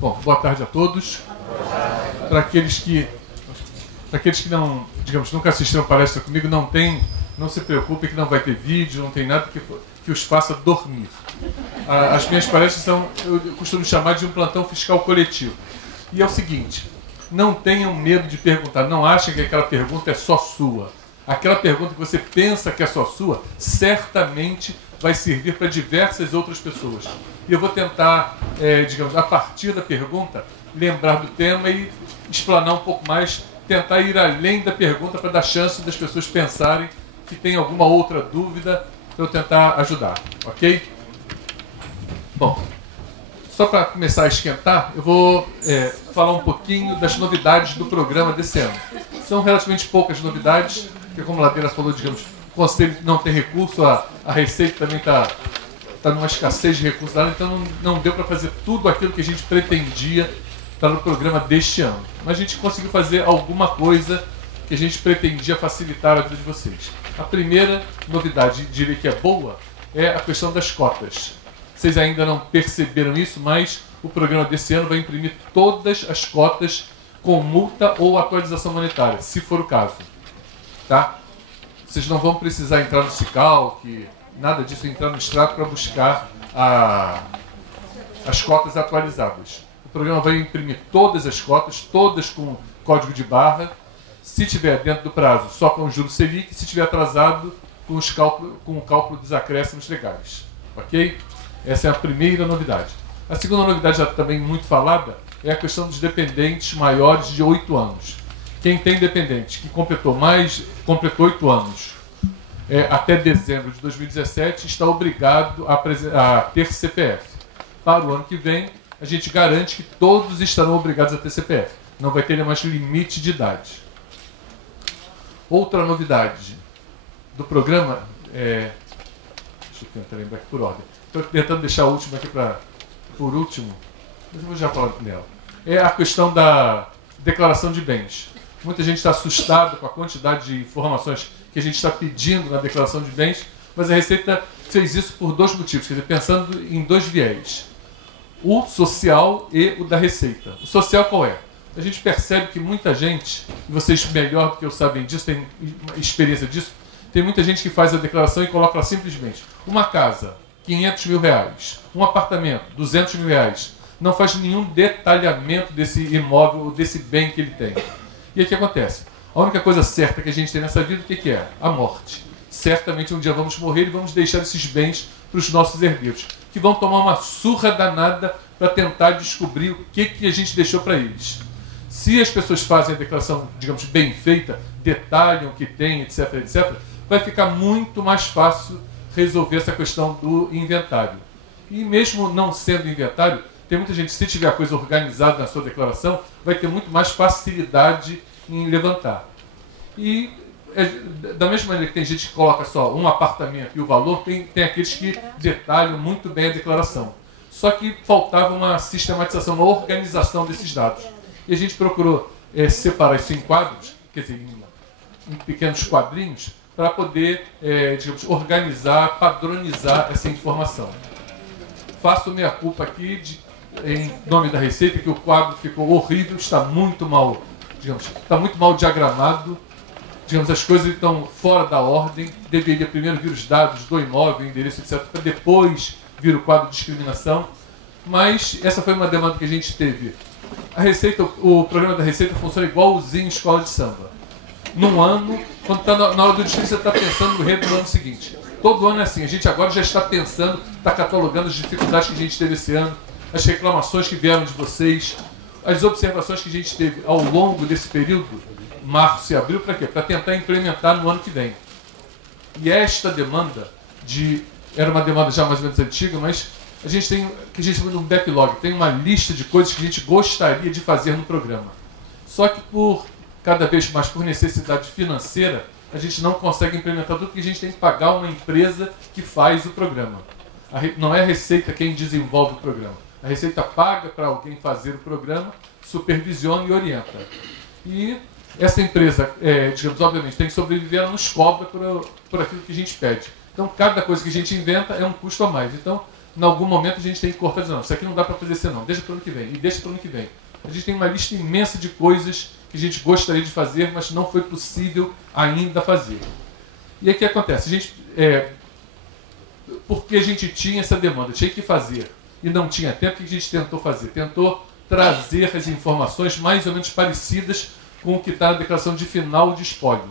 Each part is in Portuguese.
Bom, boa tarde a todos. Para aqueles que não, digamos, nunca assistiram palestra comigo, não se preocupe que não vai ter vídeo, não tem nada que os faça dormir. As minhas palestras são, eu costumo chamar de um plantão fiscal coletivo. E é o seguinte, não tenham medo de perguntar, não achem que aquela pergunta é só sua. Aquela pergunta que você pensa que é só sua, certamente vai servir para diversas outras pessoas. E eu vou tentar, digamos, a partir da pergunta, lembrar do tema e explanar um pouco mais, tentar ir além da pergunta para dar chance das pessoas pensarem que tem alguma outra dúvida, para eu tentar ajudar, ok? Bom, só para começar a esquentar, eu vou falar um pouquinho das novidades do programa desse ano. São relativamente poucas novidades, porque como a Ladeira falou, digamos, o Conselho não tem recurso, a Receita também está numa escassez de recursos lá, então não deu para fazer tudo aquilo que a gente pretendia para o programa deste ano. Mas a gente conseguiu fazer alguma coisa que a gente pretendia facilitar a vida de vocês. A primeira novidade, diria que é boa, é a questão das cotas. Vocês ainda não perceberam isso, mas o programa desse ano vai imprimir todas as cotas com multa ou atualização monetária, se for o caso. Tá? Vocês não vão precisar entrar no Cical, nada disso, entrar no extrato para buscar as cotas atualizadas. O programa vai imprimir todas as cotas, todas com código de barra, se tiver dentro do prazo, só com o juros Selic, se tiver atrasado, com o cálculo dos acréscimos legais. Ok? Essa é a primeira novidade. A segunda novidade, já também muito falada, é a questão dos dependentes maiores de 8 anos. Quem tem dependente que completou 8 anos até dezembro de 2017 está obrigado a ter CPF. Para o ano que vem, a gente garante que todos estarão obrigados a ter CPF. Não vai ter mais limite de idade. Outra novidade do programa deixa eu tentar lembrar aqui por ordem. Estou tentando deixar a última aqui por último, mas eu vou já falar nela. É a questão da declaração de bens. Muita gente está assustada com a quantidade de informações que a gente está pedindo na declaração de bens, mas a Receita fez isso por dois motivos, quer dizer, pensando em dois viés. O social e o da Receita. O social qual é? A gente percebe que muita gente, e vocês melhor do que eu sabem disso, têm experiência disso, tem muita gente que faz a declaração e coloca lá simplesmente uma casa, 500 mil reais, um apartamento, 200 mil reais, não faz nenhum detalhamento desse imóvel ou desse bem que ele tem. E aí o que acontece? A única coisa certa que a gente tem nessa vida, o que é? A morte. Certamente um dia vamos morrer e vamos deixar esses bens para os nossos herdeiros, que vão tomar uma surra danada para tentar descobrir o que a gente deixou para eles. Se as pessoas fazem a declaração, digamos, bem feita, detalham o que tem, etc., etc., vai ficar muito mais fácil resolver essa questão do inventário. E mesmo não sendo inventário, tem muita gente, se tiver a coisa organizada na sua declaração, vai ter muito mais facilidade em levantar. E da mesma maneira que tem gente que coloca só um apartamento e o valor, tem aqueles que detalham muito bem a declaração. Só que faltava uma sistematização, uma organização desses dados. E a gente procurou separar isso em quadros, quer dizer, em pequenos quadrinhos, para poder, digamos, organizar, padronizar essa informação. Faço minha culpa aqui, em nome da Receita, que o quadro ficou horrível, está muito mal, digamos, está muito mal diagramado, digamos, as coisas estão fora da ordem, deveria primeiro vir os dados do imóvel, endereço, etc., para depois vir o quadro de discriminação, mas essa foi uma demanda que a gente teve. A Receita, o programa da Receita funciona igualzinho escola de samba. Num ano, quando está na hora do distrito, você está pensando no enredo do ano seguinte. Todo ano é assim, a gente agora já está pensando, está catalogando as dificuldades que a gente teve esse ano, as reclamações que vieram de vocês, as observações que a gente teve ao longo desse período, março e abril, para quê? Para tentar implementar no ano que vem. E esta demanda, era uma demanda já mais ou menos antiga, mas a gente tem que a gente chama de um backlog, tem uma lista de coisas que a gente gostaria de fazer no programa. Só que cada vez mais por necessidade financeira, a gente não consegue implementar tudo porque a gente tem que pagar uma empresa que faz o programa. Não é a Receita quem desenvolve o programa. A Receita paga para alguém fazer o programa, supervisiona e orienta. E essa empresa, digamos, obviamente, tem que sobreviver, ela nos cobra por aquilo que a gente pede. Então, cada coisa que a gente inventa é um custo a mais. Então, em algum momento a gente tem que cortar, não, isso aqui não dá para fazer esse não, deixa para o ano que vem, e deixa para o ano que vem. A gente tem uma lista imensa de coisas que a gente gostaria de fazer, mas não foi possível ainda fazer. E aí o que acontece? A gente, porque a gente tinha essa demanda, tinha que fazer, e não tinha tempo, o que a gente tentou fazer? Tentou trazer as informações mais ou menos parecidas com o que está na declaração de final de espólio.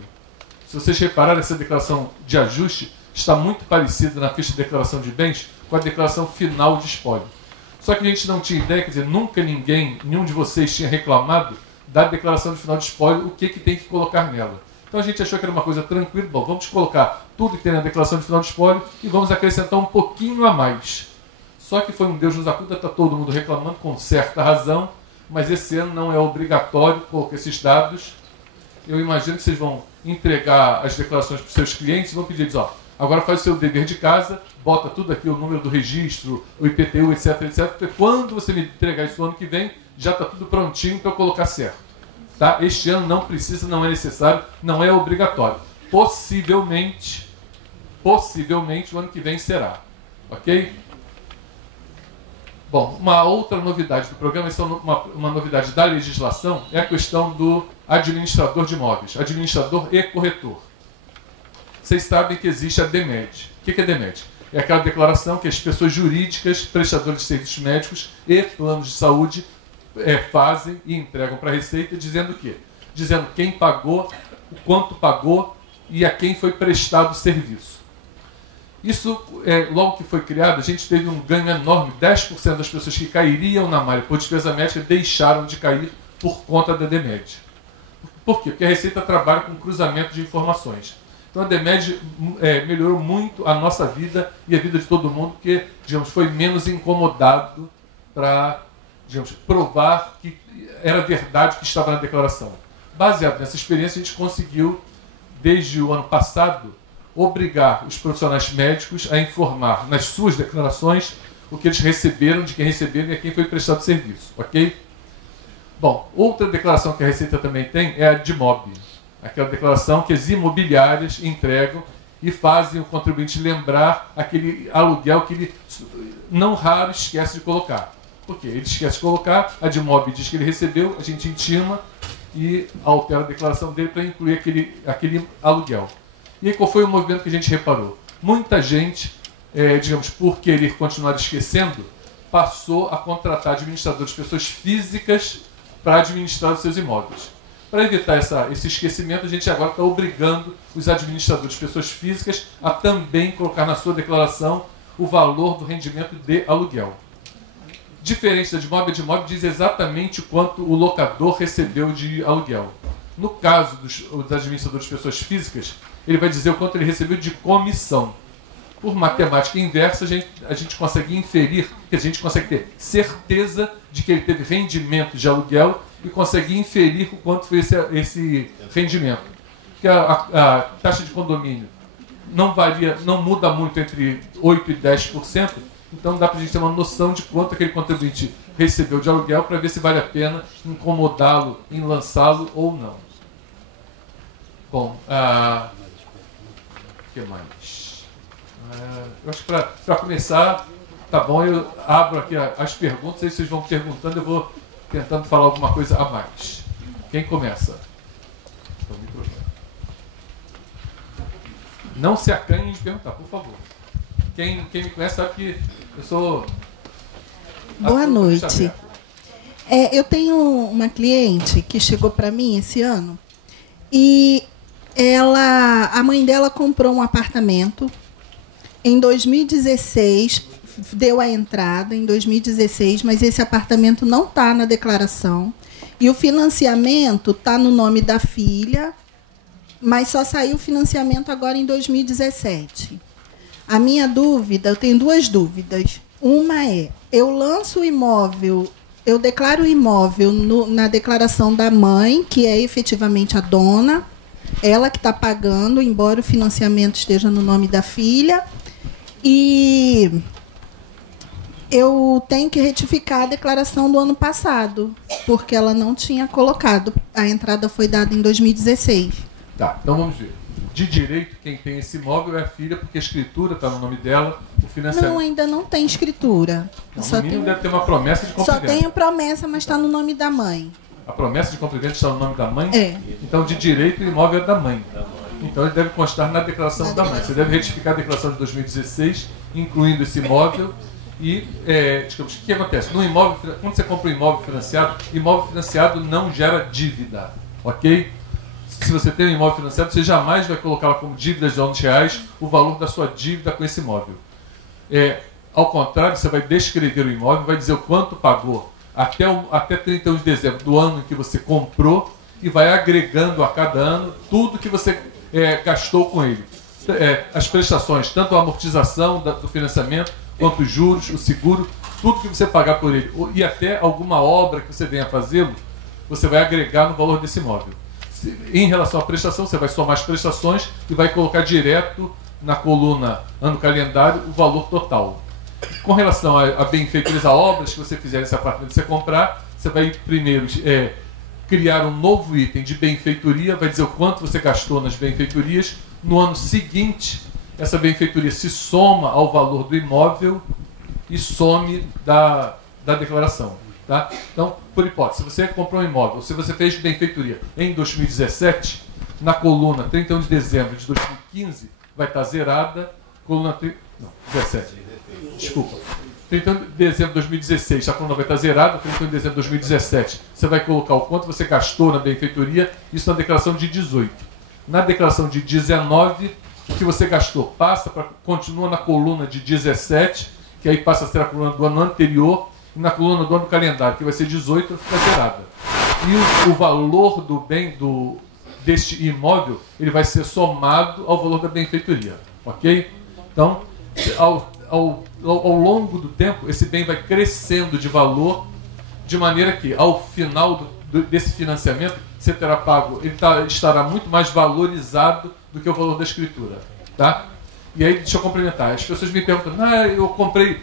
Se vocês repararem, essa declaração de ajuste está muito parecida na ficha de declaração de bens com a declaração final de espólio. Só que a gente não tinha ideia, quer dizer, nunca nenhum de vocês tinha reclamado da declaração de final de espólio, o que tem que colocar nela. Então a gente achou que era uma coisa tranquila, bom, vamos colocar tudo que tem na declaração de final de espólio e vamos acrescentar um pouquinho a mais. Só que foi um Deus nos acuda, está todo mundo reclamando com certa razão, mas esse ano não é obrigatório colocar esses dados. Eu imagino que vocês vão entregar as declarações para os seus clientes e vão pedir, ó, agora faz o seu dever de casa, bota tudo aqui, o número do registro, o IPTU, etc, etc, porque quando você me entregar isso no ano que vem, já está tudo prontinho para eu colocar certo. Tá? Este ano não precisa, não é necessário, não é obrigatório. Possivelmente o ano que vem será. Ok? Bom, uma outra novidade do programa, isso é uma novidade da legislação, é a questão do administrador de imóveis, administrador e corretor. Vocês sabem que existe a DEMED. O que é DEMED? É aquela declaração que as pessoas jurídicas, prestadores de serviços médicos e planos de saúde fazem e entregam para a Receita, dizendo o quê? Dizendo quem pagou, o quanto pagou e a quem foi prestado o serviço. Isso, logo que foi criado, a gente teve um ganho enorme. 10% das pessoas que cairiam na malha por despesa médica deixaram de cair por conta da DEMED. Por quê? Porque a Receita trabalha com cruzamento de informações. Então a DEMED melhorou muito a nossa vida e a vida de todo mundo, porque, digamos, foi menos incomodado para, digamos, provar que era verdade o que estava na declaração. Baseado nessa experiência, a gente conseguiu, desde o ano passado, obrigar os profissionais médicos a informar nas suas declarações o que eles receberam, de quem receberam e a quem foi prestado serviço. Ok? Bom, outra declaração que a Receita também tem é a DIMOB, aquela declaração que as imobiliárias entregam e fazem o contribuinte lembrar aquele aluguel que ele, não raro, esquece de colocar. Por quê? Ele esquece de colocar, a DIMOB diz que ele recebeu, a gente intima e altera a declaração dele para incluir aquele aluguel. E aí, qual foi o movimento que a gente reparou? Muita gente, digamos, por querer continuar esquecendo, passou a contratar administradores, pessoas físicas, para administrar os seus imóveis. Para evitar esse esquecimento, a gente agora está obrigando os administradores, pessoas físicas, a também colocar na sua declaração o valor do rendimento de aluguel. Diferente da DIMOB, a DIMOB diz exatamente quanto o locador recebeu de aluguel. No caso dos administradores de pessoas físicas, ele vai dizer o quanto ele recebeu de comissão. Por matemática inversa, a gente consegue inferir, que a gente consegue ter certeza de que ele teve rendimento de aluguel e consegue inferir o quanto foi esse rendimento. Porque a taxa de condomínio não varia, não muda muito entre 8% e 10%, então dá para a gente ter uma noção de quanto aquele contribuinte recebeu de aluguel para ver se vale a pena incomodá-lo em lançá-lo ou não. Bom, o que mais? Eu acho que para começar, tá bom, eu abro aqui as perguntas, aí vocês vão perguntando, eu vou tentando falar alguma coisa a mais. Quem começa? Não se acanhem de perguntar, por favor. Quem me conhece sabe que eu sou... Boa noite. Eu tenho uma cliente que chegou para mim esse ano e a mãe dela comprou um apartamento em 2016, deu a entrada em 2016, mas esse apartamento não está na declaração. E o financiamento está no nome da filha, mas só saiu o financiamento agora em 2017. A minha dúvida, eu tenho duas dúvidas. Uma é, eu lanço o imóvel, eu declaro o imóvel na declaração da mãe, que é efetivamente a dona, ela que está pagando, embora o financiamento esteja no nome da filha, e eu tenho que retificar a declaração do ano passado, porque ela não tinha colocado. A entrada foi dada em 2016. Tá, então vamos ver. De direito, quem tem esse imóvel é a filha, porque a escritura está no nome dela, financiamento. Não, ainda não tem escritura. No mínimo deve ter uma promessa de compra e Só venda. tenho promessa, mas está no nome da mãe. A promessa de compra e venda está no nome da mãe? É. Então, de direito, o imóvel é da mãe. Então, ele deve constar na declaração da mãe. Você deve retificar a declaração de 2016, incluindo esse imóvel. E, digamos, o que acontece? No imóvel, quando você compra um imóvel financiado não gera dívida, ok? Se você tem um imóvel financiado, você jamais vai colocá-la como dívida de R$11 o valor da sua dívida com esse imóvel. Ao contrário, você vai descrever o imóvel, vai dizer o quanto pagou até 31 de dezembro do ano em que você comprou e vai agregando a cada ano tudo que você gastou com ele. As prestações, tanto a amortização do financiamento, quanto os juros, o seguro, tudo que você pagar por ele, e até alguma obra que você venha fazê-lo, você vai agregar no valor desse imóvel. Em relação à prestação, você vai somar as prestações e vai colocar direto na coluna ano calendário o valor total. Com relação a benfeitorias, a obras que você fizer nesse apartamento que você comprar, você vai primeiro criar um novo item de benfeitoria, vai dizer o quanto você gastou nas benfeitorias. No ano seguinte, essa benfeitoria se soma ao valor do imóvel e some da declaração. Tá? Então, por hipótese, se você comprou um imóvel, se você fez benfeitoria em 2017, na coluna 31 de dezembro de 2015, vai estar zerada. Coluna 31 de dezembro de 2016, a coluna vai estar zerada. 31 de dezembro de 2017, você vai colocar o quanto você gastou na benfeitoria, isso na declaração de 18. Na declaração de 19, o que você gastou continua na coluna de 17, que aí passa a ser a coluna do ano anterior, e na coluna do ano calendário, que vai ser 18, fica zerada. E o valor do bem deste imóvel, ele vai ser somado ao valor da benfeitoria, ok? Então, ao longo do tempo, esse bem vai crescendo de valor, de maneira que, ao final desse financiamento, você terá pago, ele estará muito mais valorizado do que o valor da escritura, tá? E aí, deixa eu complementar. As pessoas me perguntam, eu comprei,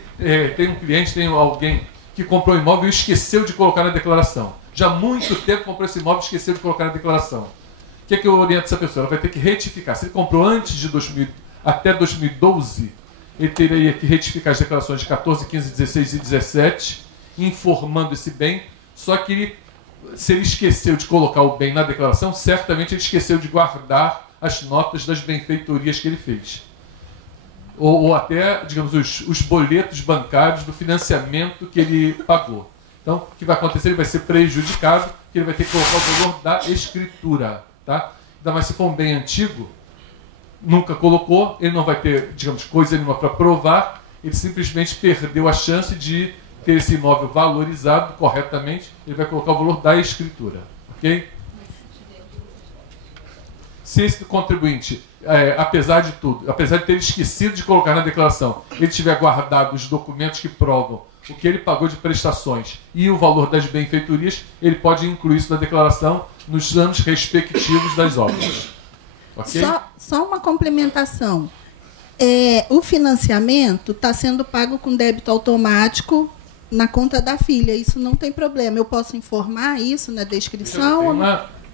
tem um cliente, tem alguém que comprou um imóvel e esqueceu de colocar na declaração. Já há muito tempo comprou esse imóvel e esqueceu de colocar na declaração. O que é que eu oriento essa pessoa? Ela vai ter que retificar. Se ele comprou antes de até 2012, ele teria que retificar as declarações de 14, 15, 16 e 17, informando esse bem, só que se ele esqueceu de colocar o bem na declaração, certamente ele esqueceu de guardar as notas das benfeitorias que ele fez. Ou até, digamos, os boletos bancários do financiamento que ele pagou. Então, o que vai acontecer? Ele vai ser prejudicado, que ele vai ter que colocar o valor da escritura. Tá? Ainda mais se for um bem antigo, nunca colocou, ele não vai ter, digamos, coisa nenhuma para provar, ele simplesmente perdeu a chance de ter esse imóvel valorizado corretamente, ele vai colocar o valor da escritura. Ok? Se esse contribuinte, apesar de tudo, apesar de ter esquecido de colocar na declaração, ele tiver guardado os documentos que provam o que ele pagou de prestações e o valor das benfeitorias, ele pode incluir isso na declaração nos anos respectivos das obras. Okay? Só uma complementação. O financiamento está sendo pago com débito automático na conta da filha. Isso não tem problema. Eu posso informar isso na descrição?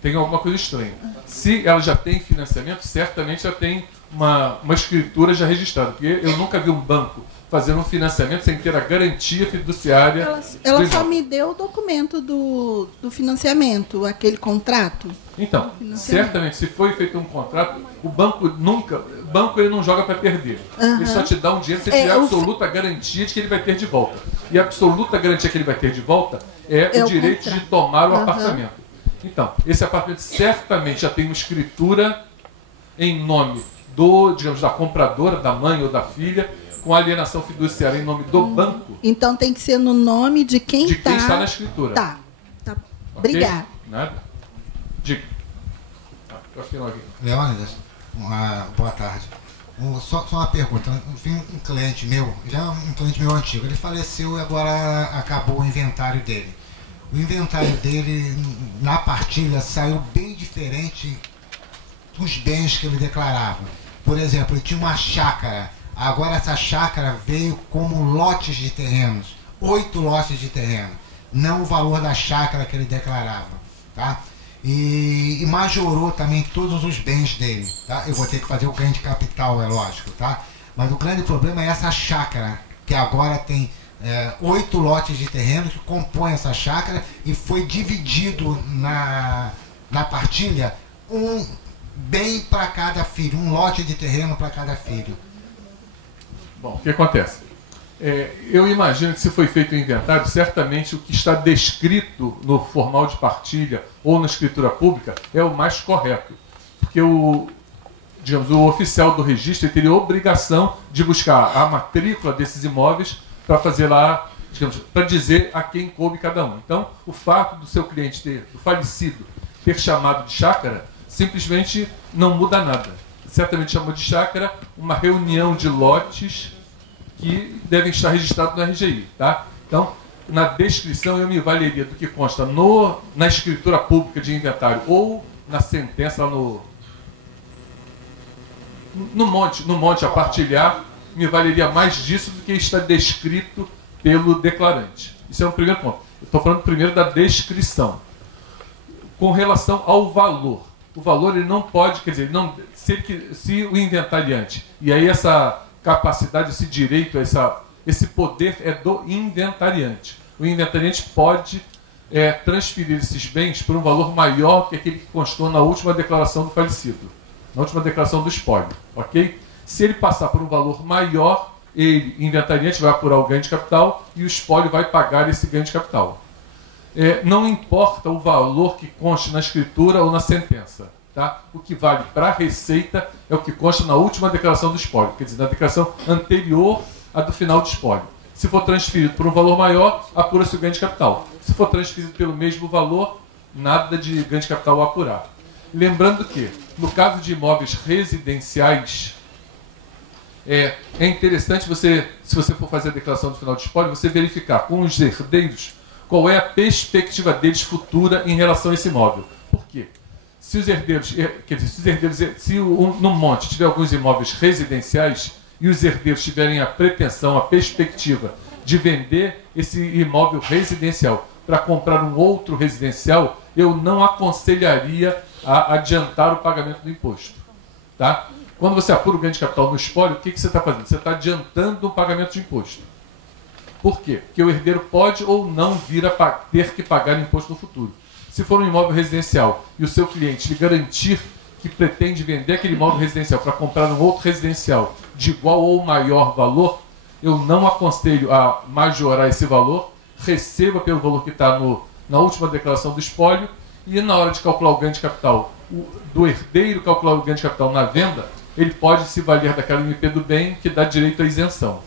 Tem alguma coisa estranha. Se ela já tem financiamento, certamente já tem uma escritura já registrada. Porque eu nunca vi um banco fazendo um financiamento sem ter a garantia fiduciária. Ela só me deu o documento do financiamento, aquele contrato. Então, certamente, se foi feito um contrato, o banco ele não joga para perder. Ele só te dá um dinheiro se ele tiver absoluta garantia de que ele vai ter de volta. E a absoluta garantia que ele vai ter de volta é o direito de tomar o apartamento. Então, esse apartamento certamente já tem uma escritura em nome digamos, da compradora, da mãe ou da filha, com alienação fiduciária em nome do banco. Então tem que ser no nome de quem está na escritura. Tá. Okay? Obrigada. Nada? Diga. Leônidas, boa tarde. Só uma pergunta. Um cliente meu, já um cliente meu antigo, ele faleceu e agora acabou o inventário dele. O inventário dele, na partilha, saiu bem diferente dos bens que ele declarava. Por exemplo, ele tinha uma chácara. Agora essa chácara veio como lotes de terrenos. 8 lotes de terreno. Não o valor da chácara que ele declarava. Tá? E majorou também todos os bens dele. Tá? Eu vou ter que fazer o ganho de capital, é lógico. Tá? Mas o grande problema é essa chácara, que agora tem 8 lotes de terreno que compõem essa chácara e foi dividido na partilha um bem para cada filho, um lote de terreno para cada filho. Bom, o que acontece? Eu imagino que se foi feito o inventário, certamente o que está descrito no formal de partilha ou na escritura pública é o mais correto. Porque o oficial do registro teria a obrigação de buscar a matrícula desses imóveis para fazer lá, para dizer a quem coube cada um. Então, o fato do seu cliente do falecido, ter chamado de chácara, simplesmente não muda nada. Certamente chamou de chácara uma reunião de lotes que devem estar registrados no RGI. Tá? Então, na descrição, eu me valeria do que consta na escritura pública de inventário ou na sentença, no monte a partilhar, me valeria mais disso do que está descrito pelo declarante. Isso é um primeiro ponto. Eu estou falando primeiro da descrição. Com relação ao valor. O valor ele não pode, quer dizer, se o inventariante, e aí essa capacidade, esse direito, esse poder é do inventariante. O inventariante pode transferir esses bens por um valor maior que aquele que constou na última declaração do falecido, na última declaração do espólio, ok? Se ele passar por um valor maior, ele, inventariante, vai apurar o ganho de capital e o espólio vai pagar esse ganho de capital. Não importa o valor que conste na escritura ou na sentença. Tá? O que vale para a receita é o que consta na última declaração do espólio, quer dizer, na declaração anterior à do final do espólio. Se for transferido por um valor maior, apura-se o ganho de capital. Se for transferido pelo mesmo valor, nada de ganho de capital a apurar. Lembrando que, no caso de imóveis residenciais, é interessante você, se você for fazer a declaração do final do espólio, você verificar com os herdeiros qual é a perspectiva deles futura em relação a esse imóvel. Por quê? Se os herdeiros, no monte tiver alguns imóveis residenciais e os herdeiros tiverem a pretensão, a perspectiva de vender esse imóvel residencial para comprar um outro residencial, eu não aconselharia a adiantar o pagamento do imposto. Tá? Quando você apura o ganho de capital no espólio, o que você está fazendo? Você está adiantando o pagamento de imposto. Por quê? Porque o herdeiro pode ou não vir a ter que pagar imposto no futuro. Se for um imóvel residencial e o seu cliente lhe garantir que pretende vender aquele imóvel residencial para comprar um outro residencial de igual ou maior valor, eu não aconselho a majorar esse valor, receba pelo valor que está na última declaração do espólio e na hora de calcular o ganho de capital, do herdeiro calcular o ganho de capital na venda, ele pode se valer daquela MP do bem que dá direito à isenção.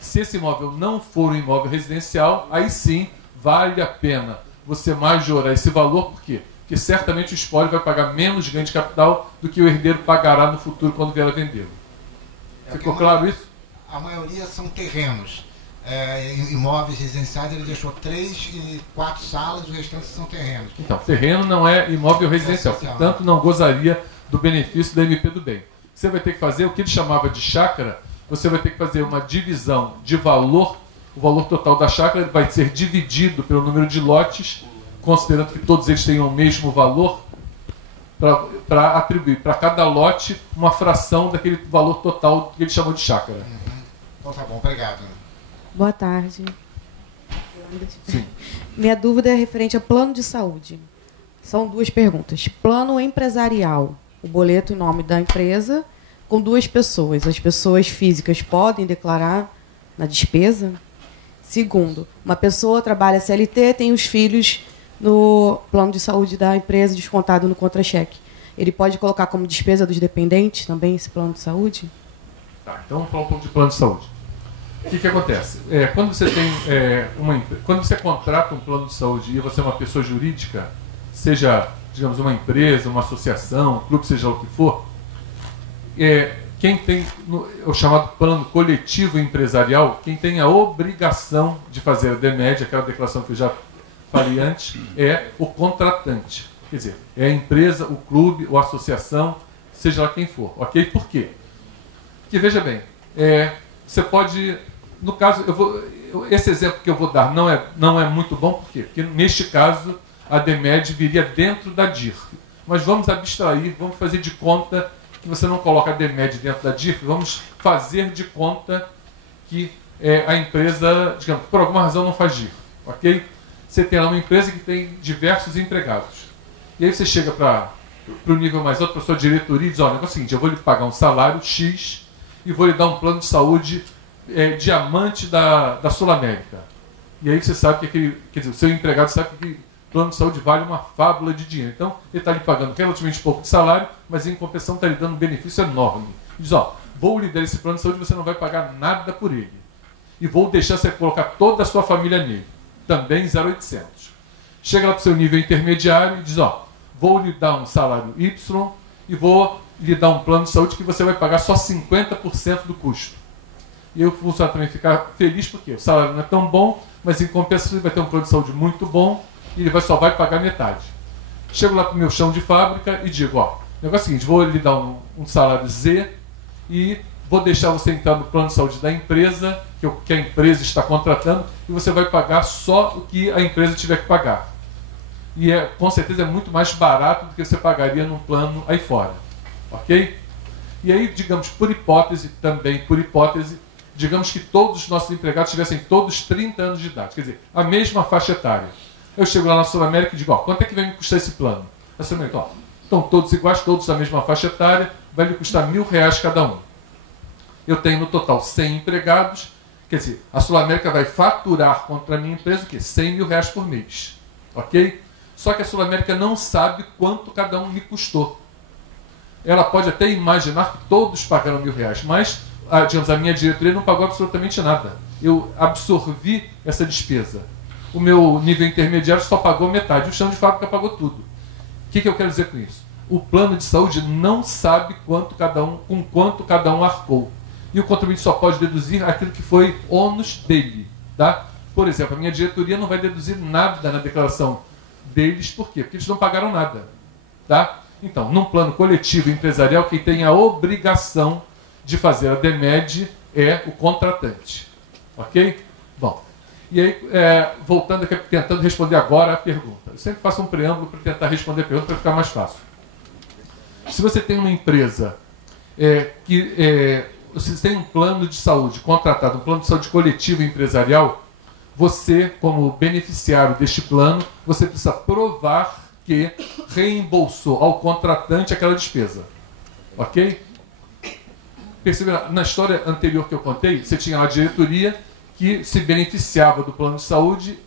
Se esse imóvel não for um imóvel residencial, aí sim vale a pena você majorar esse valor. Por quê? Porque certamente o espólio vai pagar menos ganho de capital do que o herdeiro pagará no futuro quando vier a vendê-lo. Ficou claro isso? A maioria são terrenos. Imóveis residenciais, ele deixou 3 e 4 salas, os restantes são terrenos. Então, terreno não é imóvel residencial, portanto não gozaria do benefício da MP do bem. Você vai ter que fazer o que ele chamava de chácara, você vai ter que fazer uma divisão de valor. O valor total da chácara vai ser dividido pelo número de lotes, considerando que todos eles tenham o mesmo valor, para atribuir para cada lote uma fração daquele valor total que ele chamou de chácara. Então tá bom, obrigado. Boa tarde. Sim. Minha dúvida é referente a plano de saúde. São 2 perguntas. Plano empresarial, o boleto em nome da empresa, com 2 pessoas. As pessoas físicas podem declarar na despesa? Segundo, uma pessoa trabalha CLT, tem os filhos no plano de saúde da empresa descontado no contra-cheque. Ele pode colocar como despesa dos dependentes também esse plano de saúde? Tá, então vamos falar um pouco de plano de saúde. O que acontece? Quando você tem quando você contrata um plano de saúde e você é uma pessoa jurídica, seja, digamos, uma empresa, uma associação, um clube, seja o que for, quem tem o chamado plano coletivo empresarial, quem tem a obrigação de fazer a DMED, aquela declaração que eu já falei antes, é o contratante. Quer dizer, é a empresa, o clube, ou a associação, seja lá quem for. Ok? Por quê? Porque, veja bem, você pode... No caso, esse exemplo que eu vou dar não é muito bom, por quê? Porque, neste caso, a DMED viria dentro da DIR. Mas vamos abstrair, vamos fazer de conta que você não coloca a DMED dentro da DIRF, vamos fazer de conta que a empresa, digamos, por alguma razão não faz DIRF, ok? Você tem lá uma empresa que tem diversos empregados. E aí você chega para o nível mais alto, para a sua diretoria, e diz, olha, o negócio é o seguinte, eu vou lhe pagar um salário X e vou lhe dar um plano de saúde diamante da Sul América. E aí você sabe que quer dizer, o seu empregado sabe que aquele plano de saúde vale uma fábula de dinheiro. Então, ele está lhe pagando relativamente pouco de salário, mas em compensação está lhe dando um benefício enorme. Diz, ó, vou lhe dar esse plano de saúde, você não vai pagar nada por ele. E vou deixar você colocar toda a sua família nele. Também 0,800. Chega lá para o seu nível intermediário e diz, ó, vou lhe dar um salário Y e vou lhe dar um plano de saúde que você vai pagar só 50% do custo. E o funcionário também fica feliz porque o salário não é tão bom, mas em compensação ele vai ter um plano de saúde muito bom e ele só vai pagar metade. Chego lá para o meu chão de fábrica e digo, ó, o negócio é o seguinte, vou lhe dar um salário Z e vou deixar você entrar no plano de saúde da empresa, que a empresa está contratando, e você vai pagar só o que a empresa tiver que pagar. E com certeza é muito mais barato do que você pagaria num plano aí fora. Ok? E aí, digamos, por hipótese, digamos que todos os nossos empregados tivessem todos 30 anos de idade, quer dizer, a mesma faixa etária. Eu chego lá na Sul América e digo, ó, quanto é que vai me custar esse plano? A Sul América, ó, estão todos iguais, todos da mesma faixa etária, vai lhe custar R$1.000 cada um. Eu tenho no total 100 empregados, quer dizer, a Sul América vai faturar contra a minha empresa o quê? R$100.000 por mês. Ok? Só que a Sul América não sabe quanto cada um me custou. Ela pode até imaginar que todos pagaram R$1.000, mas digamos, a minha diretoria não pagou absolutamente nada. Eu absorvi essa despesa. O meu nível intermediário só pagou metade. O chão de fábrica pagou tudo. O que eu quero dizer com isso? O plano de saúde não sabe com quanto cada um arcou. E o contribuinte só pode deduzir aquilo que foi ônus dele. Tá? Por exemplo, a minha diretoria não vai deduzir nada na declaração deles. Por quê? Porque eles não pagaram nada. Tá? Então, num plano coletivo empresarial, quem tem a obrigação de fazer a DMED é o contratante. Ok? Bom, e aí, voltando aqui, tentando responder agora a pergunta. Eu sempre faço um preâmbulo para tentar responder a pergunta para ficar mais fácil. Se você tem uma empresa você tem um plano de saúde contratado, um plano de saúde coletivo empresarial, você, como beneficiário deste plano, você precisa provar que reembolsou ao contratante aquela despesa. Ok? Percebeu? Na história anterior que eu contei, você tinha lá a diretoria que se beneficiava do plano de saúde,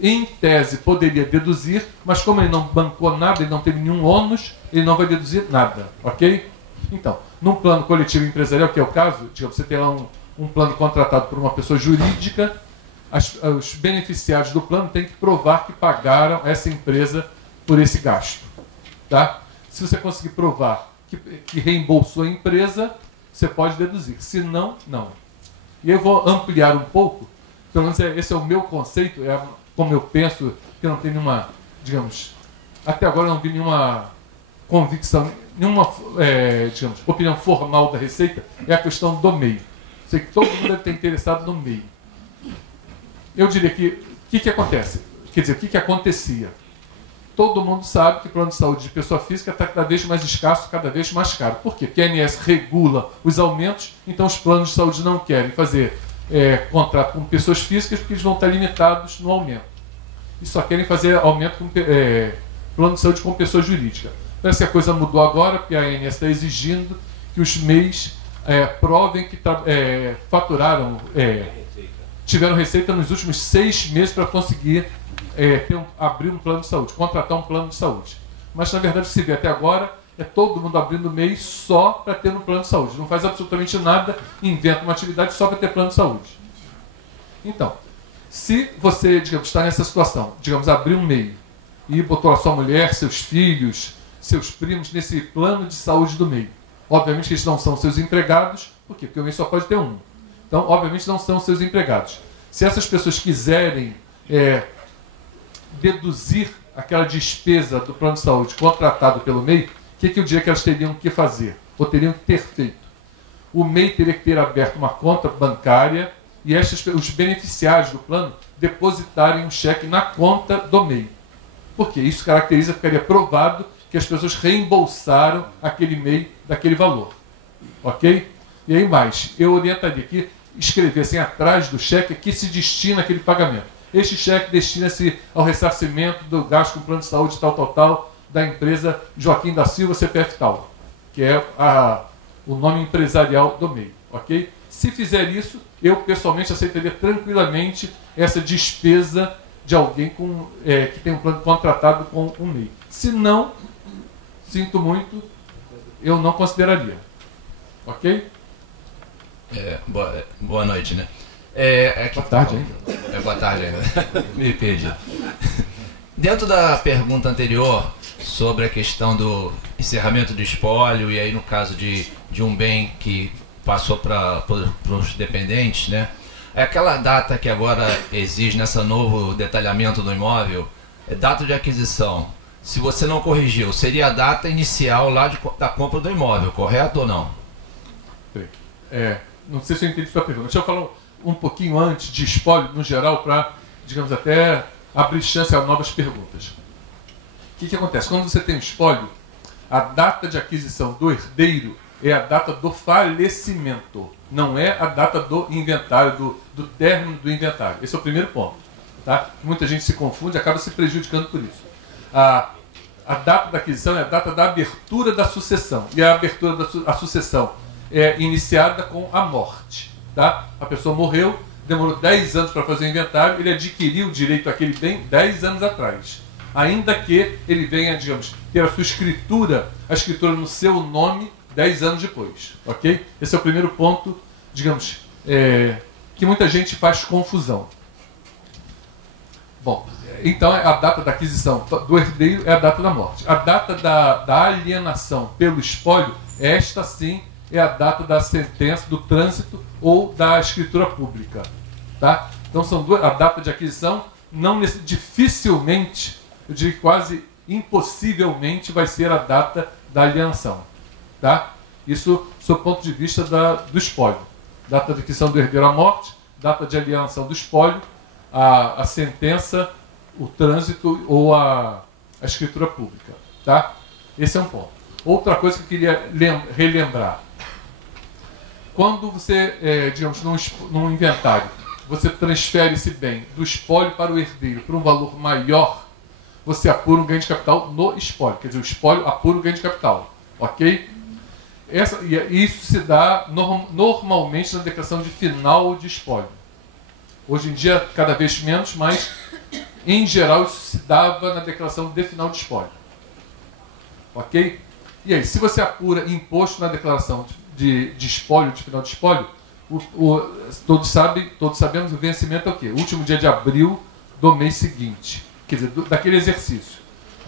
em tese poderia deduzir, mas como ele não bancou nada, ele não teve nenhum ônus, ele não vai deduzir nada. Ok? Então, num plano coletivo empresarial, que é o caso, digamos, você tem lá um plano contratado por uma pessoa jurídica, os beneficiários do plano têm que provar que pagaram essa empresa por esse gasto. Tá? Se você conseguir provar que reembolsou a empresa, você pode deduzir. Se não, não. E eu vou ampliar um pouco, pelo menos esse é o meu conceito, como eu penso, que eu não tenho nenhuma, digamos, até agora eu não vi nenhuma convicção, nenhuma, digamos, opinião formal da Receita, é a questão do MEI. Sei que todo mundo deve estar interessado no MEI. Eu diria que, o que acontece? Quer dizer, o que acontecia? Todo mundo sabe que o plano de saúde de pessoa física está cada vez mais escasso, cada vez mais caro. Por quê? Porque a ANS regula os aumentos, então os planos de saúde não querem fazer contrato com pessoas físicas porque eles vão estar limitados no aumento. E só querem fazer aumento com plano de saúde com pessoa jurídica. Parece que a coisa mudou agora, porque a ANS está exigindo que os MEIs provem que faturaram, tiveram receita nos últimos 6 meses para conseguir abrir um plano de saúde, contratar um plano de saúde. Mas, na verdade, se vê até agora, é todo mundo abrindo MEI só para ter um plano de saúde. Não faz absolutamente nada, inventa uma atividade só para ter plano de saúde. Então, se você, digamos, está nessa situação, digamos, abrir um MEI e botou a sua mulher, seus filhos, seus primos nesse plano de saúde do MEI, obviamente que eles não são seus empregados. Por quê? Porque o MEI só pode ter um. Então, obviamente, não são seus empregados. Se essas pessoas quiserem deduzir aquela despesa do plano de saúde contratado pelo MEI, o que eu diria que elas teriam que fazer? Ou teriam que ter feito? O MEI teria que ter aberto uma conta bancária e os beneficiários do plano depositarem um cheque na conta do MEI. Por quê? Isso ficaria provado que as pessoas reembolsaram aquele MEI daquele valor. Ok? E aí mais, eu orientaria aqui, escrever assim atrás do cheque que se destina aquele pagamento. Este cheque destina-se ao ressarcimento do gasto com plano de saúde tal, da empresa Joaquim da Silva, CPF tal, que é o nome empresarial do MEI. Ok? Se fizer isso, eu pessoalmente aceitaria tranquilamente essa despesa de alguém que tem um plano contratado com um MEI. Se não, sinto muito, eu não consideraria. Ok? Boa noite, né? Boa tarde ainda. Boa tarde ainda. Me perdi. Dentro da pergunta anterior, sobre a questão do encerramento do espólio, e aí no caso de um bem que passou para os dependentes, né? Aquela data que agora exige nesse novo detalhamento do imóvel, é data de aquisição. Se você não corrigiu, seria a data inicial lá da compra do imóvel, correto ou não? Não sei se eu entendi a sua pergunta. Deixa eu falar um pouquinho antes de espólio, no geral, para, digamos, até abrir chance a novas perguntas. O que acontece? Quando você tem um espólio, a data de aquisição do herdeiro é a data do falecimento, não é a data do inventário, do término do inventário. Esse é o primeiro ponto. Tá? Muita gente se confunde e acaba se prejudicando por isso. A data da aquisição é a data da abertura da sucessão. E a abertura da sucessão é iniciada com a morte. Tá? A pessoa morreu, demorou 10 anos para fazer o inventário, ele adquiriu o direito àquele bem 10 anos atrás. Ainda que ele venha, digamos, ter a sua escritura, a escritura no seu nome 10 anos depois. Ok? Esse é o primeiro ponto, digamos, que muita gente faz confusão. Bom, então a data da aquisição do herdeiro é a data da morte. A data da alienação pelo espólio, esta sim é a data da sentença, do trânsito ou da escritura pública. Tá? Então são duas. A data de aquisição dificilmente, eu diria que quase impossivelmente vai ser a data da alienação. Tá? Isso do ponto de vista do espólio. Data de aquisição do herdeiro à morte, data de alienação do espólio, a sentença, o trânsito ou a escritura pública. Tá? Esse é um ponto. Outra coisa que eu queria relembrar. Quando você, digamos, num inventário, você transfere esse bem do espólio para o herdeiro por um valor maior, você apura um ganho de capital no espólio. Quer dizer, o espólio apura o ganho de capital. Ok? Isso se dá normalmente na declaração de final de espólio. Hoje em dia, cada vez menos, mas, em geral, isso se dava na declaração de final de espólio. Ok? E aí, se você apura imposto na declaração de espólio, de final de espólio, todos sabemos, o vencimento é o quê? O último dia de abril do mês seguinte. Quer dizer, daquele exercício.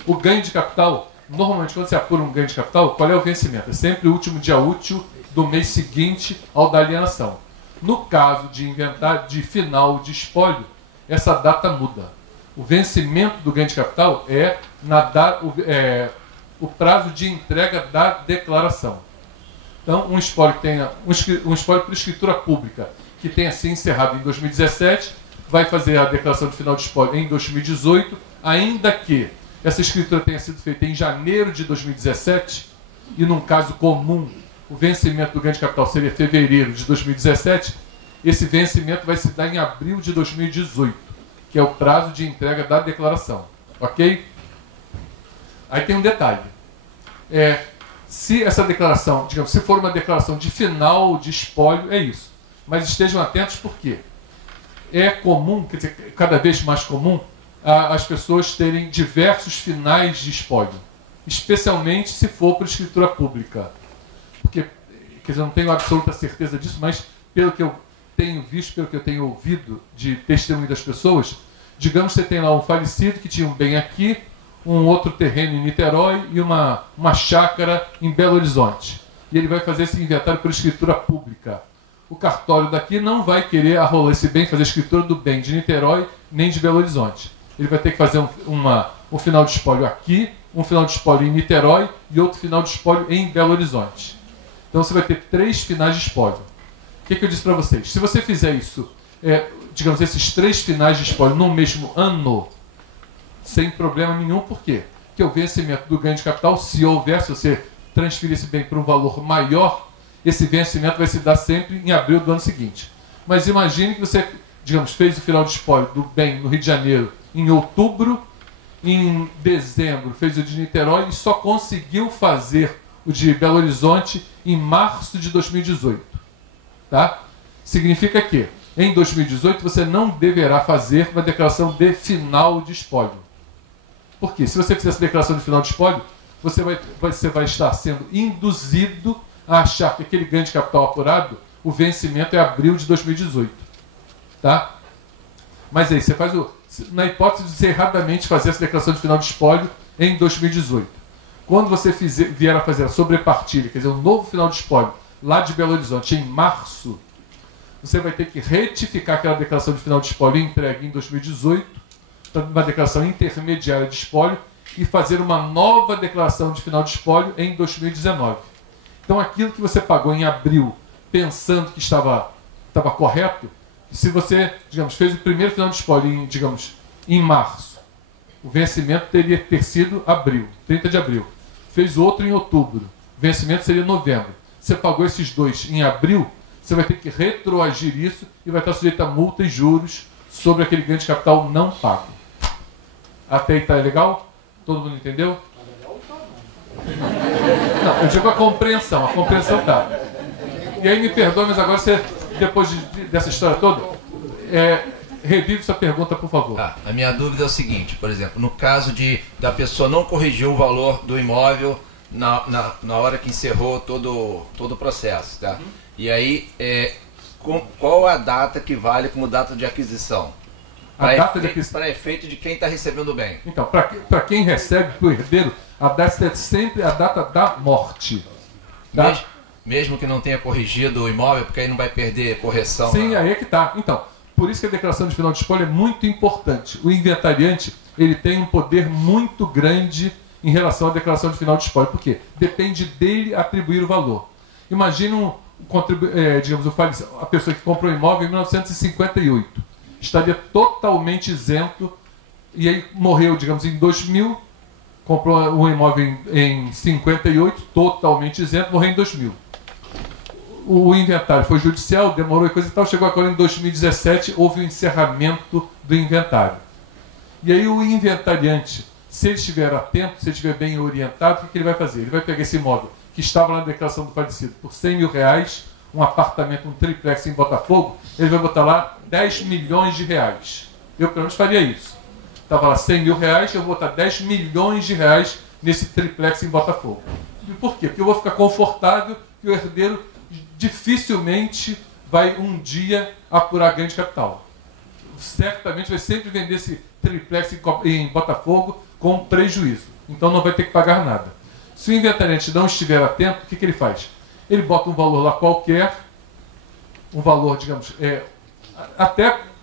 O ganho de capital, normalmente, quando você apura um ganho de capital, qual é o vencimento? É sempre o último dia útil do mês seguinte ao da alienação. No caso de inventário, de final de espólio, essa data muda. O vencimento do ganho de capital é o prazo de entrega da declaração. Então, um espólio que tenha um espólio por escritura pública que tenha se encerrado em 2017 vai fazer a declaração de final de espólio em 2018, ainda que essa escritura tenha sido feita em janeiro de 2017 e, num caso comum, o vencimento do ganho de capital seria fevereiro de 2017, esse vencimento vai se dar em abril de 2018, que é o prazo de entrega da declaração. Ok? Aí tem um detalhe. Se essa declaração, digamos, se for uma declaração de final de espólio, é isso. Mas estejam atentos porque é comum, quer dizer, cada vez mais comum, as pessoas terem diversos finais de espólio, especialmente se for por escritura pública. Porque, quer dizer, eu não tenho absoluta certeza disso, mas pelo que eu tenho visto, pelo que eu tenho ouvido de testemunho das pessoas, digamos que você tem lá um falecido que tinha um bem aqui, um outro terreno em Niterói e uma chácara em Belo Horizonte. E ele vai fazer esse inventário por escritura pública. O cartório daqui não vai querer arrolar esse bem, fazer a escritura do bem de Niterói nem de Belo Horizonte. Ele vai ter que fazer um final de espólio aqui, um final de espólio em Niterói e outro final de espólio em Belo Horizonte. Então você vai ter 3 finais de espólio. O que eu disse para vocês? Se você fizer isso, esses 3 finais de espólio no mesmo ano, sem problema nenhum, por quê? que é o vencimento do ganho de capital. Se houver, se você transferir esse bem para um valor maior, esse vencimento vai se dar sempre em abril do ano seguinte. Mas imagine que você, digamos, fez o final de espólio do bem no Rio de Janeiro em outubro, em dezembro fez o de Niterói e só conseguiu fazer o de Belo Horizonte em março de 2018. Tá? Significa que em 2018 você não deverá fazer uma declaração de final de espólio. Por quê? Se você fizer essa declaração de final de espólio, você vai estar sendo induzido a achar que aquele ganho de capital apurado, o vencimento é abril de 2018. Tá? Mas aí, você faz na hipótese de você erradamente fazer essa declaração de final de espólio em 2018. Quando você vier a fazer a sobrepartilha, quer dizer, um novo final de espólio lá de Belo Horizonte em março, você vai ter que retificar aquela declaração de final de espólio entregue em 2018, uma declaração intermediária de espólio, e fazer uma nova declaração de final de espólio em 2019. Então, aquilo que você pagou em abril, pensando que estava correto, se você, digamos, fez o primeiro final de espólio em março, o vencimento teria que ter sido abril, 30 de abril. Fez outro em outubro, o vencimento seria novembro. Você pagou esses dois em abril, você vai ter que retroagir isso e vai estar sujeito a multa e juros sobre aquele ganho de capital não pago. Até aí está legal? Todo mundo entendeu? Não, eu digo a compreensão tá. E aí me perdoe, mas agora você, depois dessa história toda, revive sua pergunta, por favor. A minha dúvida é o seguinte, por exemplo, no caso da pessoa não corrigir o valor do imóvel na hora que encerrou todo o processo, tá? E aí, qual a data que vale como data de aquisição? Para efeito de quem está recebendo o bem. Então, para quem recebe, para o herdeiro, a data é sempre a data da morte. Tá? Mesmo que não tenha corrigido o imóvel, porque aí não vai perder correção. Sim, aí é que está. Então, por isso que a declaração de final de espólio é muito importante. O inventariante, ele tem um poder muito grande em relação à declaração de final de espólio. Por quê? Depende dele atribuir o valor. Imagina a pessoa que comprou o imóvel em 1958. Estaria totalmente isento, e aí morreu, digamos, em 2000, comprou um imóvel em 58, totalmente isento, morreu em 2000. O inventário foi judicial, demorou e coisa e tal, chegou agora em 2017, houve o encerramento do inventário. E aí o inventariante, se ele estiver atento, se ele estiver bem orientado, o que ele vai fazer? Ele vai pegar esse imóvel que estava na declaração do falecido por R$100 mil, um apartamento, um triplex em Botafogo, ele vai botar lá R$10 milhões. Eu, pelo menos, faria isso. Estava lá R$100 mil, eu vou botar R$10 milhões nesse triplex em Botafogo. E por quê? Porque eu vou ficar confortável que o herdeiro dificilmente vai um dia apurar ganho de capital. Certamente vai sempre vender esse triplex em Botafogo com prejuízo. Então não vai ter que pagar nada. Se o inventariante não estiver atento, o que ele faz? Ele bota um valor lá qualquer, um valor, digamos,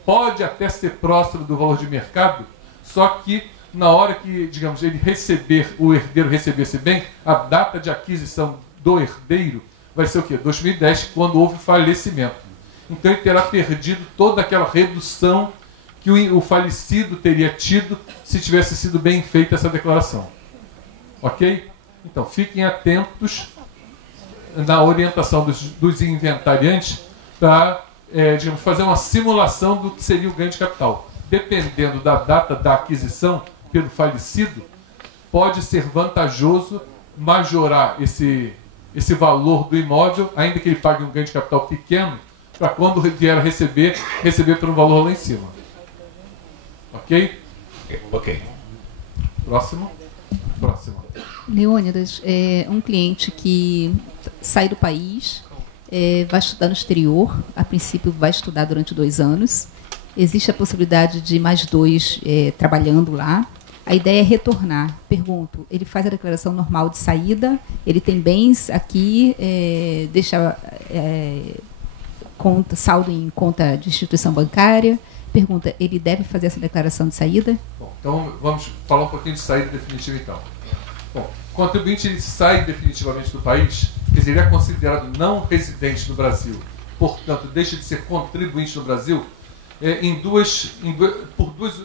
pode até ser próximo do valor de mercado, só que na hora que, digamos, o herdeiro receber esse bem, a data de aquisição do herdeiro vai ser o quê? 2010, quando houve falecimento. Então ele terá perdido toda aquela redução que o falecido teria tido se tivesse sido bem feita essa declaração. Ok? Então fiquem atentos na orientação dos inventariantes para, fazer uma simulação do que seria o ganho de capital. Dependendo da data da aquisição pelo falecido, pode ser vantajoso majorar esse valor do imóvel, ainda que ele pague um ganho de capital pequeno, para quando vier a receber por um valor lá em cima. Ok? Ok. Próximo. Leônidas, um cliente que sai do país, vai estudar no exterior, a princípio vai estudar durante 2 anos, existe a possibilidade de mais 2 trabalhando lá, a ideia é retornar. Pergunto, ele faz a declaração normal de saída, ele tem bens aqui, deixa saldo em conta de instituição bancária, pergunta, ele deve fazer essa declaração de saída? Bom, então vamos falar um pouquinho de saída definitiva então. Bom, o contribuinte ele sai definitivamente do país, quer dizer, ele é considerado não residente no Brasil, portanto, deixa de ser contribuinte no Brasil por duas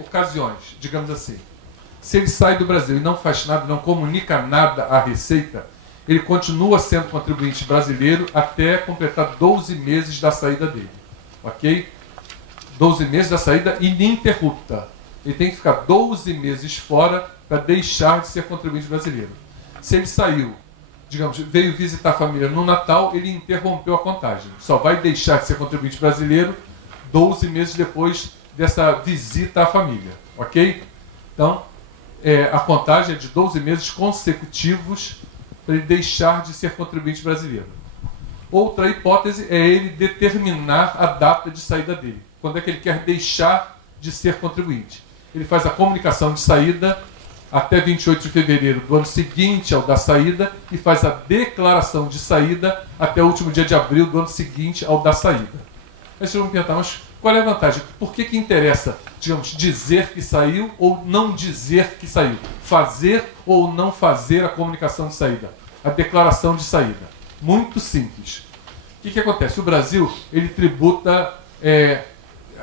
ocasiões, digamos assim. Se ele sai do Brasil e não faz nada, não comunica nada à Receita, ele continua sendo contribuinte brasileiro até completar 12 meses da saída dele. Ok? 12 meses da saída ininterrupta. Ele tem que ficar 12 meses fora para deixar de ser contribuinte brasileiro. Se ele saiu, digamos, veio visitar a família no Natal, ele interrompeu a contagem. Só vai deixar de ser contribuinte brasileiro 12 meses depois dessa visita à família. Ok? Então, a contagem é de 12 meses consecutivos para ele deixar de ser contribuinte brasileiro. Outra hipótese é ele determinar a data de saída dele. Quando é que ele quer deixar de ser contribuinte? Ele faz a comunicação de saída até 28 de fevereiro do ano seguinte ao da saída e faz a declaração de saída até o último dia de abril do ano seguinte ao da saída. Aí vocês vão me perguntar, mas qual é a vantagem? Por que interessa, digamos, dizer que saiu ou não dizer que saiu? Fazer ou não fazer a comunicação de saída? A declaração de saída. Muito simples. O que acontece? O Brasil, ele tributa,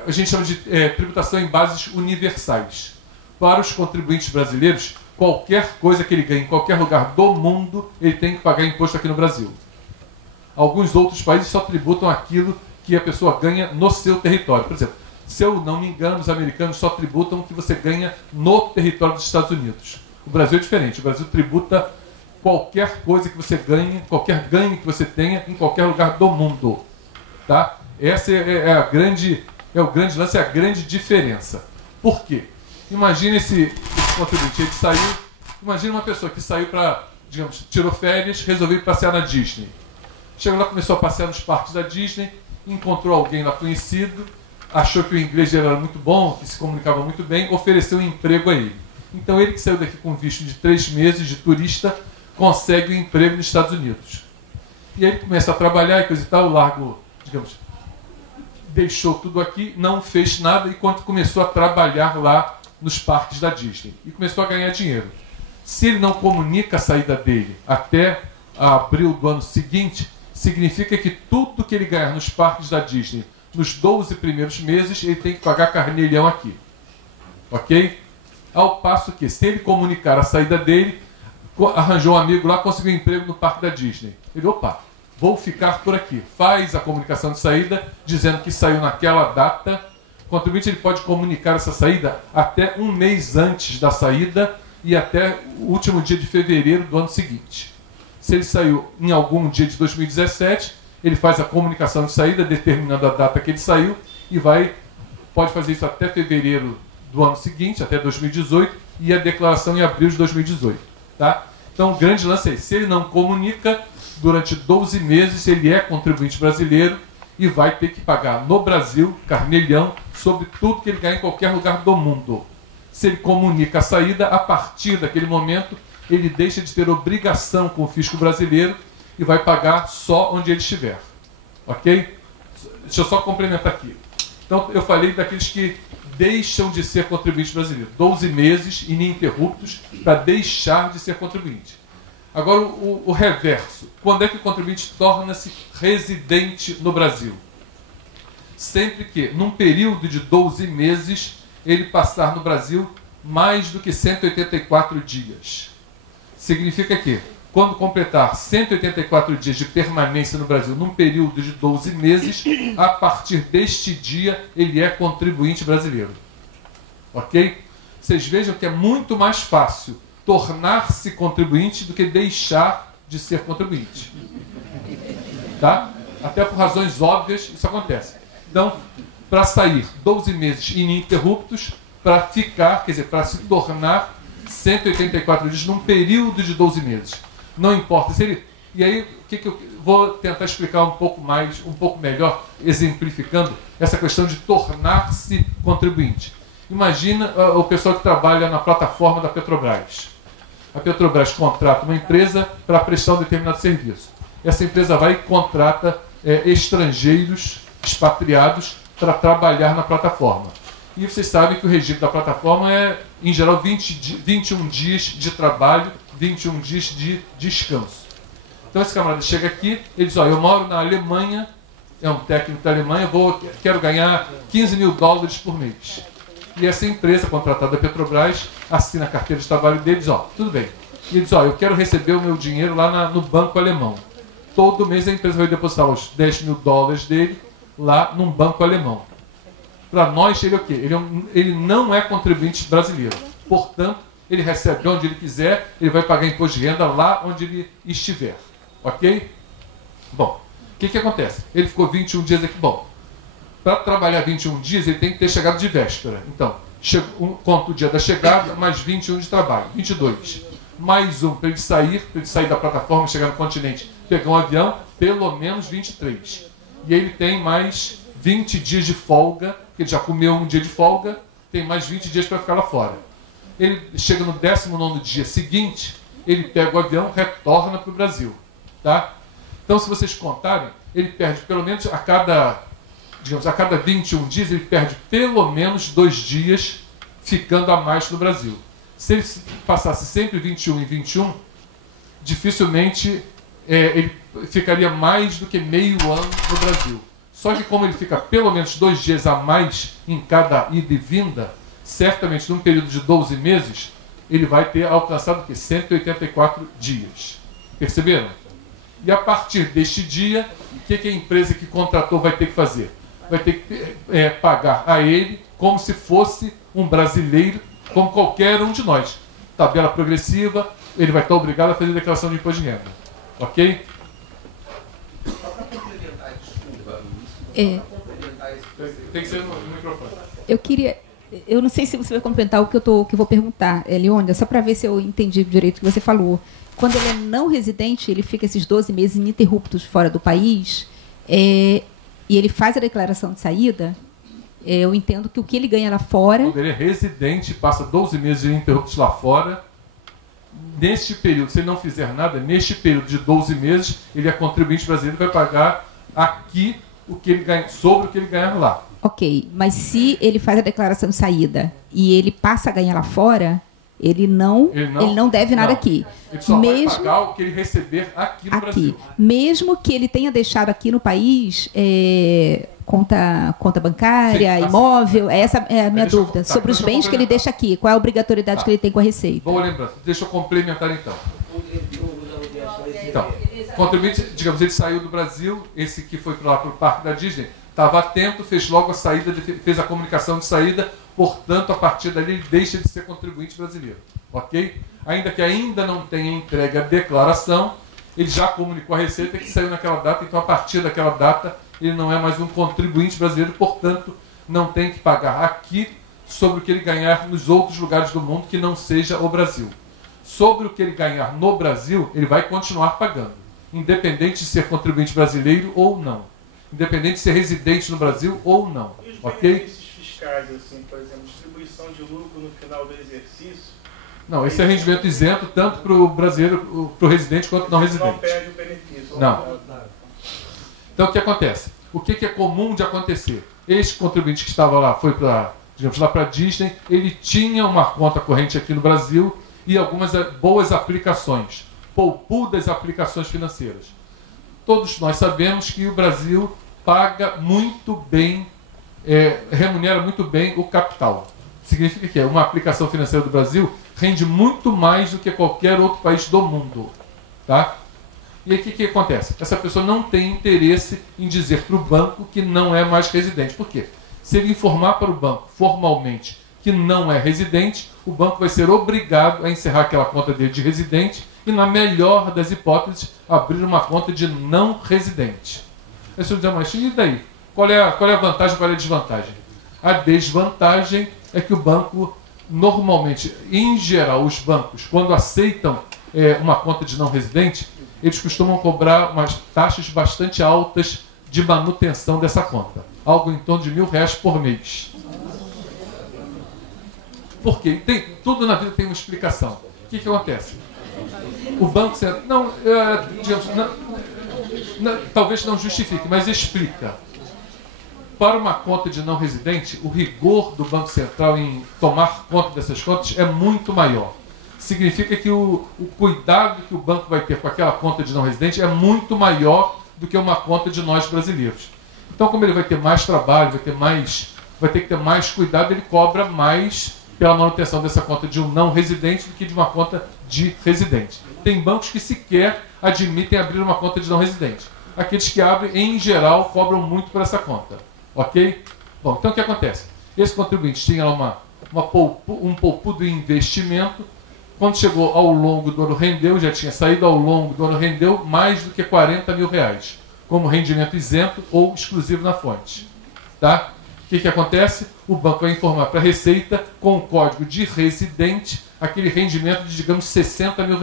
a gente chama de tributação em bases universais. Para os contribuintes brasileiros, qualquer coisa que ele ganhe em qualquer lugar do mundo, ele tem que pagar imposto aqui no Brasil. Alguns outros países só tributam aquilo que a pessoa ganha no seu território. Por exemplo, se eu não me engano, os americanos só tributam o que você ganha no território dos Estados Unidos. O Brasil é diferente. O Brasil tributa qualquer coisa que você ganhe, qualquer ganho que você tenha em qualquer lugar do mundo. Tá? Essa é o grande lance, é a grande diferença. Por quê? Imagina esse contribuinte, ele saiu. Imagina uma pessoa que saiu para, digamos, tirou férias, resolveu ir passear na Disney. Chegou lá, começou a passear nos parques da Disney, encontrou alguém lá conhecido, achou que o inglês dele era muito bom, que se comunicava muito bem, ofereceu um emprego a ele. Então ele que saiu daqui com visto de 3 meses de turista, consegue um emprego nos Estados Unidos. E aí ele começa a trabalhar e coisa e tal, largo, digamos, deixou tudo aqui, não fez nada, enquanto começou a trabalhar lá nos parques da Disney. E começou a ganhar dinheiro. Se ele não comunica a saída dele até abril do ano seguinte, significa que tudo que ele ganhar nos parques da Disney, nos 12 primeiros meses, ele tem que pagar carnelhão aqui. Ok? Ao passo que, se ele comunicar a saída dele, arranjou um amigo lá, conseguiu um emprego no parque da Disney. Ele, opa, vou ficar por aqui. Faz a comunicação de saída, dizendo que saiu naquela data. O contribuinte ele pode comunicar essa saída até um mês antes da saída e até o último dia de fevereiro do ano seguinte. Se ele saiu em algum dia de 2017, ele faz a comunicação de saída, determinando a data que ele saiu, e pode fazer isso até fevereiro do ano seguinte, até 2018, e a declaração em abril de 2018. Tá? Então o grande lance é esse. Se ele não comunica, durante 12 meses ele é contribuinte brasileiro e vai ter que pagar no Brasil, carnelhão, sobre tudo que ele ganha em qualquer lugar do mundo. Se ele comunica a saída, a partir daquele momento, ele deixa de ter obrigação com o fisco brasileiro e vai pagar só onde ele estiver. Ok? Deixa eu só complementar aqui. Então, eu falei daqueles que deixam de ser contribuinte brasileiro. 12 meses ininterruptos para deixar de ser contribuinte. Agora, o reverso. Quando é que o contribuinte torna-se residente no Brasil? Sempre que, num período de 12 meses, ele passar no Brasil mais do que 184 dias. Significa que, quando completar 184 dias de permanência no Brasil, num período de 12 meses, a partir deste dia, ele é contribuinte brasileiro. Ok? Vocês vejam que é muito mais fácil tornar-se contribuinte do que deixar de ser contribuinte. Tá? Até por razões óbvias, isso acontece. Então, para sair 12 meses ininterruptos, para ficar, quer dizer, para se tornar 184 dias num período de 12 meses. Não importa se ele... E aí, o que eu vou tentar explicar um pouco melhor, exemplificando essa questão de tornar-se contribuinte. Imagina o pessoal que trabalha na plataforma da Petrobras. A Petrobras contrata uma empresa para prestar um determinado serviço. Essa empresa vai e contrata estrangeiros, expatriados, para trabalhar na plataforma. E vocês sabem que o regime da plataforma é, em geral, 21 dias de trabalho, 21 dias de descanso. Então esse camarada chega aqui, ele diz, eu moro na Alemanha, é um técnico da Alemanha, quero ganhar $15 mil por mês. E essa empresa contratada da Petrobras assina a carteira de trabalho deles, ó, tudo bem. E eles, ó, eu quero receber o meu dinheiro lá no banco alemão. Todo mês a empresa vai depositar os $10.000 dele lá num banco alemão. Para nós, ele é o quê? Ele não é contribuinte brasileiro. Portanto, ele recebe onde ele quiser, ele vai pagar imposto de renda lá onde ele estiver. Ok? Bom, o que acontece? Ele ficou 21 dias aqui. Bom, para trabalhar 21 dias, ele tem que ter chegado de véspera. Então, conta o dia da chegada, mais 21 de trabalho, 22. Mais um para ele sair da plataforma, chegar no continente, pegar um avião, pelo menos 23. E ele tem mais 20 dias de folga, que ele já comeu um dia de folga, tem mais 20 dias para ficar lá fora. Ele chega no 19º dia seguinte, ele pega o avião, retorna para o Brasil. Tá? Então, se vocês contarem, ele perde pelo menos a cada 21 dias, ele perde pelo menos 2 dias ficando a mais no Brasil. Se ele passasse sempre 21 em 21, dificilmente ele ficaria mais do que meio ano no Brasil. Só que como ele fica pelo menos 2 dias a mais em cada ida e vinda, certamente num período de 12 meses, ele vai ter alcançado o quê? 184 dias. Perceberam? E a partir deste dia, o que a empresa que contratou vai ter que fazer? Vai ter que pagar a ele como se fosse um brasileiro, como qualquer um de nós. Tabela progressiva, ele vai estar obrigado a fazer declaração de imposto de renda. Ok? Só para complementar, desculpa. Tem que ser no microfone. Eu não sei se você vai complementar o que eu vou perguntar, Leônia, só para ver se eu entendi direito o que você falou. Quando ele é não residente, ele fica esses 12 meses ininterruptos fora do país, e ele faz a declaração de saída. Eu entendo que o que ele ganha lá fora... Quando ele é residente, passa 12 meses ininterruptos lá fora. Neste período, se ele não fizer nada, neste período de 12 meses, ele é contribuinte brasileiro e vai pagar aqui o que ele ganha, sobre o que ele ganhar lá. Ok, mas se ele faz a declaração de saída e ele passa a ganhar lá fora, ele não deve nada aqui. Ele só vai pagar o que ele receber aqui no Brasil. Mesmo que ele tenha deixado aqui no país conta bancária, sim, imóvel, essa é a minha dúvida. Sobre os bens que ele deixa aqui, qual é a obrigatoriedade que ele tem com a Receita? Boa lembrança. Deixa eu complementar então. Então, contribuinte, digamos, ele saiu do Brasil, esse que foi lá para o Parque da Disney, estava atento, fez logo a saída, fez a comunicação de saída, portanto, a partir dali ele deixa de ser contribuinte brasileiro. Ok? Ainda que ainda não tenha entregue a declaração, ele já comunicou à Receita que saiu naquela data, então a partir daquela data ele não é mais um contribuinte brasileiro, portanto, não tem que pagar aqui sobre o que ele ganhar nos outros lugares do mundo que não seja o Brasil. Sobre o que ele ganhar no Brasil, ele vai continuar pagando, independente de ser contribuinte brasileiro ou não. Independente de ser residente no Brasil ou não. E os ok? benefícios fiscais, assim, por exemplo, distribuição de lucro no final do exercício? Não, esse é rendimento isento tanto para o brasileiro, para o residente, quanto não residente. Não perde o benefício. Não. Então, o que acontece? O que é comum de acontecer? Este contribuinte que estava lá, foi para, digamos, lá para a Disney, ele tinha uma conta corrente aqui no Brasil e algumas boas aplicações, poupudas aplicações financeiras. Todos nós sabemos que o Brasil paga muito bem, remunera muito bem o capital. Significa que uma aplicação financeira do Brasil rende muito mais do que qualquer outro país do mundo. Tá? E aí o que acontece? Essa pessoa não tem interesse em dizer para o banco que não é mais residente. Por quê? Se ele informar para o banco formalmente que não é residente, o banco vai ser obrigado a encerrar aquela conta dele de residente e, na melhor das hipóteses, abrir uma conta de não residente. Aí você diz, mas e daí? Qual é a vantagem, qual é a desvantagem? A desvantagem é que o banco, normalmente, em geral, os bancos, quando aceitam uma conta de não residente, eles costumam cobrar umas taxas bastante altas de manutenção dessa conta. Algo em torno de R$1.000 por mês. Por quê? Tudo na vida tem uma explicação. O que acontece? O Banco Central... talvez não justifique, mas explica. Para uma conta de não residente, o rigor do Banco Central em tomar conta dessas contas é muito maior. Significa que o cuidado que o banco vai ter com aquela conta de não residente é muito maior do que uma conta de nós brasileiros. Então, como ele vai ter mais trabalho, vai ter mais vai ter que ter mais cuidado, ele cobra mais pela manutenção dessa conta de um não residente do que de uma conta de residente. Tem bancos que sequer admitem abrir uma conta de não residente. Aqueles que abrem, em geral, cobram muito por essa conta. Ok? Bom, então o que acontece? Esse contribuinte tinha lá um poupudo investimento. Quando chegou ao longo do ano, rendeu, já tinha saído ao longo do ano, rendeu mais do que R$40 mil, como rendimento isento ou exclusivo na fonte. Tá? O que acontece? O banco vai informar para a Receita, com o código de residente, aquele rendimento de, digamos, R$60 mil.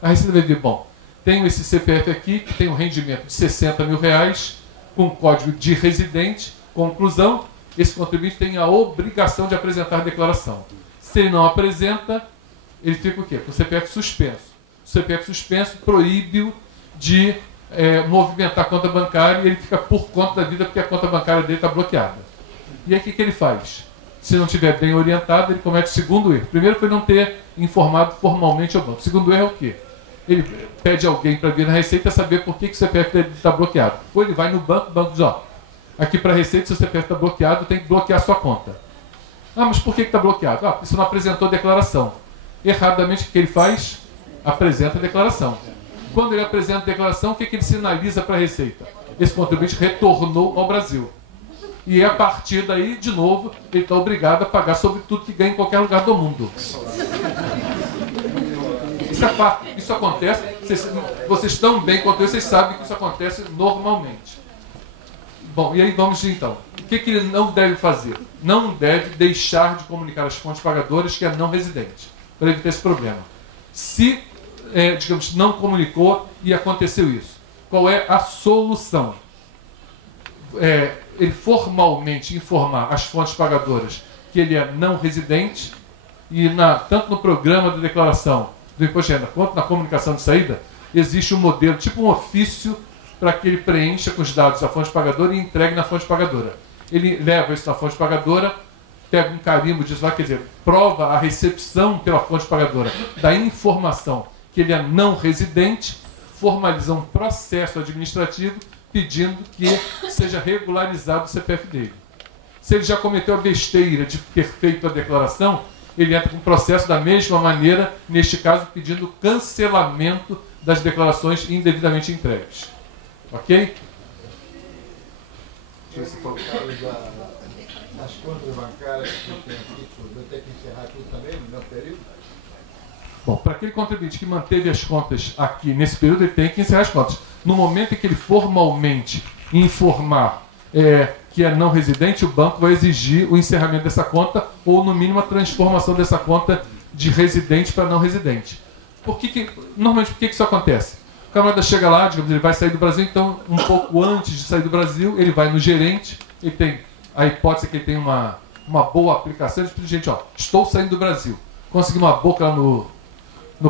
A Receita vai dizer, bom, tenho esse CPF aqui, que tem um rendimento de R$60 mil, com código de residente. Conclusão, esse contribuinte tem a obrigação de apresentar a declaração. Se ele não apresenta, ele fica o quê? Com o CPF suspenso. O CPF suspenso proíbe-o de movimentar a conta bancária e ele fica por conta da vida porque a conta bancária dele está bloqueada. E aí o que ele faz? Se não estiver bem orientado, ele comete o segundo erro. Primeiro foi não ter informado formalmente ao banco. O segundo erro é o quê? Ele pede alguém para vir na Receita saber por que o CPF dele está bloqueado. Ou ele vai no banco, o banco diz, ó, aqui para a Receita, se o CPF está bloqueado, tem que bloquear a sua conta. Ah, mas por que está bloqueado? Ah, porque você não apresentou a declaração. Erradamente, o que ele faz? Apresenta a declaração. Quando ele apresenta a declaração, o que ele sinaliza para a Receita? Esse contribuinte retornou ao Brasil. E a partir daí, de novo, ele está obrigado a pagar sobre tudo que ganha em qualquer lugar do mundo. Isso é fato. Isso acontece. Vocês estão bem quanto eu, vocês sabem que isso acontece normalmente. Bom, e aí vamos então. O que ele não deve fazer? Não deve deixar de comunicar às fontes pagadoras que é não residente, para evitar esse problema. Se, digamos, não comunicou e aconteceu isso, qual é a solução? Ele formalmente informar as fontes pagadoras que ele é não residente e tanto no programa de declaração do imposto de renda quanto na comunicação de saída, existe um modelo, tipo um ofício, para que ele preencha com os dados da fonte pagadora e entregue na fonte pagadora. Ele leva isso na fonte pagadora, pega um carimbo disso lá, quer dizer, prova a recepção pela fonte pagadora da informação que ele é não residente, formaliza um processo administrativo pedindo que seja regularizado o CPF dele. Se ele já cometeu a besteira de ter feito a declaração, ele entra com o processo da mesma maneira, neste caso pedindo cancelamento das declarações indevidamente entregues. Ok? Esse caso das contas bancárias que tem aqui, eu tenho que encerrar tudo também no meu período? Bom, para aquele contribuinte que manteve as contas aqui nesse período, ele tem que encerrar as contas. No momento em que ele formalmente informar que é não residente, o banco vai exigir o encerramento dessa conta ou, no mínimo, a transformação dessa conta de residente para não residente. Normalmente, por que isso acontece? O camarada chega lá, digamos, ele vai sair do Brasil, então, um pouco antes de sair do Brasil, ele vai no gerente, ele tem a hipótese que ele tem uma boa aplicação, ele diz, gente, ó, estou saindo do Brasil. Consegui uma boca lá no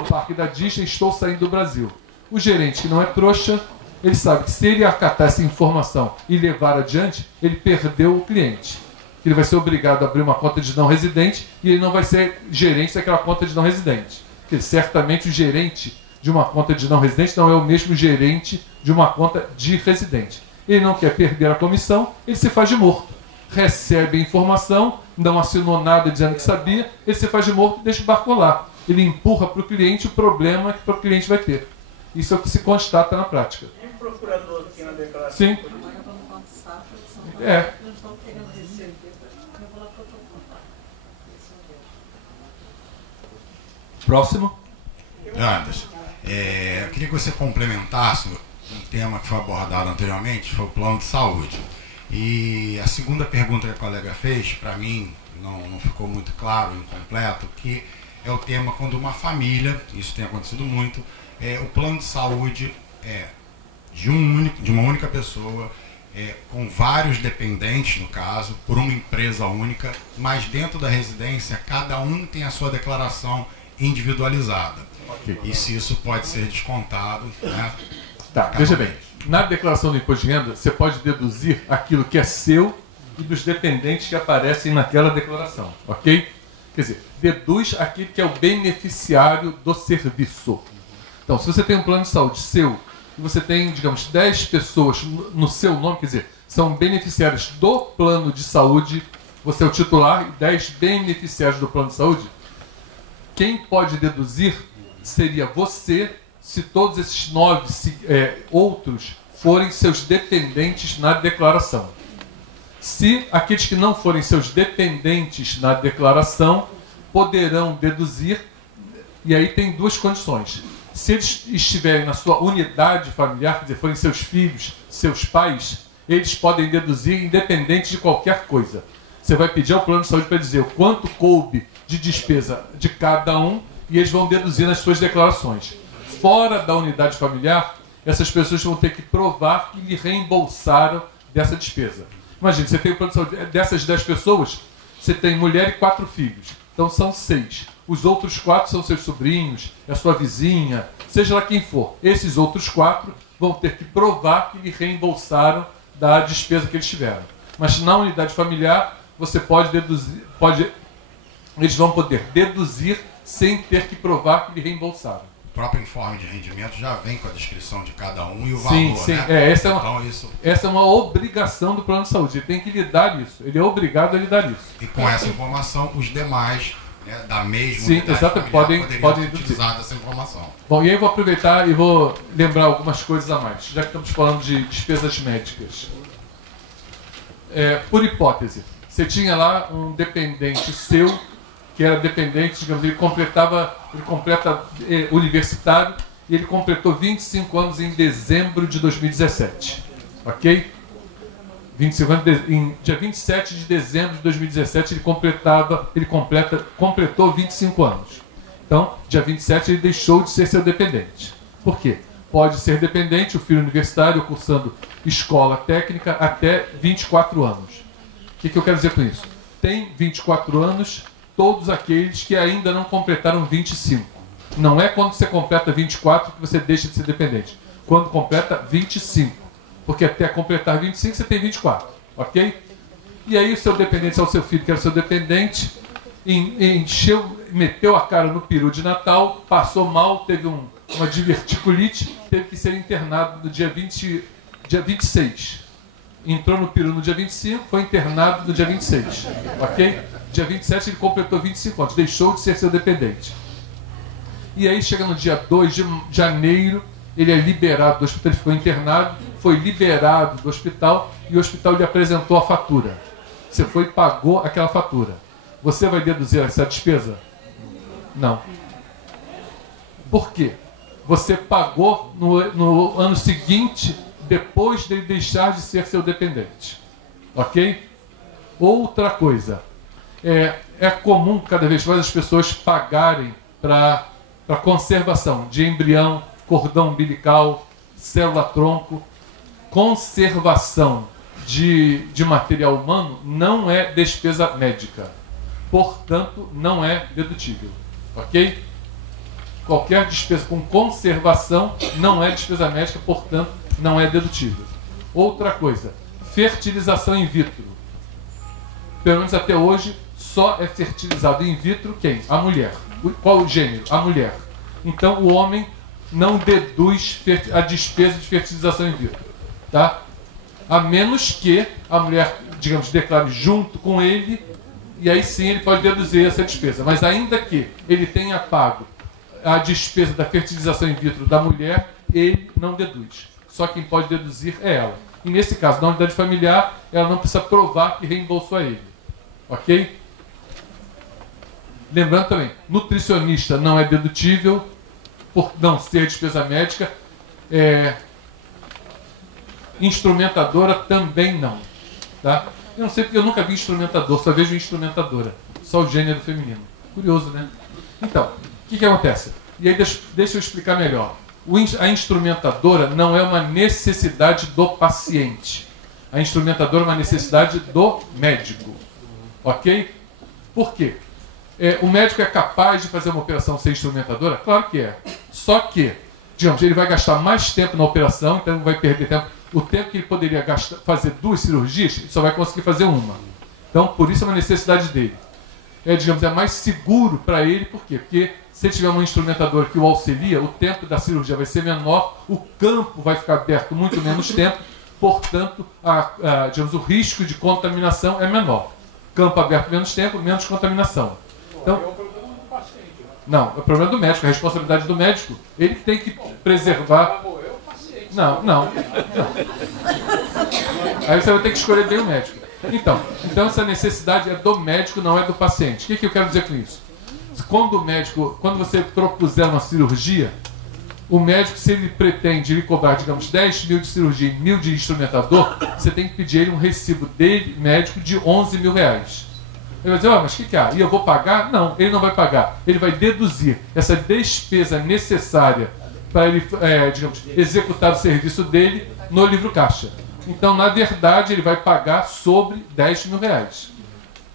Parque da Disney, estou saindo do Brasil. O gerente, que não é trouxa, ele sabe que se ele acatar essa informação e levar adiante, ele perdeu o cliente. Ele vai ser obrigado a abrir uma conta de não residente e ele não vai ser gerente daquela conta de não residente. Porque certamente o gerente de uma conta de não residente não é o mesmo gerente de uma conta de residente. Ele não quer perder a comissão, ele se faz de morto. Recebe a informação, não assinou nada dizendo que sabia, ele se faz de morto e deixa o barco lá. Ele empurra para o cliente o problema que o cliente vai ter. Isso é o que se constata na prática. E o procurador aqui na declaração? Sim. Próximo. Anderson, eu queria que você complementasse um tema que foi abordado anteriormente, foi o plano de saúde. E a segunda pergunta que a colega fez, para mim, não ficou muito claro, incompleto, que é o tema quando uma família, isso tem acontecido muito, o plano de saúde é de uma única pessoa, com vários dependentes, no caso, por uma empresa única, mas dentro da residência, cada um tem a sua declaração individualizada. Okay. E se isso pode ser descontado, né? Tá, veja bem, na declaração do imposto de renda, você pode deduzir aquilo que é seu e dos dependentes que aparecem naquela declaração, ok? Quer dizer, deduz aquilo que é o beneficiário do serviço. Então, se você tem um plano de saúde seu, e você tem, digamos, 10 pessoas no seu nome, quer dizer, são beneficiários do plano de saúde, você é o titular e 10 beneficiários do plano de saúde, quem pode deduzir seria você, se todos esses 9 outros forem seus dependentes na declaração. Se aqueles que não forem seus dependentes na declaração, poderão deduzir, e aí tem 2 condições. Se eles estiverem na sua unidade familiar, quer dizer, forem seus filhos, seus pais, eles podem deduzir independente de qualquer coisa. Você vai pedir ao plano de saúde para dizer o quanto coube de despesa de cada um e eles vão deduzir nas suas declarações. Fora da unidade familiar, essas pessoas vão ter que provar que lhe reembolsaram dessa despesa. Imagina, você tem o plano de saúde, dessas 10 pessoas, você tem mulher e 4 filhos. Então são 6. Os outros 4 são seus sobrinhos, é sua vizinha, seja lá quem for. Esses outros 4 vão ter que provar que lhe reembolsaram da despesa que eles tiveram. Mas na unidade familiar, você pode deduzir, eles vão poder deduzir sem ter que provar que lhe reembolsaram. O próprio informe de rendimento já vem com a descrição de cada um e o Sim, valor, sim. né? Essa é uma obrigação do plano de saúde. Ele tem que lhe dar isso. Ele é obrigado a lhe dar isso. E com essa informação, os demais, né, da mesma Sim, unidade exato, familiar podem utilizar dessa informação. Bom, e aí eu vou aproveitar e vou lembrar algumas coisas a mais, já que estamos falando de despesas médicas. Por hipótese, você tinha lá um dependente seu, que era dependente, digamos, ele completa universitário, e ele completou 25 anos em dezembro de 2017. Ok? 25 anos, dia 27 de dezembro de 2017, completou 25 anos. Então, dia 27 ele deixou de ser seu dependente. Por quê? Pode ser dependente, o filho universitário cursando escola técnica até 24 anos. O que eu quero dizer com isso? Tem 24 anos todos aqueles que ainda não completaram 25. Não é quando você completa 24 que você deixa de ser dependente. Quando completa 25. Porque até completar 25 você tem 24. Ok? E aí o seu dependente, é o seu filho que era o seu dependente, meteu a cara no peru de Natal, passou mal, teve uma diverticulite, teve que ser internado no dia 26. Entrou no peru no dia 25, foi internado no dia 26. Ok? Dia 27 ele completou 25 anos, deixou de ser seu dependente. E aí chega no dia 2 de janeiro, ele é liberado do hospital, ele ficou internado, foi liberado do hospital e o hospital lhe apresentou a fatura. Você foi e pagou aquela fatura. Você vai deduzir essa despesa? Não. Por quê? Você pagou no ano seguinte, depois de deixar de ser seu dependente. Ok? Outra coisa. É comum cada vez mais as pessoas pagarem para conservação de embrião, cordão umbilical, célula-tronco. Conservação de material humano não é despesa médica. Portanto, não é dedutível. Ok? Qualquer despesa com conservação não é despesa médica, portanto, não é dedutível. Outra coisa, fertilização in vitro. Pelo menos até hoje, só é fertilizado in vitro quem? A mulher. Qual o gênero? A mulher. Então, o homem não deduz a despesa de fertilização in vitro. Tá? A menos que a mulher, digamos, declare junto com ele, e aí sim ele pode deduzir essa despesa. Mas ainda que ele tenha pago a despesa da fertilização in vitro da mulher, ele não deduz. Só quem pode deduzir é ela. E nesse caso, na unidade familiar, ela não precisa provar que reembolsou a ele. Ok? Lembrando também, nutricionista não é dedutível por não ser despesa médica. Instrumentadora também não. Tá? Eu não sei porque eu nunca vi instrumentador, só vejo instrumentadora. Só o gênero feminino. Curioso, né? Então, o que acontece? E aí deixa eu explicar melhor. A instrumentadora não é uma necessidade do paciente. A instrumentadora é uma necessidade do médico. Ok? Por quê? O médico é capaz de fazer uma operação sem instrumentadora? Claro que é. Só que, digamos, ele vai gastar mais tempo na operação, então vai perder tempo. O tempo que ele poderia fazer 2 cirurgias, ele só vai conseguir fazer uma. Então, por isso é uma necessidade dele. Digamos, é mais seguro para ele, por quê? Porque se ele tiver um instrumentador que o auxilia, o tempo da cirurgia vai ser menor, o campo vai ficar aberto muito menos tempo, portanto, digamos, o risco de contaminação é menor. Campo aberto menos tempo, menos contaminação. Então, É o problema do paciente. não, é o problema do médico, a responsabilidade do médico. Ele que tem que preservar. É o paciente. Não. Aí você vai ter que escolher bem o médico. Então essa necessidade é do médico, não é do paciente. O que eu quero dizer com isso? Quando você propuser uma cirurgia, o médico, se ele pretende lhe cobrar, digamos, 10 mil de cirurgia e 1.000 de instrumentador, você tem que pedir ele um recibo dele, médico, de 11 mil reais. Ele vai dizer, mas o que há? E eu vou pagar? Não, ele não vai pagar. Ele vai deduzir essa despesa necessária para ele, digamos, executar o serviço dele no livro caixa. Então, na verdade, ele vai pagar sobre 10 mil reais.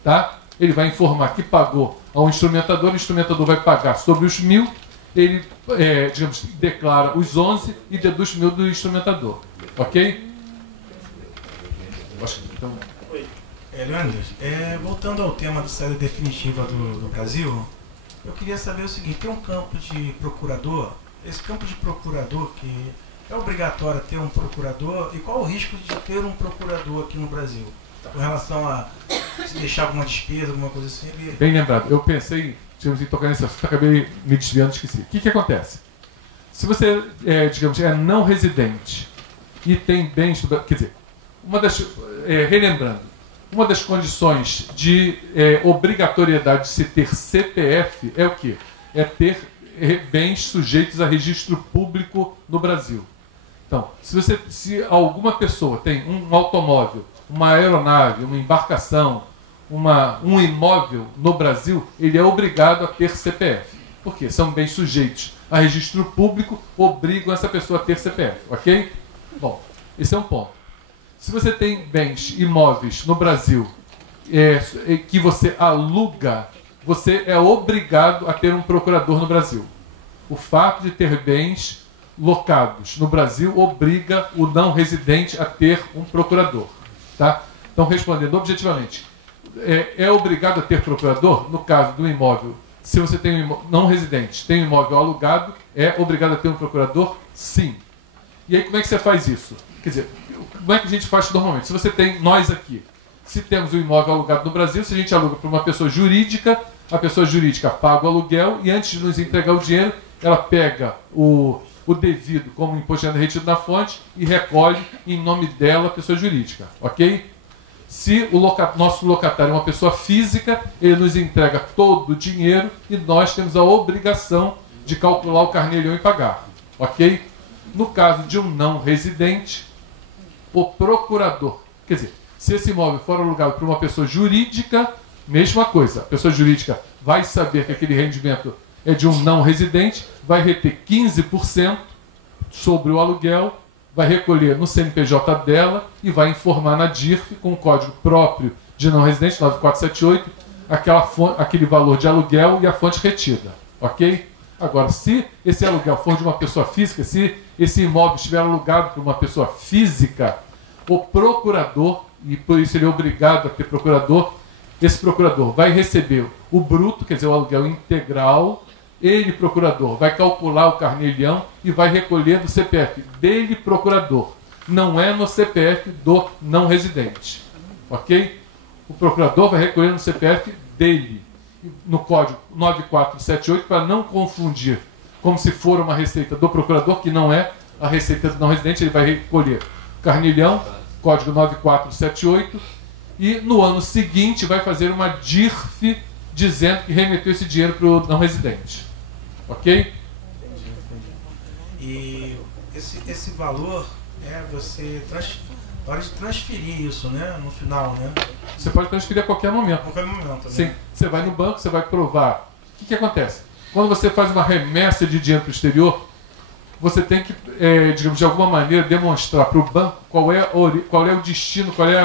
Tá? Ele vai informar que pagou ao instrumentador, o instrumentador vai pagar sobre os 1.000, ele, digamos, declara os 11 e deduz 1.000 do instrumentador. Ok? Então... Leandro, voltando ao tema da saída definitiva do Brasil, eu queria saber o seguinte, tem um campo de procurador, esse campo de procurador que é obrigatório ter um procurador, e qual o risco de ter um procurador aqui no Brasil? Com relação a se deixar alguma despesa, alguma coisa assim? Bem lembrado, eu pensei, digamos, em tocar nesse assunto, acabei me desviando, esqueci. O que acontece? Se você, digamos, é não residente e tem bens, quer dizer, relembrando, uma das condições de obrigatoriedade de se ter CPF é o quê? É ter bens sujeitos a registro público no Brasil. Então, se alguma pessoa tem um automóvel, uma aeronave, uma embarcação, um imóvel no Brasil, ele é obrigado a ter CPF. Por quê? São bens sujeitos a registro público, obrigam essa pessoa a ter CPF, ok? Bom, esse é um ponto. Se você tem bens imóveis no Brasil que você aluga, você é obrigado a ter um procurador no Brasil. O fato de ter bens locados no Brasil obriga o não residente a ter um procurador. Tá? Então, respondendo objetivamente, é obrigado a ter procurador no caso do imóvel. Se você tem não residente, tem um imóvel alugado, é obrigado a ter um procurador? Sim. E aí, como é que você faz isso? Quer dizer, como é que a gente faz normalmente? Se você tem, nós aqui, se temos um imóvel alugado no Brasil, se a gente aluga para uma pessoa jurídica, a pessoa jurídica paga o aluguel e antes de nos entregar o dinheiro, ela pega o devido como imposto de renda retido na fonte e recolhe em nome dela a pessoa jurídica, ok? Se o nosso locatário é uma pessoa física, ele nos entrega todo o dinheiro e nós temos a obrigação de calcular o carnê-leão e pagar, ok? No caso de um não residente, o procurador, quer dizer, se esse imóvel for alugado para uma pessoa jurídica, mesma coisa, a pessoa jurídica vai saber que aquele rendimento é de um não residente, vai reter 15% sobre o aluguel, vai recolher no CNPJ dela e vai informar na DIRF com o código próprio de não residente, 9478, aquele valor de aluguel e a fonte retida, ok? Agora, se esse aluguel for de uma pessoa física, se esse imóvel estiver alugado por uma pessoa física, o procurador, e por isso ele é obrigado a ter procurador, esse procurador vai receber o bruto, quer dizer, o aluguel integral, ele, procurador, vai calcular o carnê-leão e vai recolher do CPF dele, procurador. Não é no CPF do não residente, ok? O procurador vai recolher no CPF dele, no código 9478, para não confundir como se for uma receita do procurador, que não é a receita do não residente, ele vai recolher carnê-leão, código 9478, e no ano seguinte vai fazer uma DIRF dizendo que remeteu esse dinheiro para o não residente. Ok? E esse valor, você pode transferir isso, né? No final, né? Você pode transferir a qualquer momento. A qualquer momento, né? Sim. Você vai no banco, você vai provar. O que acontece? Quando você faz uma remessa de dinheiro para o exterior, você tem que, digamos, de alguma maneira, demonstrar para o banco qual é o destino, qual é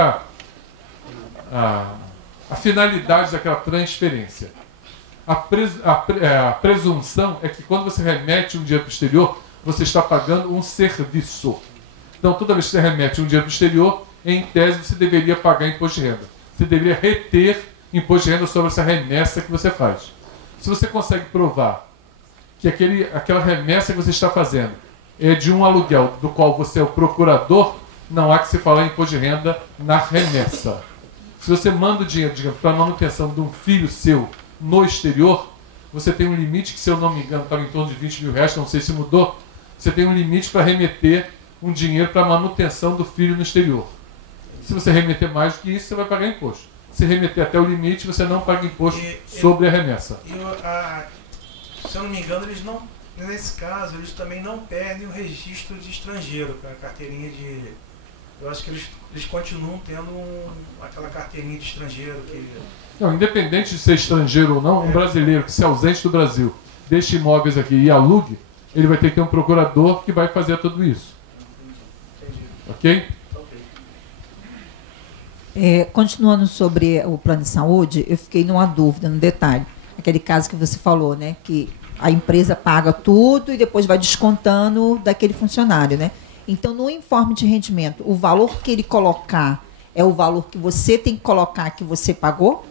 a finalidade daquela transferência. A presunção é que quando você remete um dinheiro para o exterior, você está pagando um serviço. Então, toda vez que você remete um dinheiro para o exterior, em tese você deveria pagar imposto de renda. Você deveria reter imposto de renda sobre essa remessa que você faz. Se você consegue provar que aquela remessa que você está fazendo é de um aluguel do qual você é o procurador, não há que se falar em imposto de renda na remessa. Se você manda o dinheiro, digamos, para a manutenção de um filho seu no exterior, você tem um limite que, se eu não me engano, estava em torno de 20 mil reais, não sei se mudou, você tem um limite para remeter um dinheiro para a manutenção do filho no exterior. Se você remeter mais do que isso, você vai pagar imposto. Se remeter até o limite, você não paga imposto sobre a remessa. Se eu não me engano, eles não, nesse caso, eles também não perdem o registro de estrangeiro, a carteirinha de... Eu acho que eles continuam tendo aquela carteirinha de estrangeiro que... Não, independente de ser estrangeiro ou não, um brasileiro que se ausente do Brasil, deixe imóveis aqui e alugue, ele vai ter que ter um procurador que vai fazer tudo isso. Ok? Continuando sobre o plano de saúde, eu fiquei numa dúvida, no detalhe. Aquele caso que você falou, né? Que a empresa paga tudo e depois vai descontando daquele funcionário, né? Então, no informe de rendimento, o valor que ele colocar é o valor que você tem que colocar que você pagou?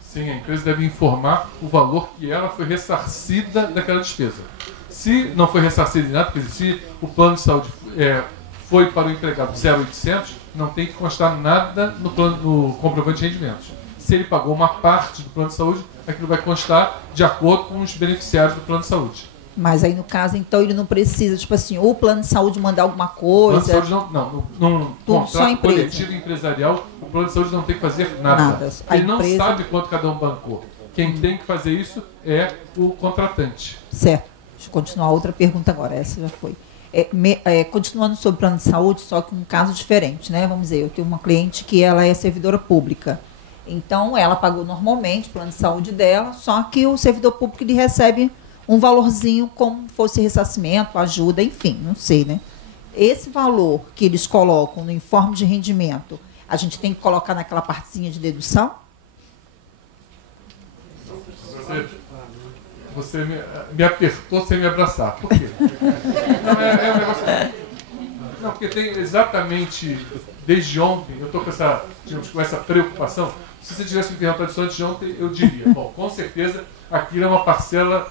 Sim, a empresa deve informar o valor que ela foi ressarcida daquela despesa. Se não foi ressarcida em nada, quer dizer, se o plano de saúde foi para o empregado 0,800, não tem que constar nada no comprovante de rendimentos. Se ele pagou uma parte do plano de saúde, aquilo vai constar de acordo com os beneficiários do plano de saúde. Mas aí, no caso, então, ele não precisa, tipo assim, ou o plano de saúde mandar alguma coisa... O plano de saúde não. Num contrato coletivo empresarial, o plano de saúde não tem que fazer nada. Ele não sabe quanto cada um bancou. Quem tem que fazer isso é o contratante. Certo. Deixa eu continuar outra pergunta agora. Essa já foi. Continuando sobre o plano de saúde, só que um caso diferente, né? Vamos dizer, eu tenho uma cliente que ela é servidora pública. Então, ela pagou normalmente o plano de saúde dela, só que o servidor público ele recebe um valorzinho como fosse ressarcimento, ajuda, enfim, não sei, né? Esse valor que eles colocam no informe de rendimento, a gente tem que colocar naquela partezinha de dedução? Você me apertou sem me abraçar. Por quê? Não, um negócio... Não, porque tem exatamente, desde ontem, eu estou com essa preocupação. Se você tivesse me perguntado isso antes de ontem, eu diria, bom, com certeza, aquilo é uma parcela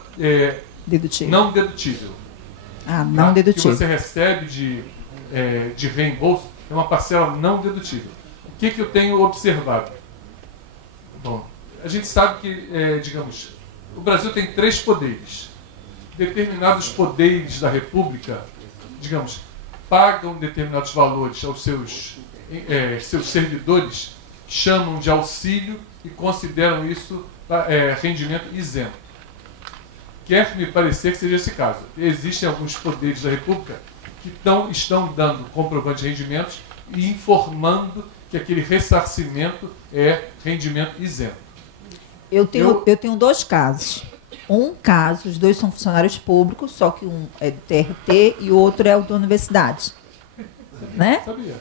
não dedutível. Não dedutível. Que você recebe de reembolso é uma parcela não dedutível. O que eu tenho observado? Bom, a gente sabe que, digamos, o Brasil tem 3 poderes. Determinados poderes da República, digamos, pagam determinados valores aos seus servidores, chamam de auxílio e consideram isso rendimento isento. Quer me parecer que seja esse caso. Existem alguns poderes da República que estão dando comprovante de rendimentos e informando que aquele ressarcimento é rendimento isento. Eu tenho 2 casos. Um caso, os 2 são funcionários públicos, só que um é do TRT e o outro é o da universidade. Né? Sabia.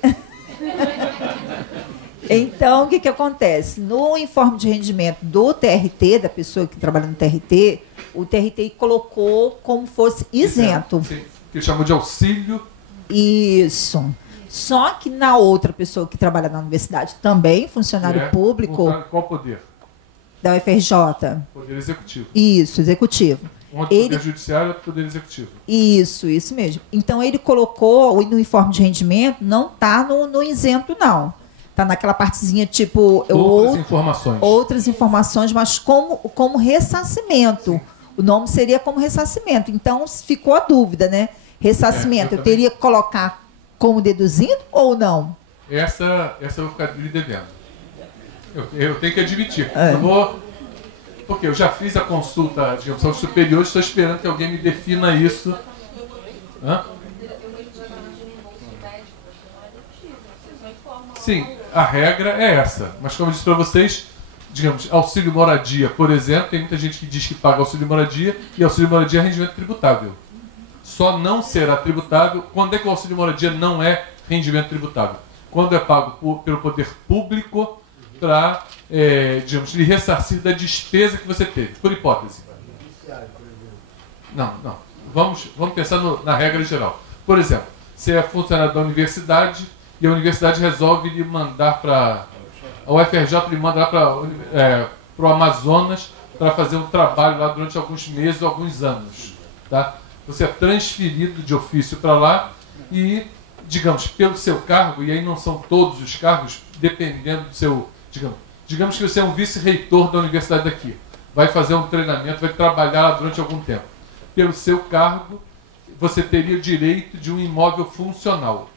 Então, o que acontece? No informe de rendimento do TRT, da pessoa que trabalha no TRT, o TRT colocou como fosse isento. Sim, que ele chamou de auxílio. Isso. Só que na outra pessoa que trabalha na universidade, também funcionário público... Qual poder? Da UFRJ. Poder executivo. Isso, executivo. Um poder judiciário, outro poder executivo. Isso mesmo. Então, ele colocou no informe de rendimento, não está no isento, não. Está naquela partezinha, tipo... Outras informações, mas como ressarcimento. O nome seria como ressarcimento. Então, ficou a dúvida, né? Ressarcimento. Eu teria que colocar como deduzindo ou não? Essa eu vou ficar lhe devendo. Eu tenho que admitir. Porque eu já fiz a consulta, digamos, aos superiores, estou esperando que alguém me defina isso. Sim, a regra é essa. Mas como eu disse para vocês, digamos, auxílio moradia, por exemplo, tem muita gente que diz que paga auxílio moradia e auxílio moradia é rendimento tributável. Só não será tributável. Quando é que o auxílio moradia não é rendimento tributável? Quando é pago pelo poder público para, digamos, lhe ressarcir da despesa que você teve, por hipótese. Não. Vamos pensar na regra geral. Por exemplo, você é funcionário da universidade e a universidade resolve lhe mandar para... A UFRJ lhe manda lá para o Amazonas para fazer um trabalho lá durante alguns meses ou alguns anos. Tá? Você é transferido de ofício para lá e, digamos, pelo seu cargo, e aí não são todos os cargos, dependendo do seu, digamos que você é um vice-reitor da universidade daqui, vai fazer um treinamento, vai trabalhar lá durante algum tempo. Pelo seu cargo, você teria o direito de um imóvel funcional.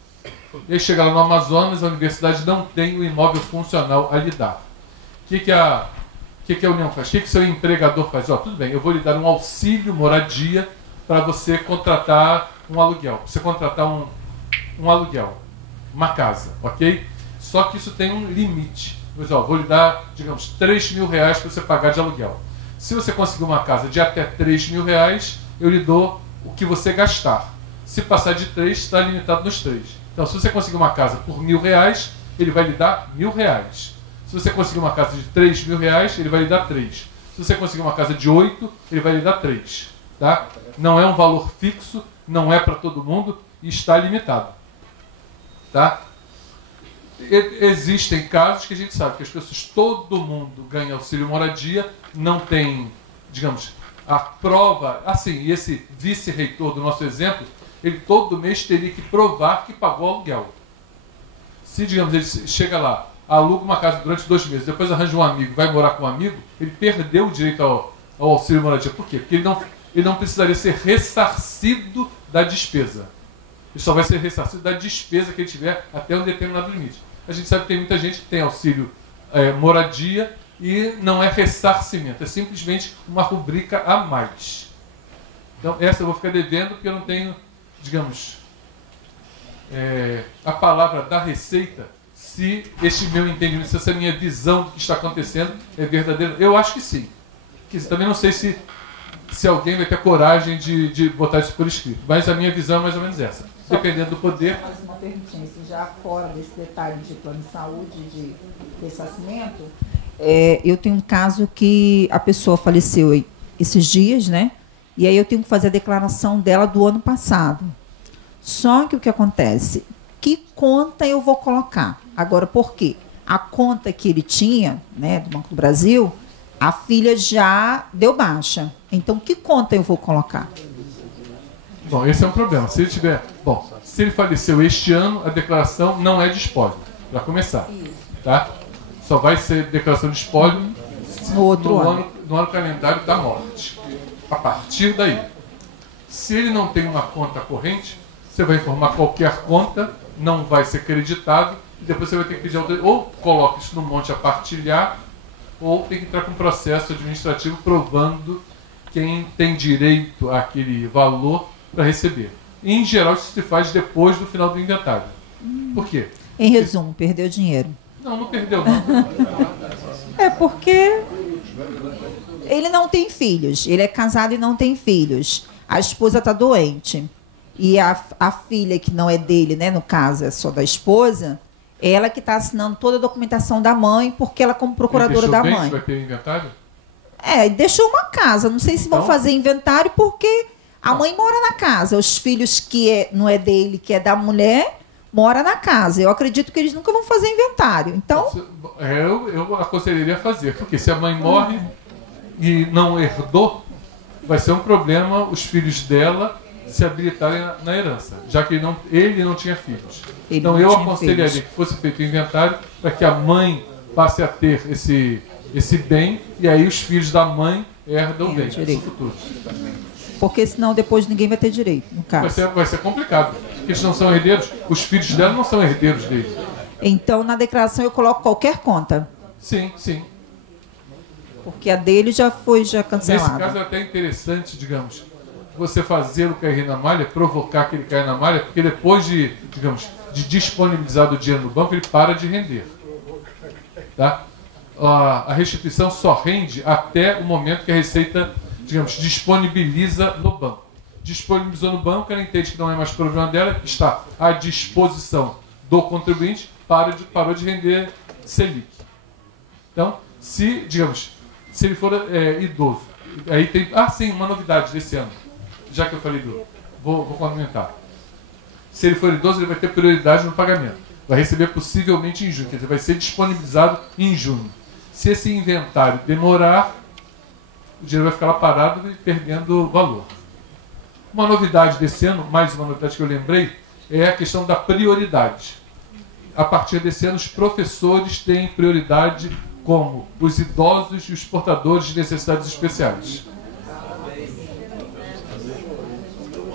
E aí chega lá no Amazonas, a universidade não tem o imóvel funcional a lhe dar. O que a União faz? O que o seu empregador faz? Tudo bem, eu vou lhe dar um auxílio moradia para você contratar um aluguel. Você contratar um aluguel, uma casa, ok? Só que isso tem um limite. Mas, vou lhe dar, digamos, R$3.000 para você pagar de aluguel. Se você conseguir uma casa de até R$3.000, eu lhe dou o que você gastar. Se passar de 3, está limitado nos 3. Então, se você conseguir uma casa por R$1.000, ele vai lhe dar R$1.000. Se você conseguir uma casa de R$3.000, ele vai lhe dar 3. Se você conseguir uma casa de 8, ele vai lhe dar 3. Tá? Não é um valor fixo, não é para todo mundo e está limitado. Tá? Existem casos que a gente sabe que as pessoas, todo mundo ganha auxílio moradia, não tem, digamos, a prova, assim, e esse vice-reitor do nosso exemplo, ele todo mês teria que provar que pagou aluguel. Se, digamos, ele chega lá, aluga uma casa durante 2 meses, depois arranja um amigo, vai morar com um amigo, ele perdeu o direito ao auxílio moradia. Por quê? Porque ele não precisaria ser ressarcido da despesa. Ele só vai ser ressarcido da despesa que ele tiver até um determinado limite. A gente sabe que tem muita gente que tem auxílio moradia e não é ressarcimento, é simplesmente uma rubrica a mais. Então, essa eu vou ficar devendo porque eu não tenho, digamos, a palavra da Receita, se este meu entendimento, se essa minha visão do que está acontecendo é verdadeira. Eu acho que sim. Também não sei se alguém vai ter coragem de botar isso por escrito, mas a minha visão é mais ou menos essa. Dependendo do poder. Mais uma perguntinha, já fora desse detalhe de plano de saúde, de ressarcimento, eu tenho um caso que a pessoa faleceu esses dias, né? E aí eu tenho que fazer a declaração dela do ano passado. Só que o que acontece? Que conta eu vou colocar? Agora, por quê? A conta que ele tinha, né, do Banco do Brasil, a filha já deu baixa. Então, que conta eu vou colocar? Bom, esse é um problema. Se ele faleceu este ano, a declaração não é de espólio, para começar. Tá? Só vai ser declaração de espólio no ano calendário da morte. A partir daí. Se ele não tem uma conta corrente, você vai informar qualquer conta, não vai ser creditado, e depois você vai ter que pedir ou coloca isso no monte a partilhar, ou tem que entrar com um processo administrativo provando quem tem direito àquele valor para receber. E, em geral, isso se faz depois do final do inventário. Por quê? Em resumo, perdeu dinheiro. Não perdeu, não. É porque ele não tem filhos. Ele é casado e não tem filhos. A esposa está doente. E a filha, que não é dele, né, no caso, é só da esposa, ela que está assinando toda a documentação da mãe, porque ela, como procuradora da mãe. Vai ter inventário? Deixou uma casa. Não sei se vão fazer inventário, porque a mãe mora na casa. Os filhos que não é dele, que é da mulher, mora na casa. Eu acredito que eles nunca vão fazer inventário. Então, eu aconselharia a fazer, porque se a mãe morre e não herdou, vai ser um problema os filhos dela se habilitarem na herança, já que ele não tinha filhos. Então eu aconselharia que fosse feito o inventário para que a mãe passe a ter esse bem, e aí os filhos da mãe herdam o bem no futuro. Porque senão depois ninguém vai ter direito, no caso. Vai ser complicado, porque eles não são herdeiros, os filhos dela não são herdeiros dele. Então, na declaração eu coloco qualquer conta? Sim. Porque a dele já foi cancelada. Nesse caso é até interessante, digamos, você fazê-lo cair na malha, provocar que ele caia na malha, porque depois de disponibilizar o dinheiro no banco, ele para de render. Tá? A restituição só rende até o momento que a Receita, digamos, disponibiliza no banco. Disponibilizou no banco, ela entende que não é mais problema dela, está à disposição do contribuinte, parou de render Selic. Então, se ele for idoso, aí tem... sim, uma novidade desse ano, já que eu falei vou complementar. Se ele for idoso, ele vai ter prioridade no pagamento. Vai receber possivelmente em junho, quer dizer, vai ser disponibilizado em junho. Se esse inventário demorar, o dinheiro vai ficar lá parado e perdendo valor. Uma novidade desse ano, mais uma novidade que eu lembrei, é a questão da prioridade. A partir desse ano, os professores têm prioridade como os idosos e os portadores de necessidades especiais.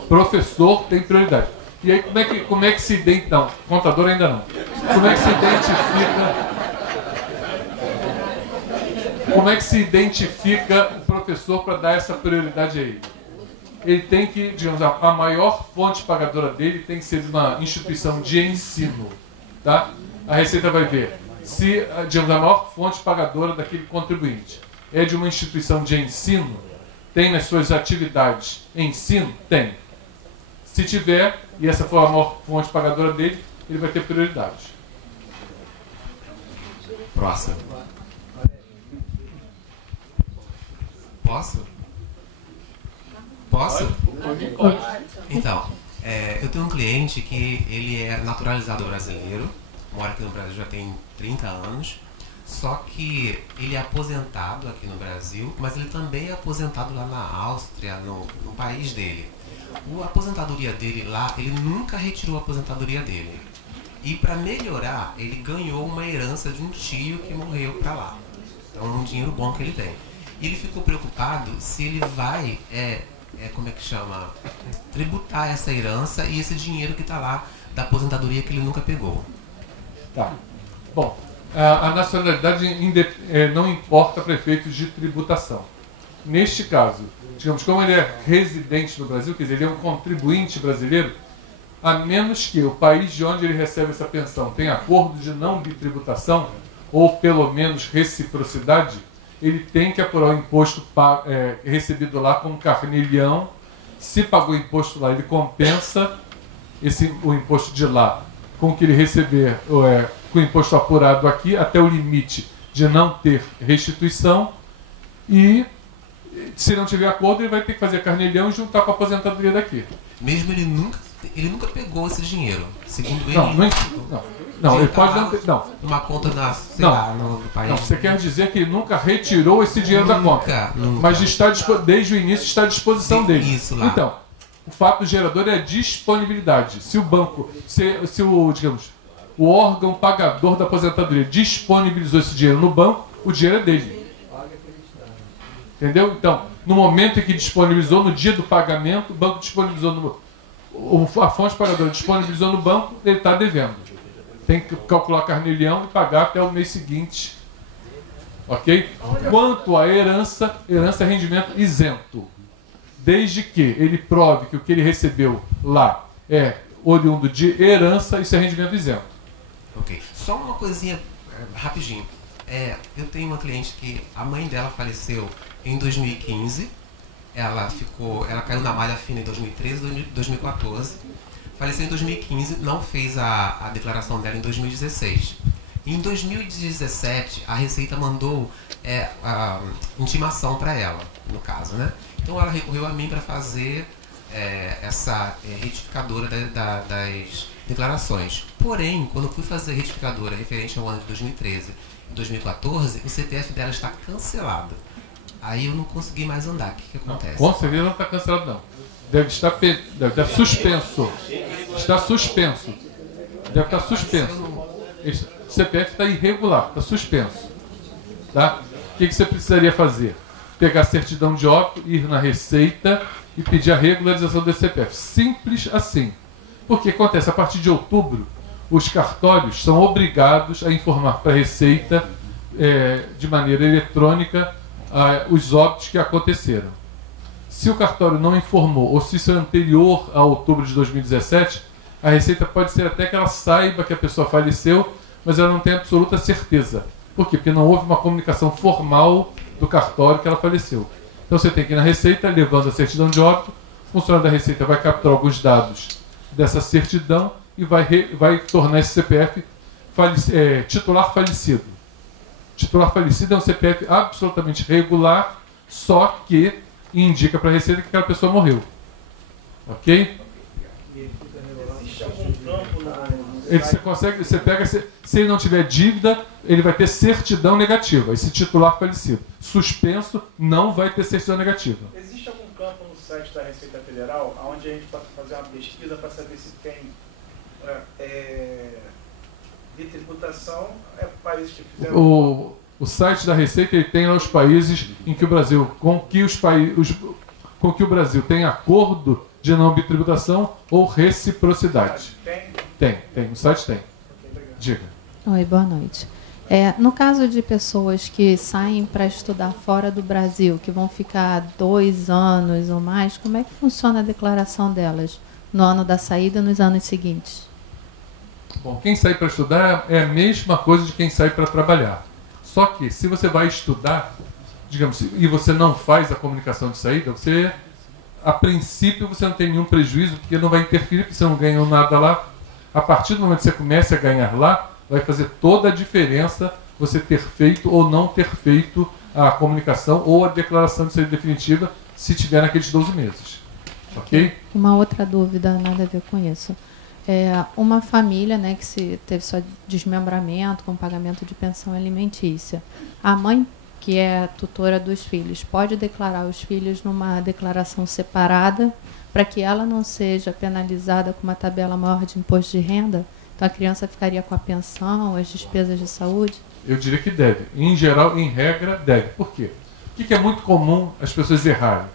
Professor tem prioridade. E aí, como é que se identifica? Não, contador ainda não. Como é que se identifica? Como é que se identifica o professor para dar essa prioridade a ele? Ele tem que, digamos, a maior fonte pagadora dele tem que ser de uma instituição de ensino. Tá? A Receita vai ver se, digamos, a maior fonte pagadora daquele contribuinte é de uma instituição de ensino, tem nas suas atividades ensino? Tem. Se tiver, e essa for a maior fonte pagadora dele, ele vai ter prioridade. Próximo. Posso? Posso? Então, eu tenho um cliente que ele é naturalizado brasileiro, mora aqui no Brasil já tem 30 anos, só que ele é aposentado aqui no Brasil, mas ele também é aposentado lá na Áustria, no país dele. A aposentadoria dele lá, ele nunca retirou a aposentadoria dele. E para melhorar, ele ganhou uma herança de um tio que morreu para lá. Então, um dinheiro bom que ele tem. E ele ficou preocupado se ele vai, como é que chama, tributar essa herança e esse dinheiro que está lá da aposentadoria que ele nunca pegou. Tá. Bom, a nacionalidade não importa para efeitos de tributação. Neste caso, digamos, como ele é residente no Brasil, quer dizer, ele é um contribuinte brasileiro, a menos que o país de onde ele recebe essa pensão tenha acordo de não bitributação, ou pelo menos reciprocidade, ele tem que apurar o imposto recebido lá como carnelhão. Se pagou imposto lá, ele compensa o imposto de lá com o que ele receber, com o imposto apurado aqui, até o limite de não ter restituição. E se não tiver acordo, ele vai ter que fazer carnelhão e juntar com a aposentadoria daqui. Mesmo ele nunca pegou esse dinheiro, segundo ele. Não, ele pode não ter. Não. Uma conta no país. Não, você quer dizer que ele nunca retirou esse dinheiro da conta. Nunca. Mas desde o início está à disposição dele. Isso lá. Então, o fato gerador é a disponibilidade. Se o banco, digamos, o órgão pagador da aposentadoria disponibilizou esse dinheiro no banco, o dinheiro é dele. Entendeu? Então, no momento em que disponibilizou, no dia do pagamento, o banco disponibilizou a fonte pagadora disponibilizou no banco, ele está devendo. Tem que calcular carnelhão e pagar até o mês seguinte. Ok? Quanto à herança é rendimento isento. Desde que ele prove que o que ele recebeu lá é oriundo de herança, isso é rendimento isento. Ok. Só uma coisinha rapidinho. Eu tenho uma cliente que a mãe dela faleceu em 2015. Ela caiu na malha fina em 2013, 2014. Faleceu em 2015, não fez a declaração dela em 2016. Em 2017, a Receita mandou a intimação para ela, no caso, né? Então ela recorreu a mim para fazer essa retificadora das declarações. Porém, quando eu fui fazer a retificadora referente ao ano de 2013 e 2014, o CPF dela está cancelado. Aí eu não consegui mais andar. O que acontece? Com certeza não está cancelado, não. Deve estar suspenso. Está suspenso. Deve estar suspenso. O CPF está irregular, está suspenso. Tá? O que você precisaria fazer? Pegar a certidão de óbito, ir na Receita e pedir a regularização do CPF. Simples assim. Porque acontece, a partir de outubro, os cartórios são obrigados a informar para a Receita de maneira eletrônica os óbitos que aconteceram. Se o cartório não informou, ou se isso é anterior a outubro de 2017, a Receita pode ser até que ela saiba que a pessoa faleceu, mas ela não tem absoluta certeza. Por quê? Porque não houve uma comunicação formal do cartório que ela faleceu. Então você tem que ir na Receita, levando a certidão de óbito, o funcionário da Receita vai capturar alguns dados dessa certidão e vai tornar esse CPF titular falecido. Titular falecido é um CPF absolutamente regular, só que indica para a Receita que aquela pessoa morreu. Ok? Você pega, se ele não tiver dívida, ele vai ter certidão negativa, esse titular falecido. Suspenso não vai ter certidão negativa. Existe algum campo no site da Receita Federal onde a gente pode fazer uma pesquisa para saber se tem Bitributação é países que fizeram... O site da Receita ele tem lá os países em que o Brasil, com que o Brasil tem acordo de não bitributação ou reciprocidade. Tem. O site tem. Diga. Oi, boa noite. No caso de pessoas que saem para estudar fora do Brasil, que vão ficar 2 anos ou mais, como é que funciona a declaração delas no ano da saída e nos anos seguintes? Bom, quem sai para estudar é a mesma coisa de quem sai para trabalhar. Só que, se você vai estudar, digamos, e você não faz a comunicação de saída, você, a princípio, você não tem nenhum prejuízo, porque não vai interferir, porque você não ganhou nada lá. A partir do momento que você começa a ganhar lá, vai fazer toda a diferença você ter feito ou não ter feito a comunicação ou a declaração de saída definitiva, se tiver naqueles 12 meses. Ok? Uma outra dúvida, nada a ver com isso. Uma família, né, que teve só desmembramento com pagamento de pensão alimentícia. A mãe, que é tutora dos filhos, pode declarar os filhos numa declaração separada para que ela não seja penalizada com uma tabela maior de imposto de renda? Então a criança ficaria com a pensão, as despesas de saúde? Eu diria que deve. Em geral, em regra, deve. Por quê? O que é muito comum as pessoas errarem?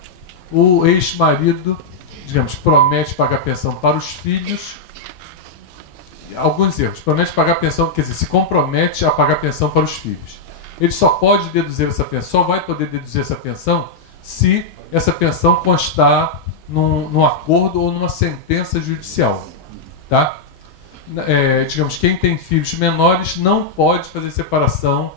O ex-marido, digamos, promete pagar pensão para os filhos. Alguns erros. Promete pagar pensão, quer dizer, se compromete a pagar pensão para os filhos. Ele só pode deduzir essa pensão, só vai poder deduzir essa pensão se essa pensão constar num acordo ou numa sentença judicial. Tá? Digamos, quem tem filhos menores não pode fazer separação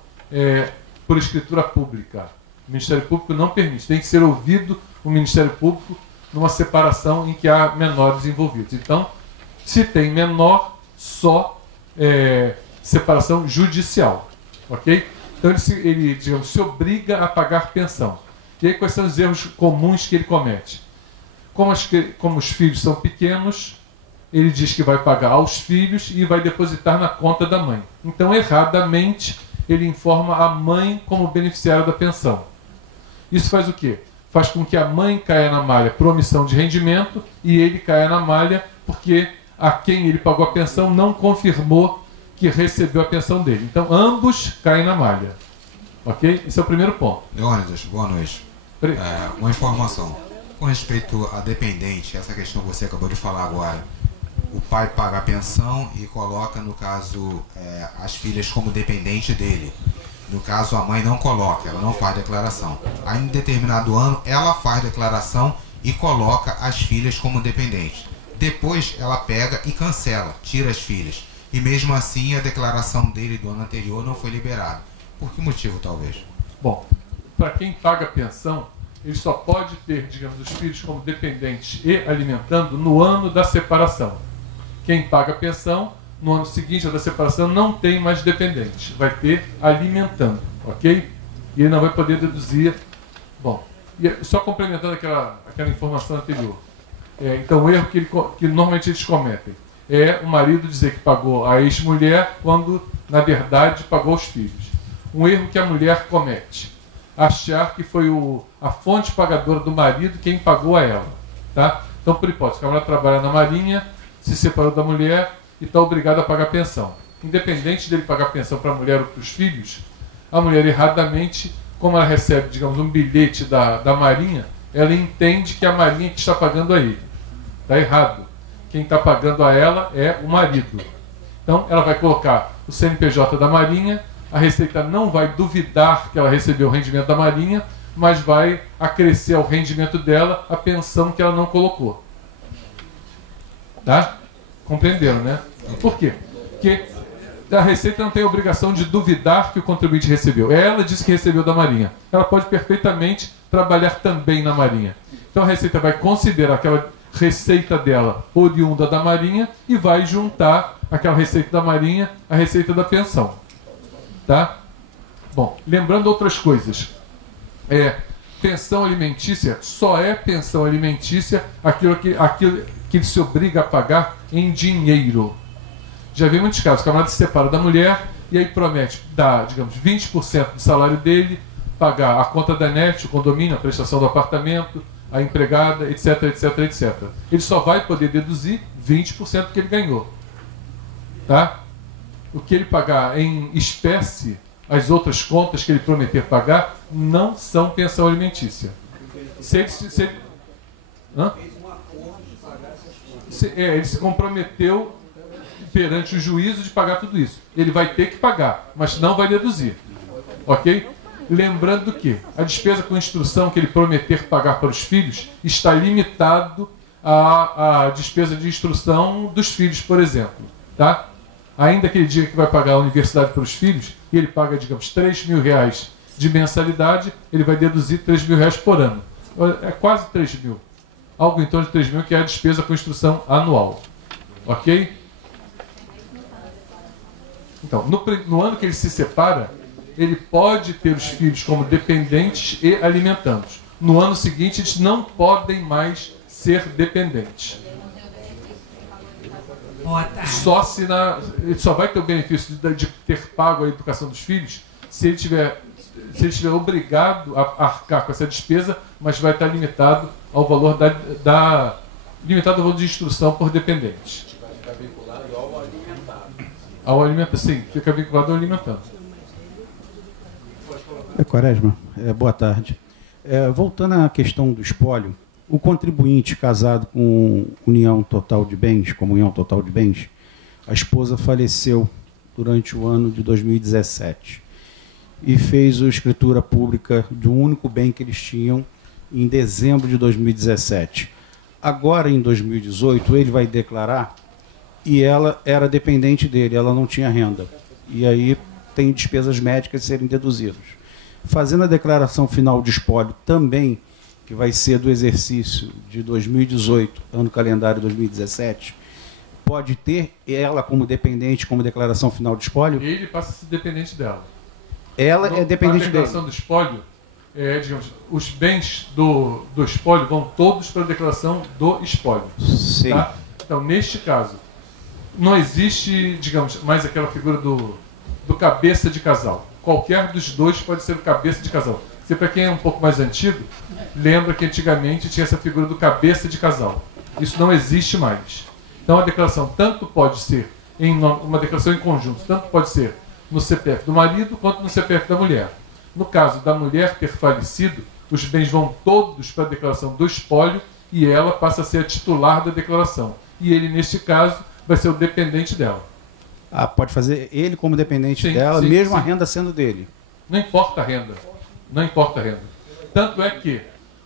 por escritura pública. O Ministério Público não permite. Tem que ser ouvido o Ministério Público numa separação em que há menores envolvidos. Então, se tem menor, só separação judicial, ok? Então ele digamos, se obriga a pagar pensão. E aí quais são os erros comuns que ele comete? Como os filhos são pequenos, ele diz que vai pagar aos filhos e vai depositar na conta da mãe. Então, erradamente, ele informa a mãe como beneficiária da pensão. Isso faz o quê? Faz com que a mãe caia na malha por omissão de rendimento e ele caia na malha porque a quem ele pagou a pensão não confirmou que recebeu a pensão dele. Então, ambos caem na malha. Ok? Esse é o primeiro ponto. Leônidas, boa noite. Uma informação. Com respeito a dependente, essa questão que você acabou de falar agora, o pai paga a pensão e coloca, no caso, as filhas como dependente dele. No caso, a mãe não coloca, ela não faz declaração. Aí, em determinado ano, ela faz declaração e coloca as filhas como dependentes. Depois ela pega e cancela, tira as filhas. E mesmo assim a declaração dele do ano anterior não foi liberada. Por que motivo, talvez? Bom, para quem paga pensão, ele só pode ter, digamos, os filhos como dependentes e alimentando no ano da separação. Quem paga pensão, no ano seguinte da separação, não tem mais dependentes. Vai ter alimentando, ok? E ele não vai poder deduzir. Bom, e só complementando aquela informação anterior. Então, o erro que normalmente eles cometem é o marido dizer que pagou a ex-mulher quando, na verdade, pagou os filhos. Um erro que a mulher comete, achar que foi a fonte pagadora do marido quem pagou a ela. Tá? Então, por hipótese, a mulher trabalha na Marinha, se separou da mulher e está obrigada a pagar pensão. Independente dele pagar pensão para a mulher ou para os filhos, a mulher erradamente, como ela recebe, digamos, um bilhete da Marinha, ela entende que é a Marinha que está pagando a ele. Está errado. Quem está pagando a ela é o marido. Então, ela vai colocar o CNPJ da Marinha, a Receita não vai duvidar que ela recebeu o rendimento da Marinha, mas vai acrescer ao rendimento dela a pensão que ela não colocou. Tá? Compreenderam, né? Por quê? Porque a Receita não tem a obrigação de duvidar que o contribuinte recebeu. Ela disse que recebeu da Marinha. Ela pode perfeitamente trabalhar também na Marinha. Então a Receita vai considerar aquela receita dela oriunda da Marinha e vai juntar aquela receita da Marinha à receita da pensão. Tá? Bom, lembrando outras coisas. Pensão alimentícia só é pensão alimentícia aquilo que ele se obriga a pagar em dinheiro. Já vi muitos casos, o camarada se separa da mulher e aí promete dar, digamos, 20% do salário dele, pagar a conta da net, o condomínio, a prestação do apartamento, a empregada, etc, etc, etc. Ele só vai poder deduzir 20% que ele ganhou. tá? O que ele pagar em espécie, as outras contas que ele prometer pagar, não são pensão alimentícia. Ele se comprometeu perante o juízo de pagar tudo isso. Ele vai ter que pagar, mas não vai deduzir. Ok? Lembrando que a despesa com instrução que ele prometer pagar para os filhos está limitado à despesa de instrução dos filhos, por exemplo. Tá? Ainda que ele diga que vai pagar a universidade para os filhos, e ele paga, digamos, R$3.000 de mensalidade, ele vai deduzir R$3.000 por ano. É quase 3 mil. Algo em torno de 3 mil, que é a despesa com instrução anual. Ok? Então, no ano que ele se separa, ele pode ter os filhos como dependentes e alimentando-os. No ano seguinte, eles não podem mais ser dependentes. Ele só vai ter o benefício de ter pago a educação dos filhos se ele estiver obrigado a arcar com essa despesa, mas vai estar limitado ao valor limitado ao valor de instrução por dependentes. Vai ficar vinculado ao alimentado. Ao alimentado, sim, fica vinculado ao alimentado. Quaresma, boa tarde. Voltando à questão do espólio, o contribuinte casado com união total de bens, comunhão total de bens, a esposa faleceu durante o ano de 2017 e fez a escritura pública do único bem que eles tinham em dezembro de 2017. Agora, em 2018, ele vai declarar e ela era dependente dele, ela não tinha renda. E aí tem despesas médicas a serem deduzidas. Fazendo a declaração final de espólio também, que vai ser do exercício de 2018, ano calendário 2017, pode ter ela como dependente, como declaração final de espólio? Ele passa a ser dependente dela. Ela é dependente dele. A declaração do espólio, digamos, os bens do espólio vão todos para a declaração do espólio. Sim. Tá? Então, neste caso, não existe, digamos, mais aquela figura do cabeça de casal. Qualquer dos dois pode ser o cabeça de casal. Se para quem é um pouco mais antigo, lembra que antigamente tinha essa figura do cabeça de casal. Isso não existe mais. Então a declaração tanto pode ser uma declaração em conjunto, tanto pode ser no CPF do marido quanto no CPF da mulher. No caso da mulher ter falecido, os bens vão todos para a declaração do espólio e ela passa a ser a titular da declaração. E ele, neste caso, vai ser o dependente dela. Pode fazer ele como dependente dela, mesmo a renda sendo dele. Não importa a renda. Não importa a renda. Tanto é que,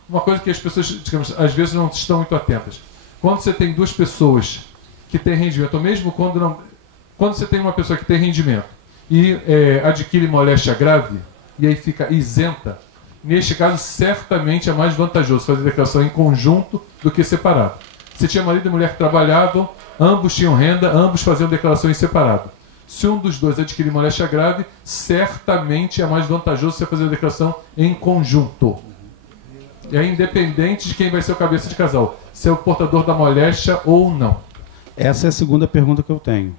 uma coisa que as pessoas, digamos, às vezes não estão muito atentas. Quando você tem duas pessoas que têm rendimento, ou mesmo quando você tem uma pessoa que tem rendimento e adquire moléstia grave, e aí fica isenta, neste caso, certamente é mais vantajoso fazer a declaração em conjunto do que separado. Se tinha marido e mulher que trabalhavam, ambos tinham renda, ambos faziam declaração em separado. Se um dos dois adquirir moléstia grave, certamente é mais vantajoso você fazer a declaração em conjunto. E é independente de quem vai ser o cabeça de casal, se é o portador da moléstia ou não. Essa é a segunda pergunta que eu tenho.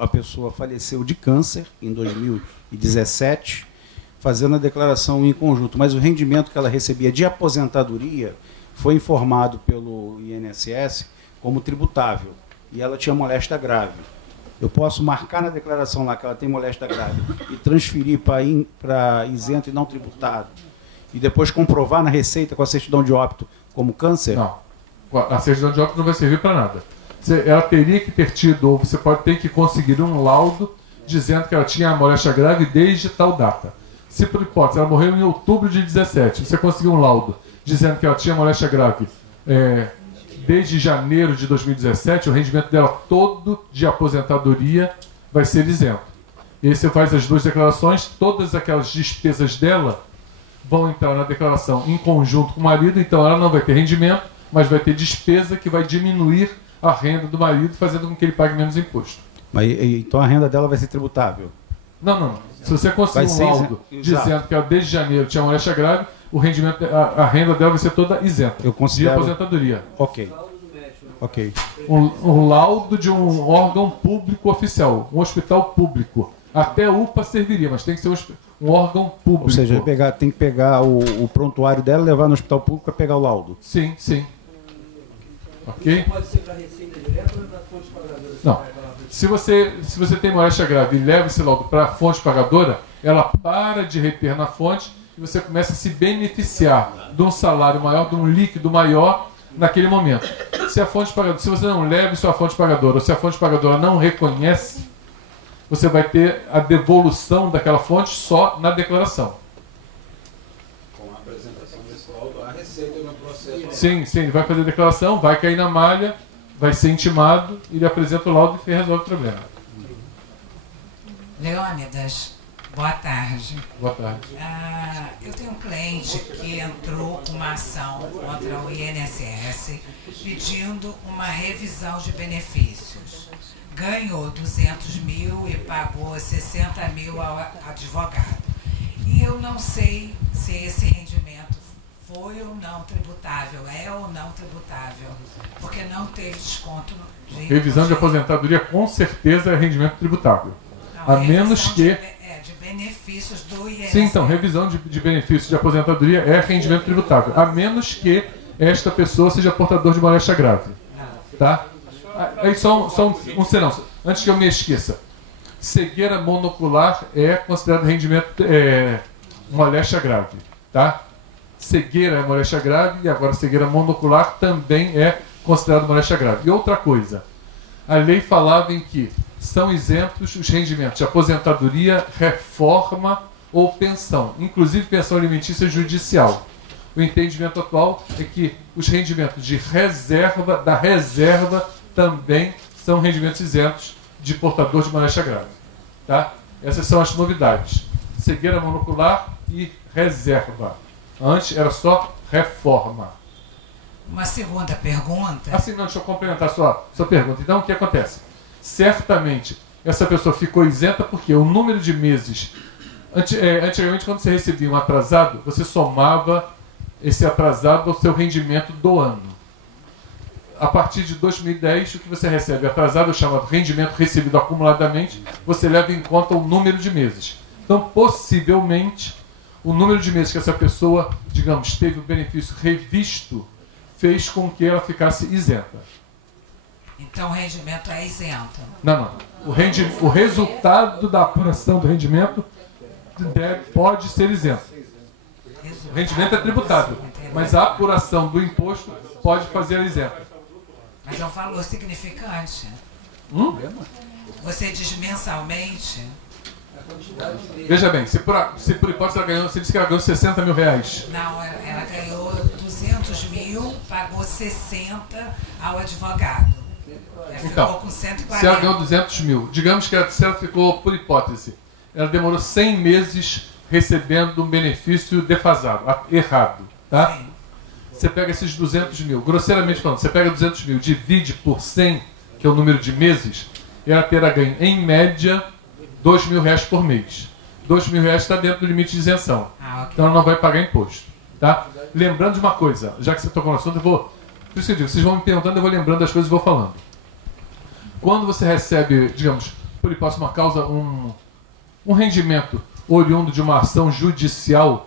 A pessoa faleceu de câncer em 2017, fazendo a declaração em conjunto, mas o rendimento que ela recebia de aposentadoria foi informado pelo INSS como tributável, e ela tinha moléstia grave. Eu posso marcar na declaração lá que ela tem moléstia grave e transferir para isento e não tributado, e depois comprovar na receita com a certidão de óbito como câncer? Não. A certidão de óbito não vai servir para nada. Ela teria que ter tido, ou você pode ter que conseguir um laudo dizendo que ela tinha a moléstia grave desde tal data. Se por hipótese ela morreu em outubro de 17, você conseguiu um laudo dizendo que ela tinha moléstia grave desde janeiro de 2017, o rendimento dela todo de aposentadoria vai ser isento. E aí você faz as duas declarações, todas aquelas despesas dela vão entrar na declaração em conjunto com o marido, então ela não vai ter rendimento, mas vai ter despesa que vai diminuir a renda do marido, fazendo com que ele pague menos imposto. Mas, então a renda dela vai ser tributável? Não. Se você conseguir um laudo dizendo que ela desde janeiro tinha moléstia grave, o rendimento, a renda dela vai ser toda isenta. Eu considero... de aposentadoria. Ok. Um laudo de um órgão público oficial, um hospital público. Até UPA serviria, mas tem que ser um órgão público. Ou seja, tem que pegar o prontuário dela, levar no hospital público para pegar o laudo. Sim. Ok? Pode ser para a Receita Direta ou para fontes pagadoras? Não. Se você tem moléstia grave e leva esse laudo para a fonte pagadora, ela para de reter na fonte e você começa a se beneficiar de um salário maior, de um líquido maior naquele momento. Se você não leva isso à fonte pagadora, ou se a fonte pagadora não reconhece, você vai ter a devolução daquela fonte só na declaração. Com a apresentação desse laudo, a receita no processo. Sim, ele vai fazer a declaração, vai cair na malha, vai ser intimado, ele apresenta o laudo e resolve o problema. Leônidas, boa tarde. Boa tarde. Eu tenho um cliente que entrou com uma ação contra o INSS pedindo uma revisão de benefícios. Ganhou 200 mil e pagou 60 mil ao advogado. E eu não sei se esse rendimento foi ou não tributável, é ou não tributável, porque não teve desconto de Revisão de aposentadoria com certeza é rendimento tributável. Não, a menos que... de benefícios do INSS. Sim, então, revisão de benefícios de aposentadoria é rendimento tributável, a menos que esta pessoa seja portador de moléstia grave. Tá? Aí só um senão, antes que eu me esqueça. Cegueira monocular é considerado rendimento moléstia grave. Tá? Cegueira é moléstia grave e agora cegueira monocular também é considerado moléstia grave. E outra coisa, a lei falava em que são isentos os rendimentos de aposentadoria, reforma ou pensão, inclusive pensão alimentícia judicial. O entendimento atual é que os rendimentos de reserva, da reserva, também são rendimentos isentos de portador de moléstia grave. Tá? Essas são as novidades. Cegueira monocular e reserva. Antes era só reforma. Uma segunda pergunta. Assim, não, deixa eu complementar a sua pergunta. Então, o que acontece? Certamente, essa pessoa ficou isenta porque o número de meses... Antigamente, quando você recebia um atrasado, você somava esse atrasado ao seu rendimento do ano. A partir de 2010, o que você recebe atrasado é chamado rendimento recebido acumuladamente, você leva em conta o número de meses. Então, possivelmente, o número de meses que essa pessoa, digamos, teve o benefício revisto, fez com que ela ficasse isenta. Então o rendimento é isento? Não. O resultado da apuração do rendimento pode ser isento. O rendimento é tributável, mas a apuração do imposto pode fazer isento. Mas é um valor significante. Você diz mensalmente? Veja bem, se por hipótese ela ganhou, você disse que ela ganhou 60 mil reais. Não, ela ganhou 200 mil, pagou 60 ao advogado. Ela ficou com 140. Se ela ganhou 200 mil, digamos que ela ficou, por hipótese, ela demorou 100 meses recebendo um benefício defasado, errado. Tá? Sim. Você pega esses 200 mil, grosseiramente falando, você pega 200 mil, divide por 100, que é o número de meses, e ela terá ganho, em média, 2 mil reais por mês. 2 mil reais está dentro do limite de isenção. Okay. Então ela não vai pagar imposto. Tá? Lembrando de uma coisa, já que você tocou no assunto, eu vou... Por isso que eu digo, vocês vão me perguntando, eu vou lembrando das coisas e vou falando. Quando você recebe, digamos, por hipótese uma causa, um rendimento oriundo de uma ação judicial,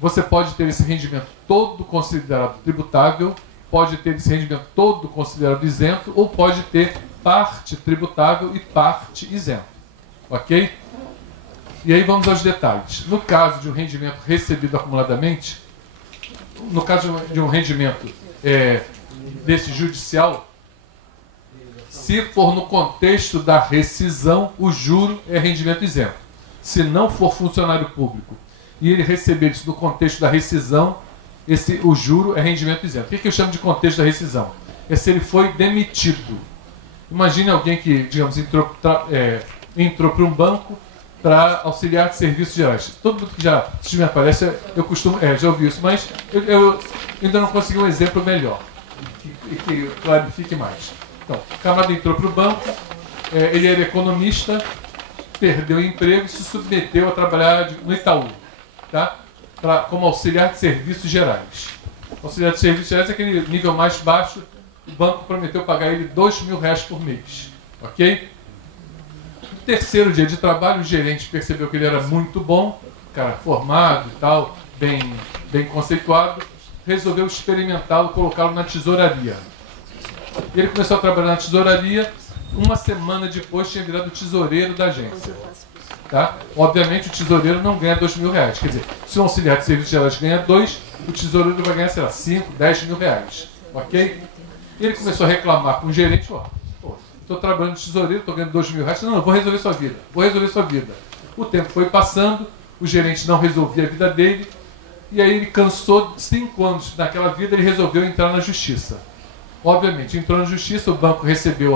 você pode ter esse rendimento todo considerado tributável, pode ter esse rendimento todo considerado isento, ou pode ter parte tributável e parte isento. Ok? E aí vamos aos detalhes. No caso de um rendimento recebido acumuladamente, no caso de um rendimento desse judicial, se for no contexto da rescisão, o juro é rendimento isento. Se não for funcionário público e ele receber isso no contexto da rescisão, o juro é rendimento isento. O que eu chamo de contexto da rescisão? É se ele foi demitido. Imagine alguém que, digamos, entrou para um banco para auxiliar de serviços gerais. Todo mundo que já assistiu minha palestra, eu costumo, já ouvi isso, mas eu ainda não consegui um exemplo melhor que clarifique mais. Então, o camarada entrou para o banco, ele era economista, perdeu o emprego e se submeteu a trabalhar no Itaú, tá? Como auxiliar de serviços gerais. Auxiliar de serviços gerais é aquele nível mais baixo. O banco prometeu pagar ele 2 mil reais por mês. Ok? No terceiro dia de trabalho, o gerente percebeu que ele era muito bom, cara formado e tal, bem conceituado, resolveu experimentá-lo, colocá-lo na tesouraria. Ele começou a trabalhar na tesouraria, uma semana depois tinha virado tesoureiro da agência. Tá? Obviamente o tesoureiro não ganha R$2.000. Quer dizer, se o auxiliar de serviços gerais ganha 2, o tesoureiro vai ganhar, sei lá, 5, 10 mil reais. Ok? E ele começou a reclamar com o gerente, ó, estou trabalhando de tesoureiro, estou ganhando R$2.000. Não, vou resolver sua vida, vou resolver sua vida. O tempo foi passando, o gerente não resolvia a vida dele, e aí ele cansou de 5 anos naquela vida, ele resolveu entrar na justiça. Obviamente, entrou na justiça, o banco recebeu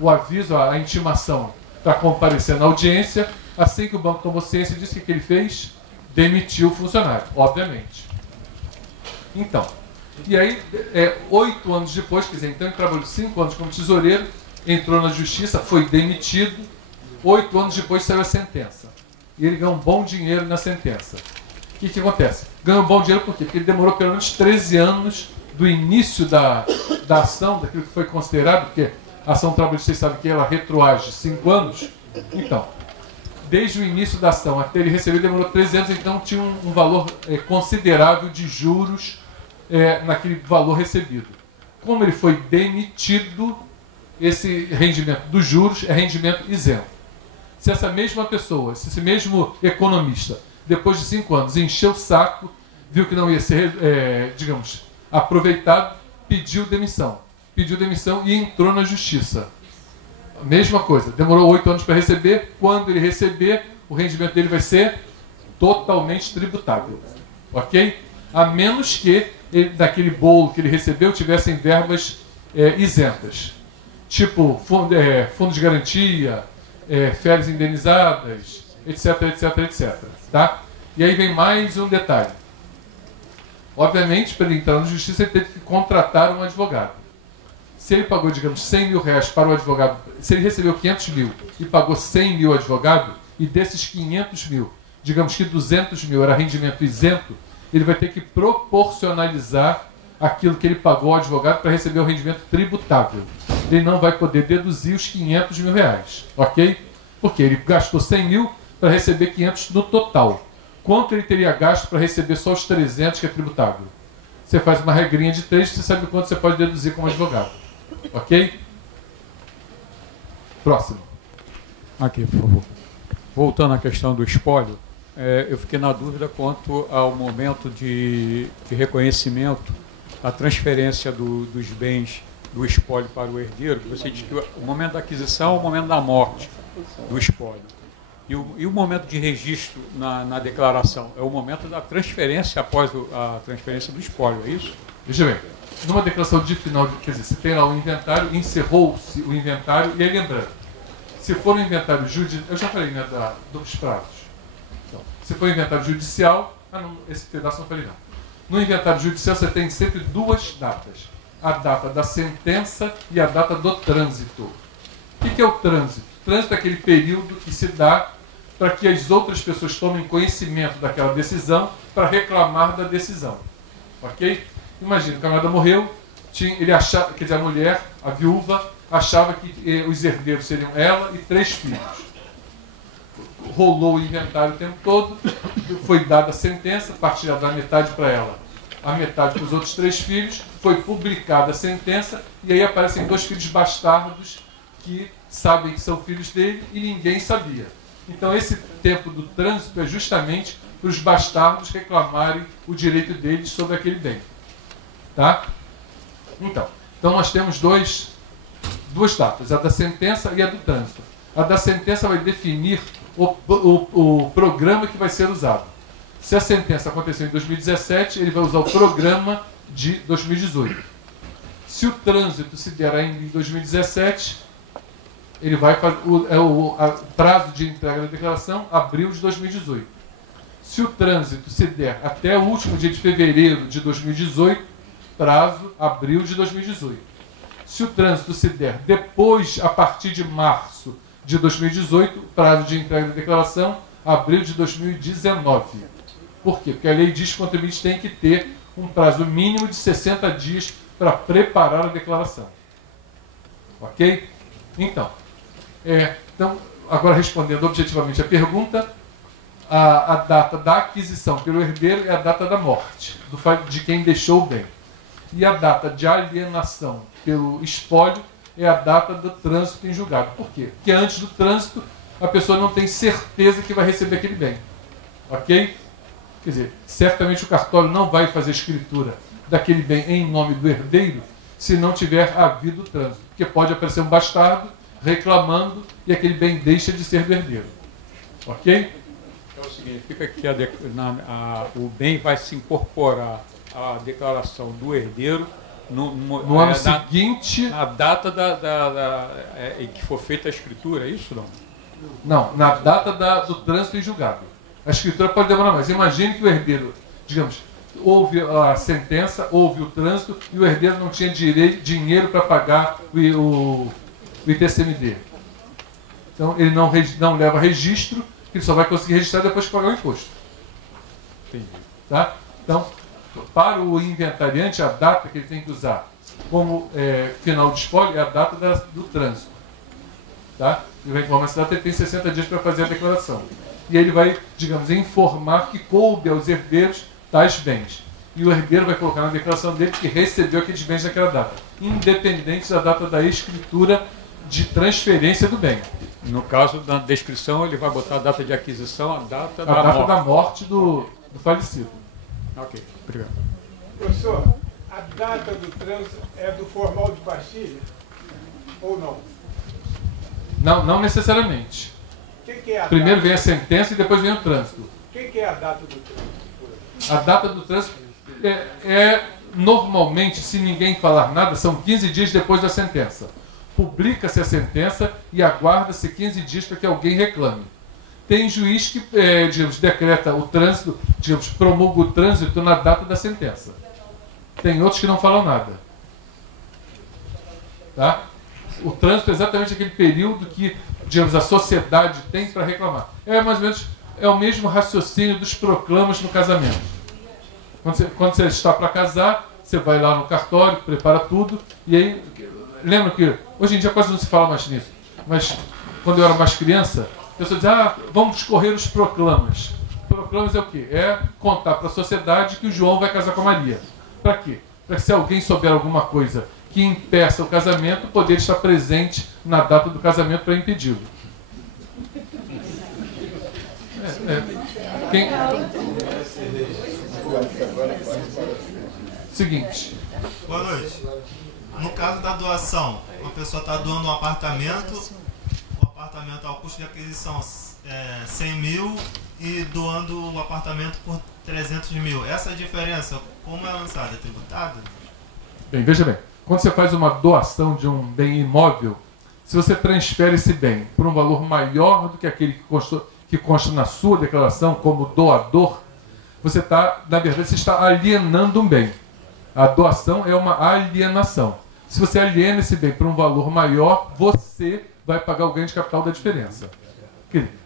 o aviso, a intimação para comparecer na audiência. Assim que o banco tomou ciência, disse que ele fez? Demitiu o funcionário, obviamente. Então, e aí, 8 anos depois, quer dizer, então ele trabalhou 5 anos como tesoureiro, entrou na justiça, foi demitido, 8 anos depois saiu a sentença. E ele ganhou um bom dinheiro na sentença. O que acontece? Ganhou um bom dinheiro por quê? Porque ele demorou pelo menos 13 anos do início da ação, daquilo que foi considerado, porque a ação trabalhista, vocês sabem que ela retroage 5 anos. Então, desde o início da ação até ele receber, demorou 13 anos, então tinha um valor considerável de juros naquele valor recebido. Como ele foi demitido, esse rendimento dos juros é rendimento isento. Se essa mesma pessoa, se esse mesmo economista, depois de 5 anos, encheu o saco, viu que não ia ser, digamos, aproveitado, pediu demissão e entrou na justiça. A mesma coisa, demorou 8 anos para receber. Quando ele receber, o rendimento dele vai ser totalmente tributável. Ok? A menos que ele, daquele bolo que ele recebeu tivessem verbas isentas. Tipo fundo de garantia, férias indenizadas, etc, etc, etc. Tá? E aí vem mais um detalhe. Obviamente, para ele entrar na justiça, ele teve que contratar um advogado. Se ele pagou, digamos, 100 mil reais para o advogado, se ele recebeu 500 mil e pagou 100 mil ao advogado, e desses 500 mil, digamos que 200 mil era rendimento isento, ele vai ter que proporcionalizar aquilo que ele pagou ao advogado para receber o rendimento tributável. Ele não vai poder deduzir os 500 mil reais, ok? Porque ele gastou 100 mil para receber 500 no total. Quanto ele teria gasto para receber só os 300 que é tributável? Você faz uma regrinha de 3, você sabe quanto você pode deduzir como advogado. Ok? Próximo. Aqui, por favor. Voltando à questão do espólio, eu fiquei na dúvida quanto ao momento de reconhecimento, a transferência dos bens do espólio para o herdeiro. Você diz que o momento da aquisição é o momento da morte do espólio. E o momento de registro na declaração é o momento da transferência após a transferência do espólio, é isso? Veja bem, numa declaração de final, quer dizer, você tem lá o inventário, encerrou-se o inventário, e aí lembrando, se for um inventário judicial, eu já falei, né, dos prazos. Então, se for um inventário judicial, não, esse pedaço não falei não. No inventário judicial você tem sempre 2 datas, a data da sentença e a data do trânsito. O que é o trânsito? O trânsito é aquele período que se dá para que as outras pessoas tomem conhecimento daquela decisão para reclamar da decisão. Ok? Imagina, o camarada morreu, ele achava, quer dizer, a mulher, a viúva, achava que os herdeiros seriam ela e 3 filhos. Rolou o inventário o tempo todo, foi dada a sentença, partilhada a metade para ela, a metade para os outros 3 filhos, foi publicada a sentença, e aí aparecem 2 filhos bastardos que sabem que são filhos dele e ninguém sabia. Então esse tempo do trânsito é justamente para os bastardos reclamarem o direito deles sobre aquele bem. Tá? Então nós temos duas datas, a da sentença e a do trânsito. A da sentença vai definir o programa que vai ser usado. Se a sentença aconteceu em 2017, ele vai usar o programa de 2018. Se o trânsito se der ainda em 2017, ele vai fazer o prazo de entrega da declaração, abril de 2018. Se o trânsito se der até o último dia de fevereiro de 2018, prazo, abril de 2018. Se o trânsito se der depois, a partir de março de 2018, prazo de entrega da declaração, abril de 2019. Por quê? Porque a lei diz que o contribuinte tem que ter um prazo mínimo de 60 dias para preparar a declaração. Ok? Então, agora respondendo objetivamente a pergunta, a data da aquisição pelo herdeiro é a data da morte, de quem deixou o bem. E a data de alienação pelo espólio é a data do trânsito em julgado. Por quê? Porque antes do trânsito, a pessoa não tem certeza que vai receber aquele bem. Ok? Quer dizer, certamente o cartório não vai fazer escritura daquele bem em nome do herdeiro se não tiver havido o trânsito. Porque pode aparecer um bastardo reclamando e aquele bem deixa de ser do herdeiro. Ok? É o seguinte, fica que o bem vai se incorporar à declaração do herdeiro no ano seguinte, na data em que for feita a escritura, é isso não? Não, na data do trânsito em julgado. A escritura pode demorar mais. Imagine que o herdeiro, digamos, houve a sentença, houve o trânsito e o herdeiro não tinha dinheiro para pagar o ITCMD. Então ele não leva registro, ele só vai conseguir registrar depois que pagar o imposto. Entendi. Tá? Então, para o inventariante, a data que ele tem que usar como final de espólio é a data do trânsito. Tá? Ele vai informar essa data, ele tem 60 dias para fazer a declaração. E ele vai, digamos, informar que coube aos herdeiros tais bens. E o herdeiro vai colocar na declaração dele que recebeu aqueles bens naquela data, independente da data da escritura de transferência do bem. No caso da descrição, ele vai botar a data de aquisição, a data da morte do falecido. Ok, obrigado. Professor, a data do trânsito é do formal de Bastilha ou não? Não necessariamente. Que é a Primeiro data? vem a sentença e depois vem o trânsito. O que é a data do trânsito? A data do trânsito normalmente, se ninguém falar nada, são 15 dias depois da sentença. Publica-se a sentença e aguarda-se 15 dias para que alguém reclame. Tem juiz que, digamos, decreta o trânsito, digamos, promulga o trânsito na data da sentença. Tem outros que não falam nada. Tá? O trânsito é exatamente aquele período que, digamos, a sociedade tem para reclamar. É mais ou menos o mesmo raciocínio dos proclamas no casamento. Quando você está para casar, você vai lá no cartório, prepara tudo, e aí, lembra que hoje em dia quase não se fala mais nisso, mas quando eu era mais criança, a pessoa dizia, vamos escorrer os proclamas. Proclamas é o quê? É contar para a sociedade que o João vai casar com a Maria. Para quê? Para que se alguém souber alguma coisa que impeça o casamento, poder estar presente na data do casamento para impedi-lo. Seguinte. Boa noite. No caso da doação, uma pessoa está doando um apartamento, o apartamento ao custo de aquisição 100 mil e doando o apartamento por 300 mil. Essa diferença, como é lançada? É tributada? Bem, veja bem. Quando você faz uma doação de um bem imóvel, se você transfere esse bem por um valor maior do que aquele que consta na sua declaração como doador, você está, na verdade, você está alienando um bem. A doação é uma alienação. Se você aliena esse bem por um valor maior, você vai pagar o ganho de capital da diferença.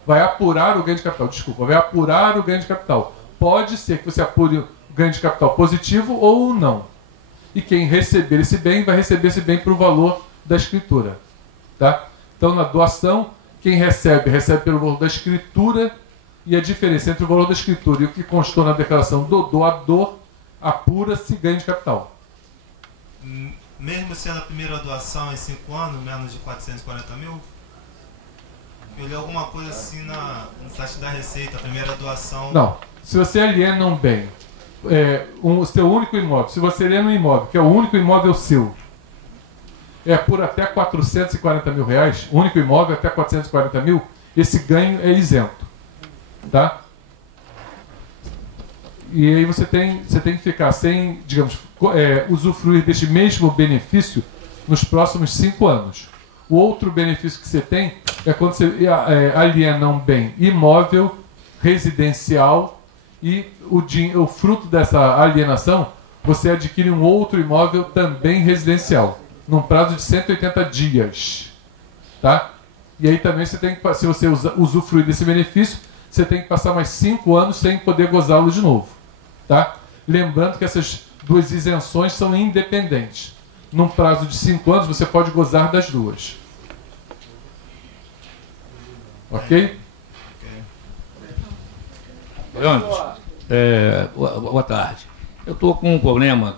Vai apurar o ganho de capital, vai apurar o ganho de capital. Pode ser que você apure o ganho de capital positivo ou não. E quem receber esse bem, vai receber esse bem por valor da escritura. Tá? Então, na doação, quem recebe pelo valor da escritura, e a diferença entre o valor da escritura e o que constou na declaração do doador, apura-se ganho de capital. Mesmo sendo a primeira doação em 5 anos, menos de 440 mil? Eu li alguma coisa assim no site da Receita, a primeira doação... Não. Se você aliena um bem, o seu único imóvel, se você aliena um imóvel, que é o único imóvel seu, por até 440 mil reais, o único imóvel até 440 mil, esse ganho é isento. Tá? E aí você tem que ficar sem, digamos, usufruir deste mesmo benefício nos próximos 5 anos. O outro benefício que você tem é quando você aliena um bem imóvel, residencial, e o fruto dessa alienação, você adquire um outro imóvel também residencial, num prazo de 180 dias. Tá? E aí também você tem que, se você usufruir desse benefício, você tem que passar mais 5 anos sem poder gozá-lo de novo. Tá? Lembrando que essas duas isenções são independentes. Num prazo de 5 anos, você pode gozar das duas. Ok? Leandro, boa tarde. Eu estou com um problema